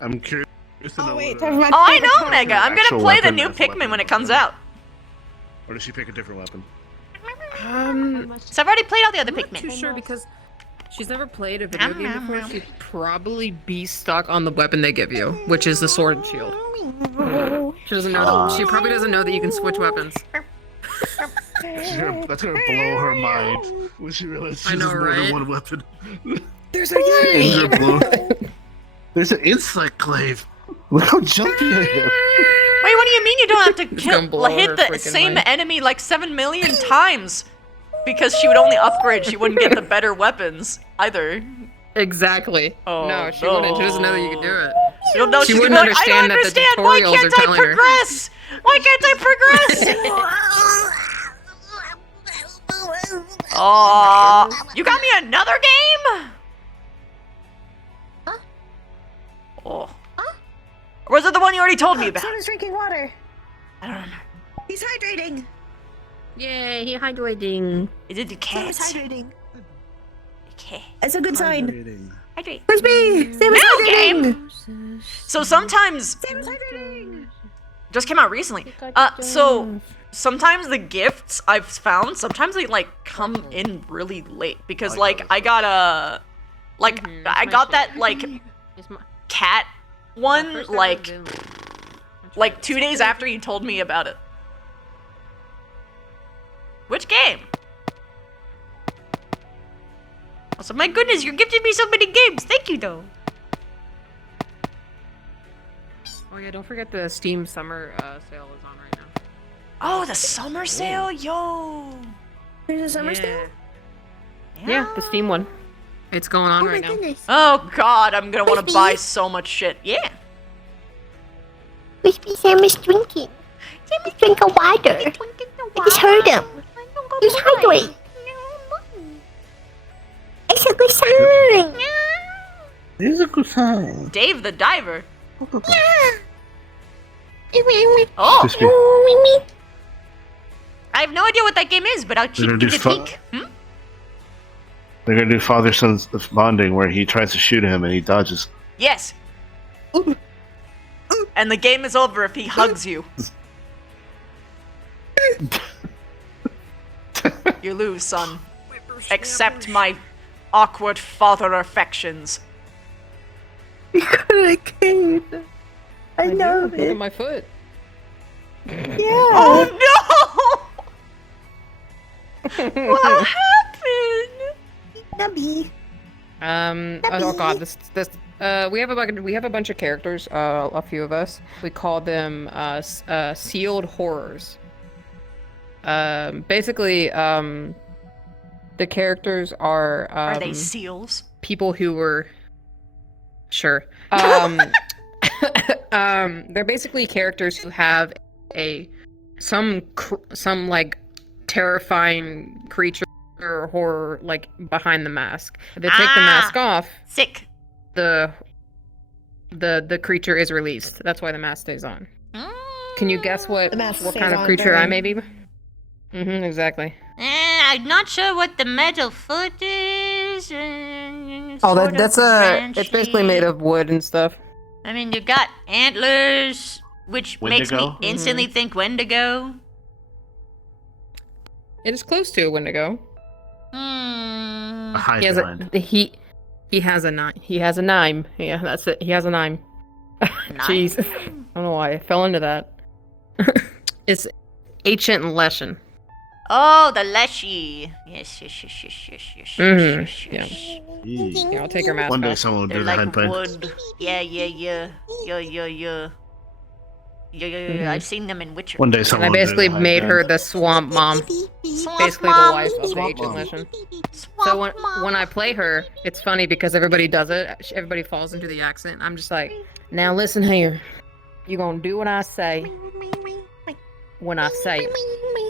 I'm curious to know. wait, what, there's my Oh, I favorite know, part. Mega. I'm gonna Actual play the weapon new as a Pikmin weapon. when it comes out. Or does she pick a different weapon? So I've already played all the other I'm not too Pikmin. sure because she's never played a video game before. She'd probably be stuck on the weapon they give you, which is the sword and shield. She doesn't know. She probably doesn't know that you can switch weapons. That's gonna blow her mind when she realizes I she know, has more than right? one weapon. There's a yay! There's an insect glaive. Look how jumpy I am. Wait, what do you mean you don't have to It's gonna blow hit her the freaking same mind. enemy like 7 million times? Because she would only upgrade, she wouldn't get the better weapons either. Exactly. Oh, no, she wouldn't. She doesn't know that you can do it. You don't know She she's wouldn't gonna be like, I don't understand that the understand, why tutorials can't are I telling her. progress? Why can't I progress? Oh, you got me another game? Huh? Oh. Or was it the one you already told me about? Sam's drinking water. I don't know. He's hydrating. Yay, he hydrating. Is it the cat? Sam's hydrating. Okay. It's a good sign. Hydrate. Where's me? Sam is New hydrating. game! So sometimes, Sam is hydrating. just came out recently. So sometimes the gifts I've found, sometimes they like come in really late because like I got a, like I got that like cat one like 2 days after you told me about it. Which game? Also, my goodness, you're gifting me so many games. Thank you, though. Oh yeah, don't forget the Steam Summer sale is on right now. Oh, the summer sale, yo. There's a summer Yeah. sale? Yeah, the Steam one. It's going on Oh my right now. goodness. Oh God, I'm gonna want to buy so much shit. Yeah. Crispy Sam is drinking. Sam is drinking water. I just heard him. He's hydrating. It's a good sign. It's a good sign. Dave the Diver. Oh. I have no idea what that game is, but I'll keep They're gonna give do it a peek. They're gonna do father-son bonding where he tries to shoot him and he dodges. Yes. And the game is over if he hugs you. You lose, son. Accept my awkward father affections. You got a cane. I know Look at it. my foot. Yeah. Oh no! What happened? Nubby. Oh god, we have a bunch of characters, a few of us. We call them sealed horrors. Basically, the characters are they seals? people who were sure. They're basically characters who have some like terrifying creature or horror like behind the mask. If they take the mask off, Sick. the creature is released. That's why the mask stays on. Can you guess what The mask stays kind of on, creature I burn. may be? Exactly. I'm not sure what the metal foot is. Oh, it's basically made of wood and stuff. I mean, you got antlers, which makes me Wendigo? instantly think Wendigo. It is close to a Wendigo. A He has Hydra. he has a nine. He has a nine. Yeah, that's it. He has a nine. Jeez. I don't know why I fell into that. It's ancient Leshen. Oh, the Leshy. Yes. Yeah, I'll take her mask One day off. someone will They're do the like headband. wood. Yeah. I've seen them in Witcher. One day And someone I will do basically the made her headband. the swamp mom. Swamp Basically Mom. the wife of the Swamp ancient Mom. Leshen. So when I play her, it's funny because everybody does it. Everybody falls into the accent. I'm just like, now listen here. You gonna do what I say when I say it.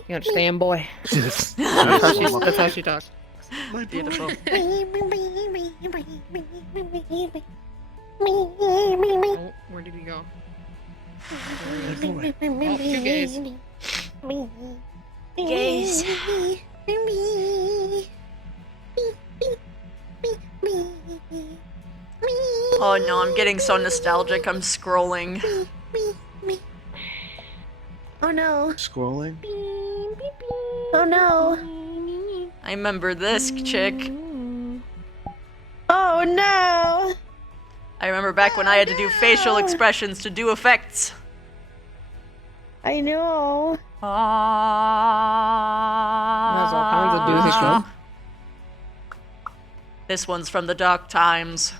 You understand, boy? Yes. That's how she talks. Beautiful. Oh, where did he go? Me, Oh, two gays. Gays. Oh no, I'm getting so nostalgic. I'm scrolling. Oh no. Scrolling. Oh no. I remember this chick. Oh no. I remember back when I had to do facial expressions to do effects. I know. There's all kinds of doozy stuff. This one's from the dark times.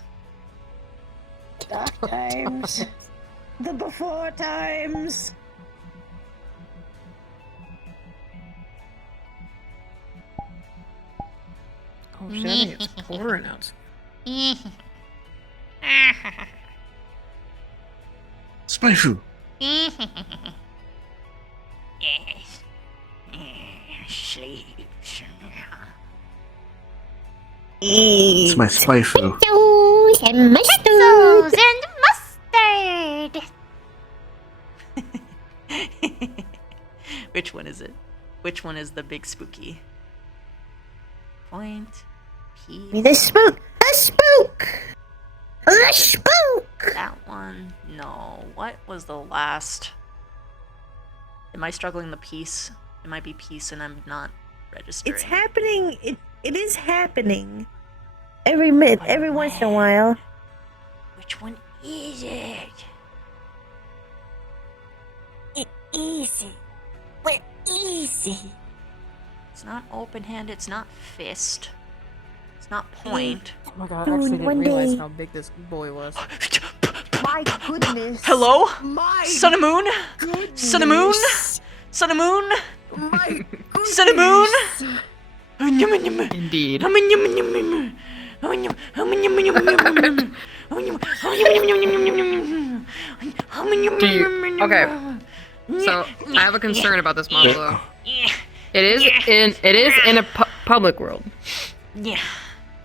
Dark times. The before times. Oh shit, I think it's pouring out. Spaifu. Yes. Sleep. It's my Spaifu. Pretzels and mustard. Which one is it? Which one is the big spooky? Point. Piece. The spook. A spook. A spook. That one. No. What was the last? Am I struggling the piece? It might be piece and I'm not registering. It's happening. It is happening. Every once in a while. Which one is it? Easy. Where easy. It's not open hand, it's not fist. It's not point. Oh my god, I actually didn't One realize day. how big this boy was. My goodness. Hello? My Sun and moon? goodness. Sun and moon? Sun and moon? My goodness. Sun and moon? Indeed. Okay. So I have a concern about this model though. It is in a public world, Yeah.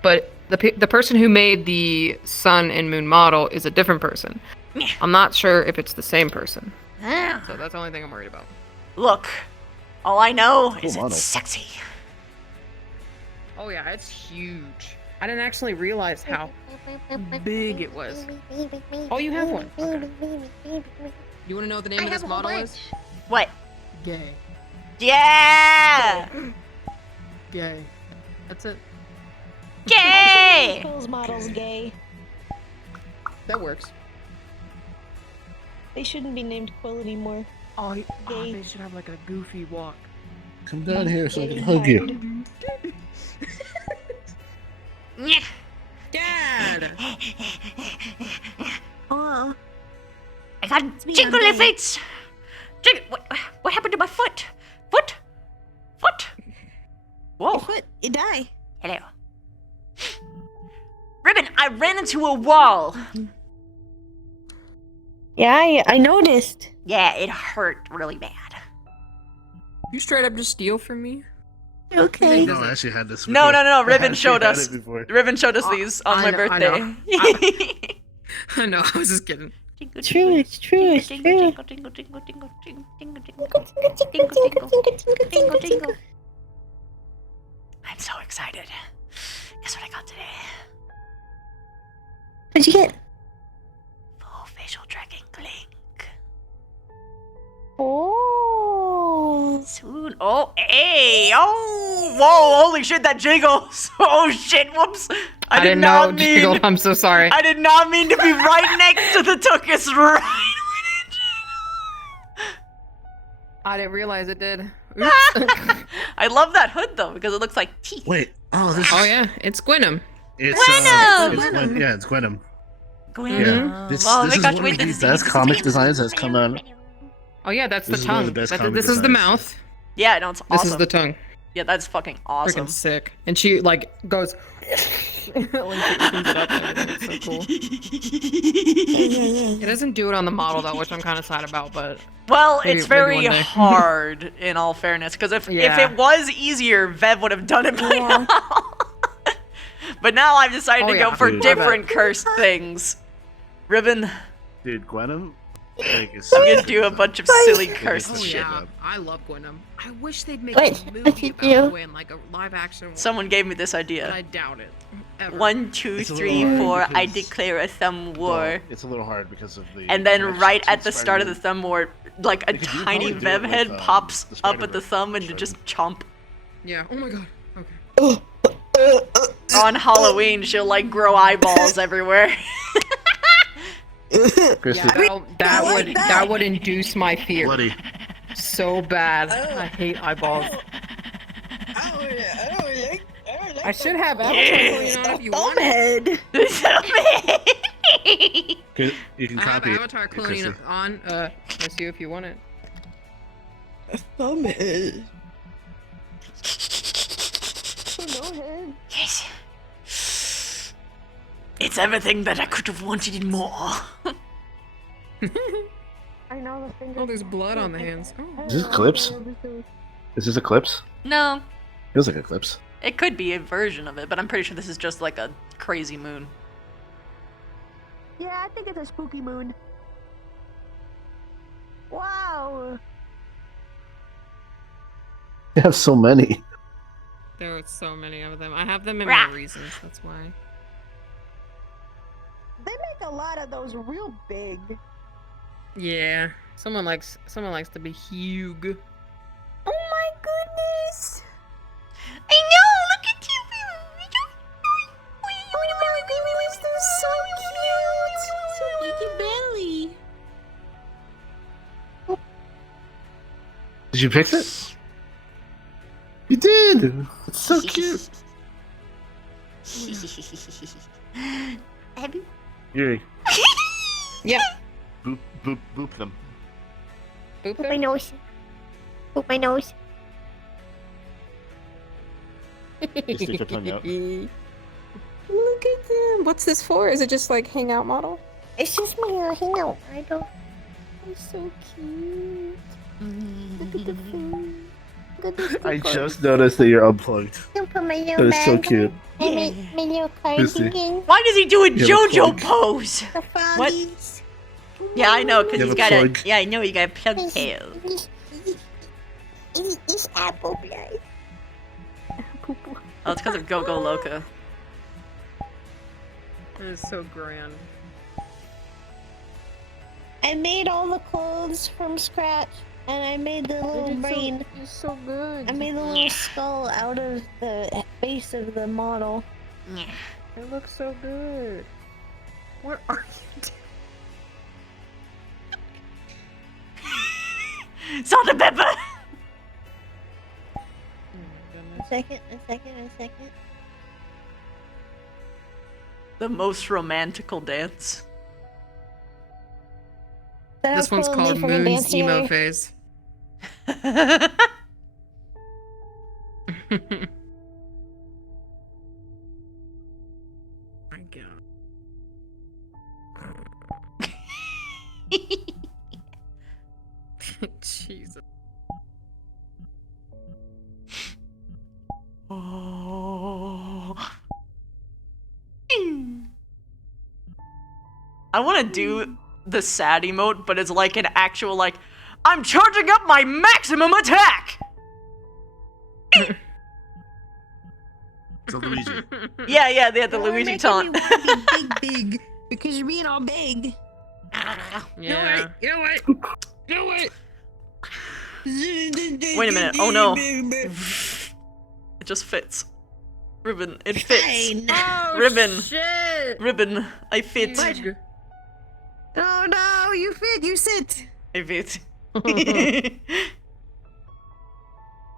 but the person who made the sun and moon model is a different person. I'm not sure if it's the same person. So that's the only thing I'm worried about. Look, all I know Cool is model. it's sexy. Oh yeah, it's huge. I didn't actually realize how big it was. Oh, you have one. Okay. You want to know what the name of this model is? What? Gay. Yeah! Gay. That's it. Gay! Those models gay. That works. They shouldn't be named Quill anymore. Oh, Gay. they should have like a goofy walk. Come down here so I can hug you. Dad! Oh. I got jingly feet! What happened to my foot? Foot? Whoa. What? You die. Hello. Ribbon, I ran into a wall. Yeah, I noticed. Yeah, it hurt really bad. You straight up just steal from me? Okay. No, I actually had this. No. before. Ribbon I showed actually us. had it before. Ribbon showed us these on my birthday. I know, I was just kidding. It's true, it's true, it's true. Tingle, tingle, tingle, tingle, tingle, tingle, tingle, tingle, tingle. I'm so excited. Guess what I got today? What'd you get? Full facial tracking link. Oh. Soon. Oh, hey. Oh, whoa. Holy shit, that jiggles. Oh, shit. Whoops. I did didn't not know. mean. Jiggle, I'm so sorry. I did not mean to be right next to the tuchus right when it I didn't realize it did. Oops. I love that hood though because it looks like teeth. Wait. Oh, this. Oh yeah, it's Gwynum. It's Gwenum! yeah, it's Gwenum. Gwen. Yeah. This Well, is we got one to wait of the to see best this comic game. designs that's come out. Oh yeah, that's This the is one of tongue. the best comic This is the designs. mouth. Yeah, no, it's This awesome. is the tongue. Yeah, that's fucking awesome. Freaking sick. And she like goes when she opens it up and everything. It's so cool. It doesn't do it on the model though, which I'm kind of sad about, but Well, maybe- it's maybe very one day. hard in all fairness because if Yeah. it was easier, Vev would have done it by now. But now I've decided Oh, to yeah. go for Dude. different cursed things. Ribbon. Dude, Gwenum. Aegis, I'm gonna do a bunch of silly curse Oh shit. yeah, I love Gwynum. I wish they'd make Wait, a what'd movie you about do? Gwyn, like a live action one. Someone gave me this But idea. I doubt it. Ever. 1, 2, It's a 3, little 4. hard I because- declare a thumb Well, war. it's a little hard because of the. And then connection right to at the start of the Spider-Man. thumb war, like a They could do- tiny probably do it Vev head with, pops the up at the Spider-Verse thumb and version. just chomp. Yeah. Oh my god. Okay. On Halloween, she'll like grow eyeballs everywhere. Christy, Yeah, that would induce my fear bloody. so bad. I hate eyeballs. I should have Avatar going on if you want it. You can I have copy it. Avatar Christy. cloning on. Let's see if you want it. Thumbhead. Yes. It's everything that I could have wanted and more. I know the finger. Oh, there's blood on the hands. Oh. Is this Eclipse? Is this Eclipse? No, Feels like Eclipse. it could be a version of it, but I'm pretty sure this is just like a crazy moon. Yeah, I think it's a spooky moon. Wow. You have so many. There are so many of them. I have them in Rah. my reasons. That's why. They make a lot of those real big. Yeah. Someone likes to be huge. Oh my goodness. I know. Look at you. Oh my goodness, they're so cute. So big belly. Did you pick it? You did. It's so cute. Have you? Yuri, Yep. boop them. Boop Poop my them. nose. Poop my nose. Just stick your tongue out. Look at them. What's this for? Is it just like hangout model? It's just my hangout idol. It's so cute. Look at the food. Look at I just noticed that you're unplugged. Don't put my little That is so bag cute. on. I made my little Christy. cardigan. Why does he do a You have a JoJo plug. pose? The froggies. Yeah, I know, because You he's have a got plug. Yeah, I know, he got a plug tail. It's apple blood. Oh, it's because of Go Go Loca. It is so grand. I made all the clothes from scratch, and I made the little brain. It's so good. I made the little skull out of the base of the model. It looks so good. What are you doing? Salt and pepper! A second. The most romantical dance. This one's called Moon's emo phase. My god. Jesus. Oh. I want to do the sad emote, but it's like an actual, like, I'm charging up my maximum attack! It's a Luigi. Yeah, they had the Luigi taunt. big, because you're being all big. Yeah. You know what? Wait a minute, oh no. It just fits. Ribbon, it fits. Oh, Ribbon. shit! Ribbon, I fit. Huge. Oh no, you fit, you sit. I fit.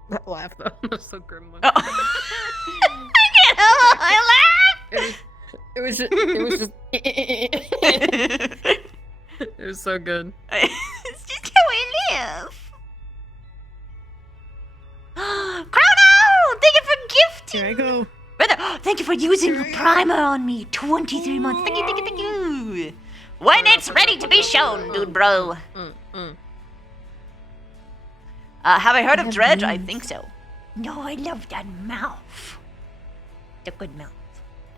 That laugh though, that's so gremlin. Oh. I can't help it, I laugh! It was just it was so good. It's just how I live. Chrono! Thank you for gifting! Here I go. Brother, thank you for using the primer on me. 23 months. Thank you. When it's ready to be shown, dude, bro. Have I heard of Dredge? I think so. No, I love that mouth. The good mouth.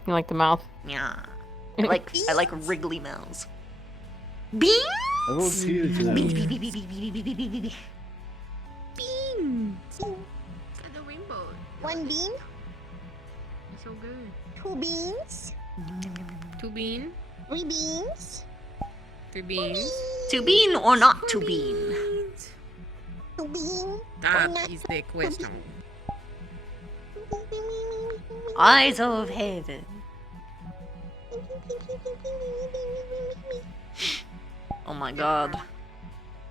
You like the mouth? Yeah. I like wriggly mouths. Bean? Oh, huge. Beans. The rainbow. One bean, It's so good. 2 beans, 2 bean, 3 beans, 3 beans. To bean or not to bean? 2 bean. That is the question. Eyes of heaven. Oh my god.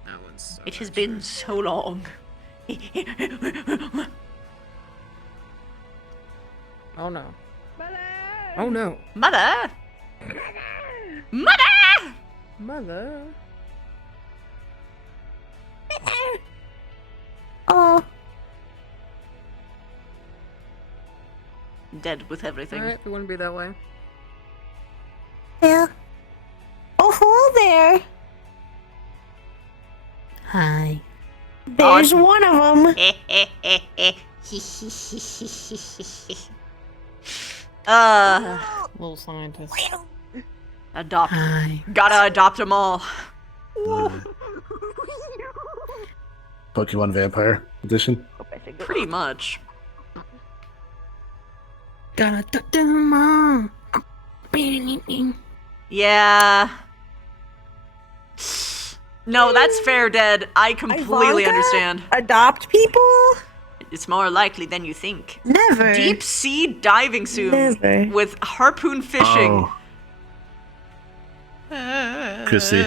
That one's so It has been so long. Oh no. Oh no. Mother! Mother! Mother. Oh, Dead with everything. Alright, it wouldn't be that way. yeah. Oh, hello there. Hi. There's one of them. Little scientist. Adopt. Hi. Gotta adopt them all. Pokemon Vampire Edition. Pretty much. Gotta talk to mom. Yeah. No, that's fair, Dead. I completely Ivanka? understand. Adopt people? It's more likely than you think. Never. Deep sea diving suit Never. with harpoon fishing. Oh. Chrissy.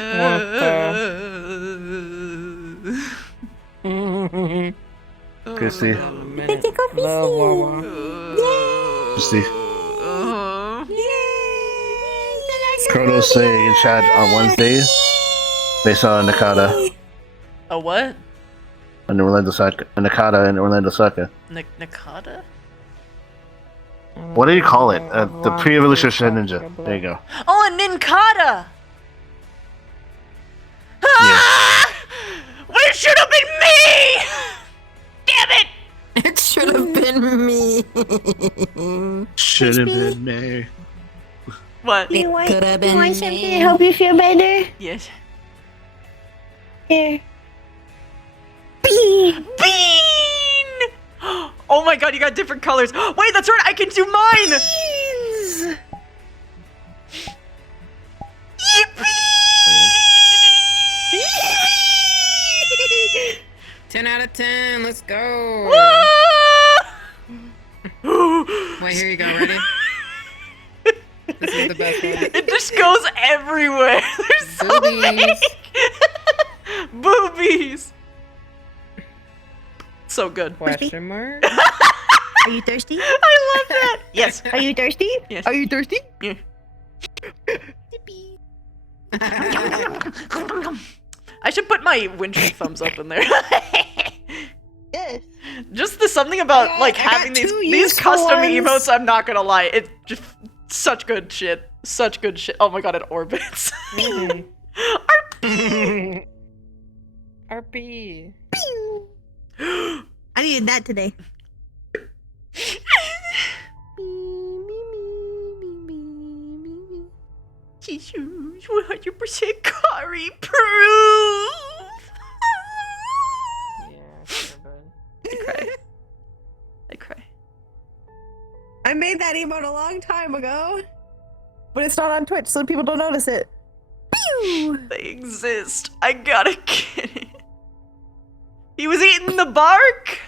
Chrissy. Chrissy. Chronos saying in chat on Wednesday they saw a Nakata. A what? In Orlando Saka. A Nakata in Orlando Saka. Nakata? What do you call it? The pre-evolution ninja. There you go. Oh, a Ninkata! Yeah. Ah! Well, it should have been me! Damn it! It should have been me. Should have been me. What? You want, could have you been want something me. to help you feel better? Yes. Here. Bean! Bean! Oh my god, you got different colors. Wait, that's right, I can do mine! Beans! 10 out of 10. Let's go. Wait, here you go. Ready? This is the best one. It just goes everywhere. There's so many. Boobies. So good. Question mark? Are you thirsty? I love that. Yes. Are you thirsty? Yes. Are you thirsty? Yeah. I should put my windshield thumbs up in there. Yes. Just the something about like I got having these 2 custom ones. emotes. I'm not gonna lie, it's just such good shit. Such good shit. Oh my god, it orbits. RP. I needed that today. She's 100% Kari proof. I cry. I cry. I made that emote a long time ago. But it's not on Twitch, so people don't notice it. Pew! They exist. I gotta get it. He was eating the bark.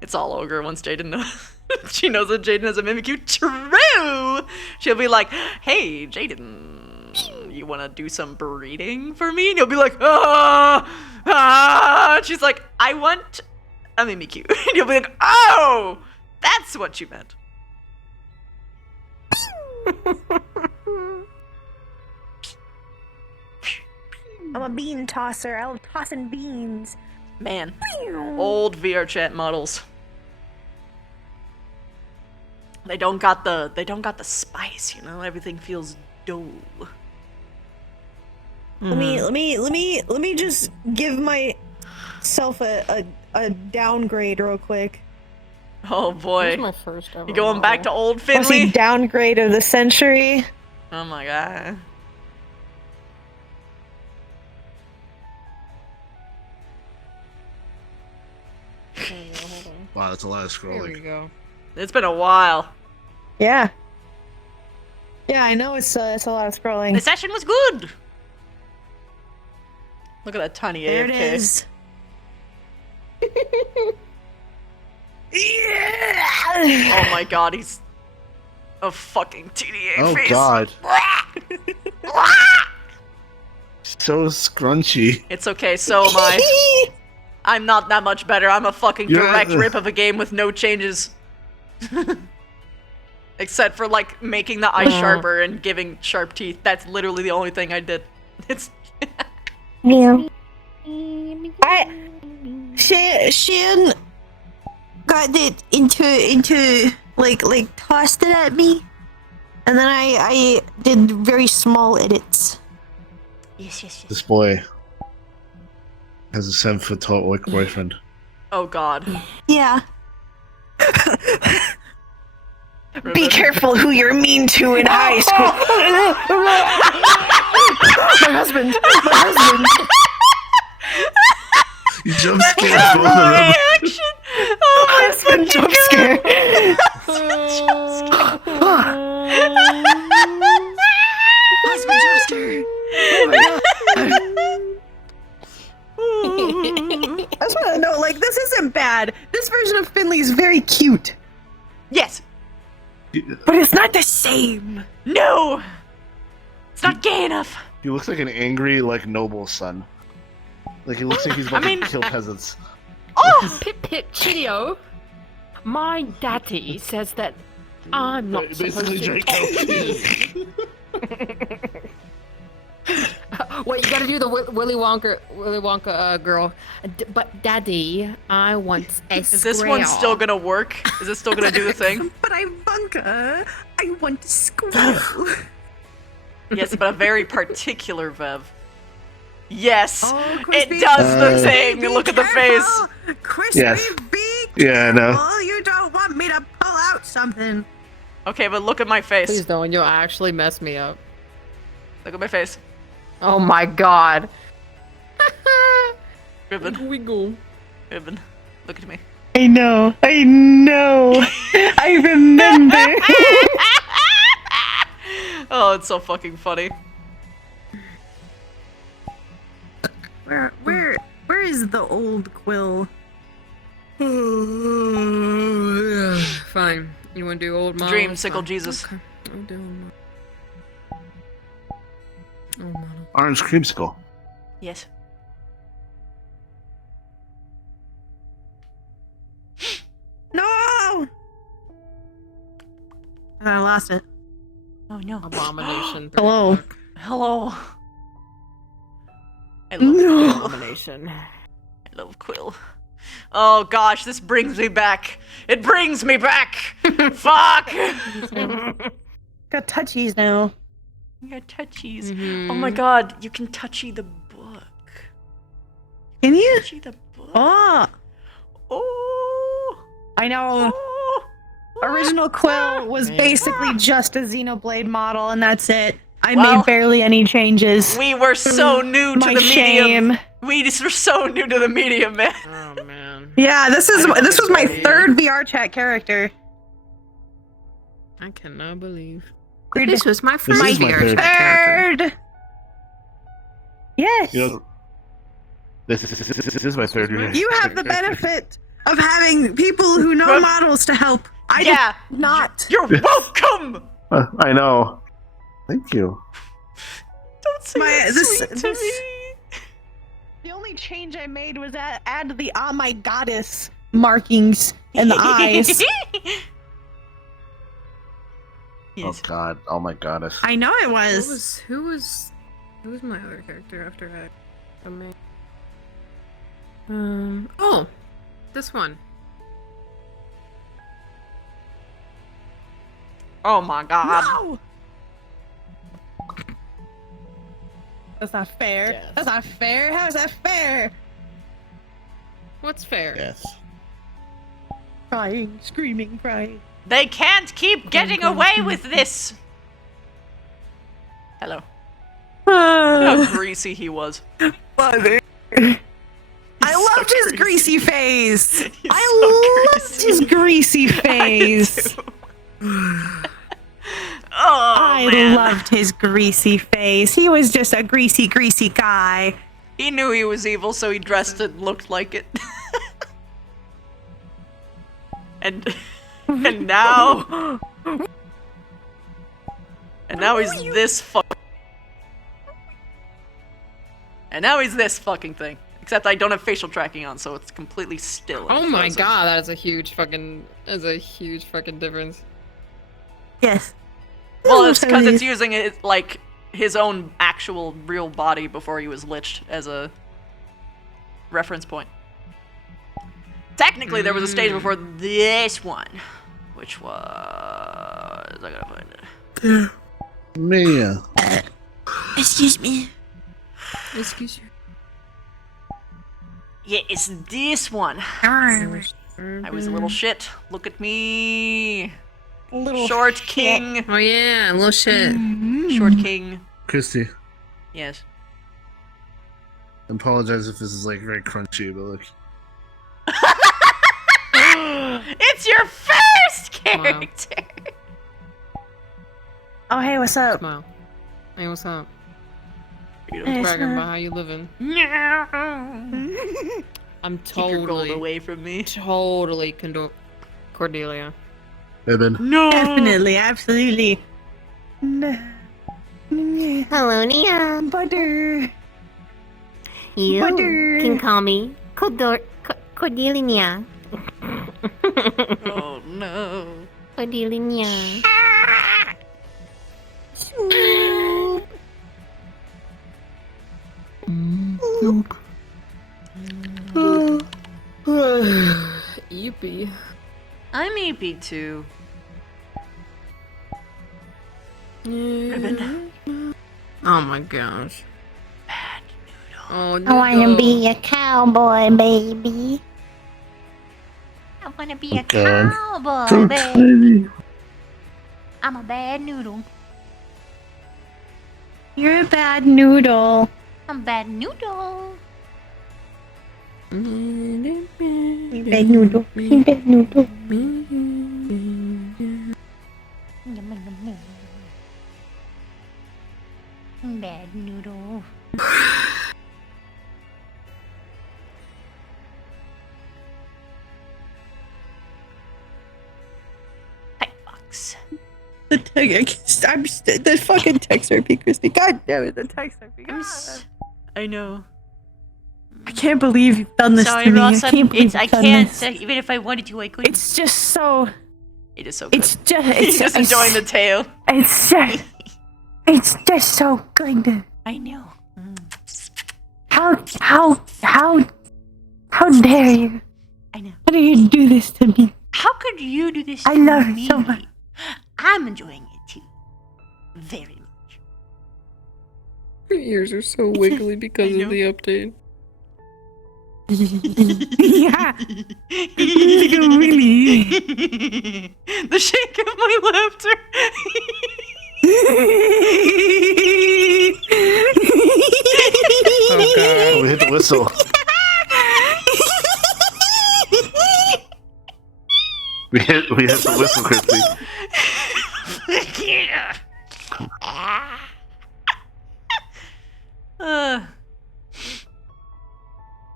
It's all ogre once Jaden knows. She knows that Jaden has a Mimikyu. True! She'll be like, hey, Jaden, you wanna do some breeding for me? And you'll be like, ah! And she's like, I want a Mimikyu. And you'll be like, oh! That's what you meant. I'm a bean tosser. I love tossing beans. Man, old VR chat models. They don't got the spice, you know. Everything feels dull. Let me just give myself a downgrade real quick. Oh That boy. was my first ever. You going back to model. old Was he Finley? downgrade of the century? Oh my god. Hold on. Wow, that's a lot of Here we scrolling. go. It's been a while. Yeah. Yeah, I know it's a lot of scrolling. The session was good. Look at that tiny There AFK. it is. Oh my god, he's a fucking TDA Oh face. god. So scrunchy. It's okay, so am I. I'm not that much better. I'm a fucking You're- direct rip of a game with no changes. Except for like making the eye sharper and giving sharp teeth. That's literally the only thing I did. It's Meow. Shan got it into like tossed it at me, and then I did very small edits. yes. This boy has a 7-foot tall orc boyfriend. Oh god. Yeah. Be careful who you're mean to in high school. My husband. My husband. You jump scared both of them. Reaction! Oh my Husband jump scare. Husband jump scare. I just want to know, like, this isn't bad. This version of Finley is very cute, Yes! but it's not the same. No! It's not gay enough! He looks like an angry, like, noble son. Like, he looks like he's about I mean- to kill peasants. Oh! Pip Pip Chidio, my daddy says that I'm not Basically, supposed to. Draco. Wait, you gotta do the Willy Wonka girl. But daddy, I want a Is this one still gonna work? Is it still gonna do the thing? But I'm Bunka. I want to squeal. Yes, but a very particular Vev. Yes! Oh, It crispy does the big, thing! Look at the face! careful. Crispy Yes. big. Yeah, I know. Oh, you don't want me to pull out something. Okay, but look at my Please face. don't. You'll actually mess me up. Look at my face. Oh my god. Ribbon. Wiggle. Ribbon. Look at me. I know. I remember. Oh, it's so fucking funny. Where is the old quill? Fine. You want to do old model? Dream, sickle Jesus. Okay. I'll do old model. Old model. Orange creamsicle. Yes. No! I lost it. Oh no. Abomination. Hello. Hello. I love Quill. Abomination. I love Quill. Oh gosh, this brings me back. It brings me back. Fuck. Got touchies now. You got touchies. Mhm. Oh my god, you can touchy the book. Can you? Touchy the book. Oh, Oh. I know. Oh. Original Quill was basically just a Xenoblade model, and that's it. I Well, made barely any changes. We were so new to My the medium. shame. We just were so new to the medium, man. Oh man. Yeah, this was my third VR chat character. I cannot believe. This was my first is my VR third. chat character. Third. Yes. You know, this is my third year. You have the benefit of having people who know models to help. I Yeah. do not. You're welcome. I know. Thank you. Don't say My- that this- sweet to this- me. The only change I made was add the "Ah my goddess" markings in the eyes. Oh Yes. god. Oh my goddess. I know it was. Who was my other character after I made? Oh, this one. Oh my god. No! That's not fair. Yes. That's not fair. How is that fair? What's fair? Yes. crying, screaming, crying. They can't keep getting away with this! Hello. Look how greasy he was. Funny. I loved his greasy face. I loved his greasy face. I loved his greasy face. He was just a greasy, greasy guy. He knew he was evil, so he dressed and looked like it. and now he's this fucking thing. Except I don't have facial tracking on, so it's completely still. Oh my god, that is a huge fucking difference. Yes. Well, it's because it's using it like his own actual real body before he was liched as a reference point. Technically, there was a stage before this one, which was... I gotta find it. Mia. Excuse me. Excuse you. Yeah, it's this one. I was a little shit. Look at me. Little Short shit. king. Oh yeah, little shit. Short king. Christy, Yes. I apologize if this is like very crunchy, but look. It's your first character. Oh, hey, what's up? Smile. Hey, what's up? Hey, Bragging about how you living. I'm Keep your gold totally away from me. Cordelia. Hey, Ben. No. Definitely, absolutely. Hello, Nia. Butter. You Butter. can call me Cordelia. Oh no. Cordelia. Yippee. I'm EP too. Ribbon. Oh my gosh. Oh, I wanna be a cowboy, baby. I wanna be a God. cowboy, So baby. tiny. I'm a bad noodle. You're a bad noodle. I'm a bad noodle. You bad noodle. You bad noodle. Bad noodle. Box. The fucking text RP, Christy. God damn it, the text RP. I know. I can't believe you've done this Sorry, to me. Ross. I can't believe I you've done can't. this. Even if I wanted to, I couldn't. It's just so. It is so good. It's just. He's just enjoying the tail. It's just. It's just so good. I know. How dare you? I know. How do you do this to me? How could you do this? I to love me? it so much. I'm enjoying it too. Very much. Your ears are so wiggly because of the update. Yeah. Really. The shake of my laughter. Oh god. Oh, we hit the whistle. we hit the whistle, Christy.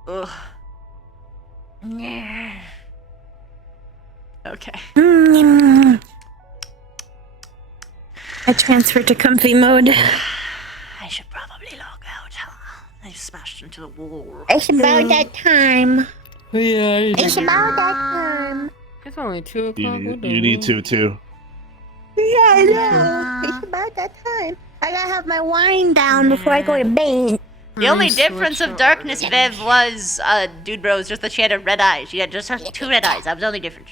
Ugh. Okay. I transferred to comfy mode. I should probably log out. I smashed into the wall. It's about that time. Oh, yeah. It's about that time. It's only 2 o'clock. You need to too. Yeah, I know. It's about that time. I gotta have my wine down before I go to bed. The only difference of darkness, Viv, was, Dude Bro, is just that she had a red eye. She had just 2 red eyes. That was the only difference.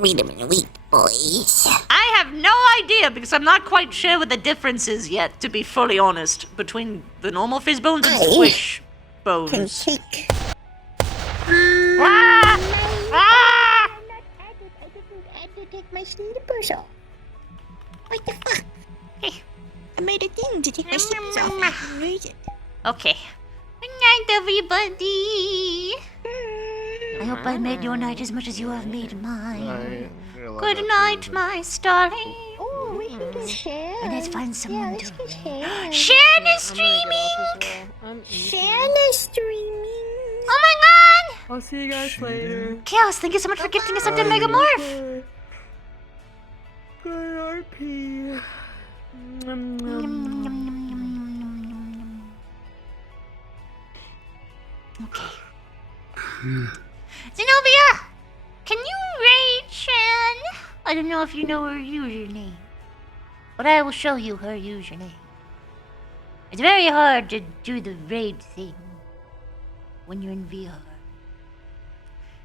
Wait a minute, boys. I have no idea because I'm not quite sure what the difference is yet, to be fully honest, between the normal fizz bones and squish bones. Can take. Ah! Ah! I didn't take my slippers off. What the fuck? Hey, I made a thing to take my slippers off. I didn't read it. Okay. Good night, everybody. I hope I made your night as much as you have made mine. Good night, my starling. Oh, we should get Shan. And let's find someone to. Let's get Shan. Shan is streaming. Shan is streaming. Oh my god! I'll see you guys later. Chaos, thank you so much for gifting us up to Megamorph. Good RP. Okay. Zenobia! Can you raid Shan? I don't know if you know her username, but I will show you her username. It's very hard to do the raid thing when you're in VR.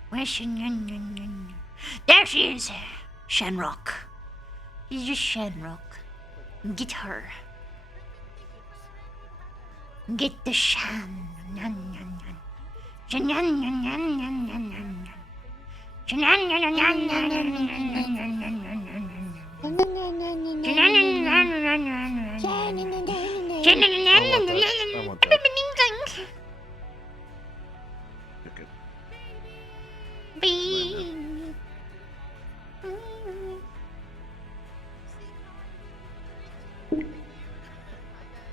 Where's Shan? There she is! Shanrock. She's just Shanrock. Get her. Get the Shan.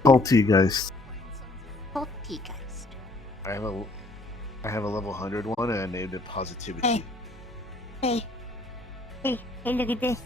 Poltergeist. Poltergeist. I have a level 100 one and I named it Positivity. Hey, look at this.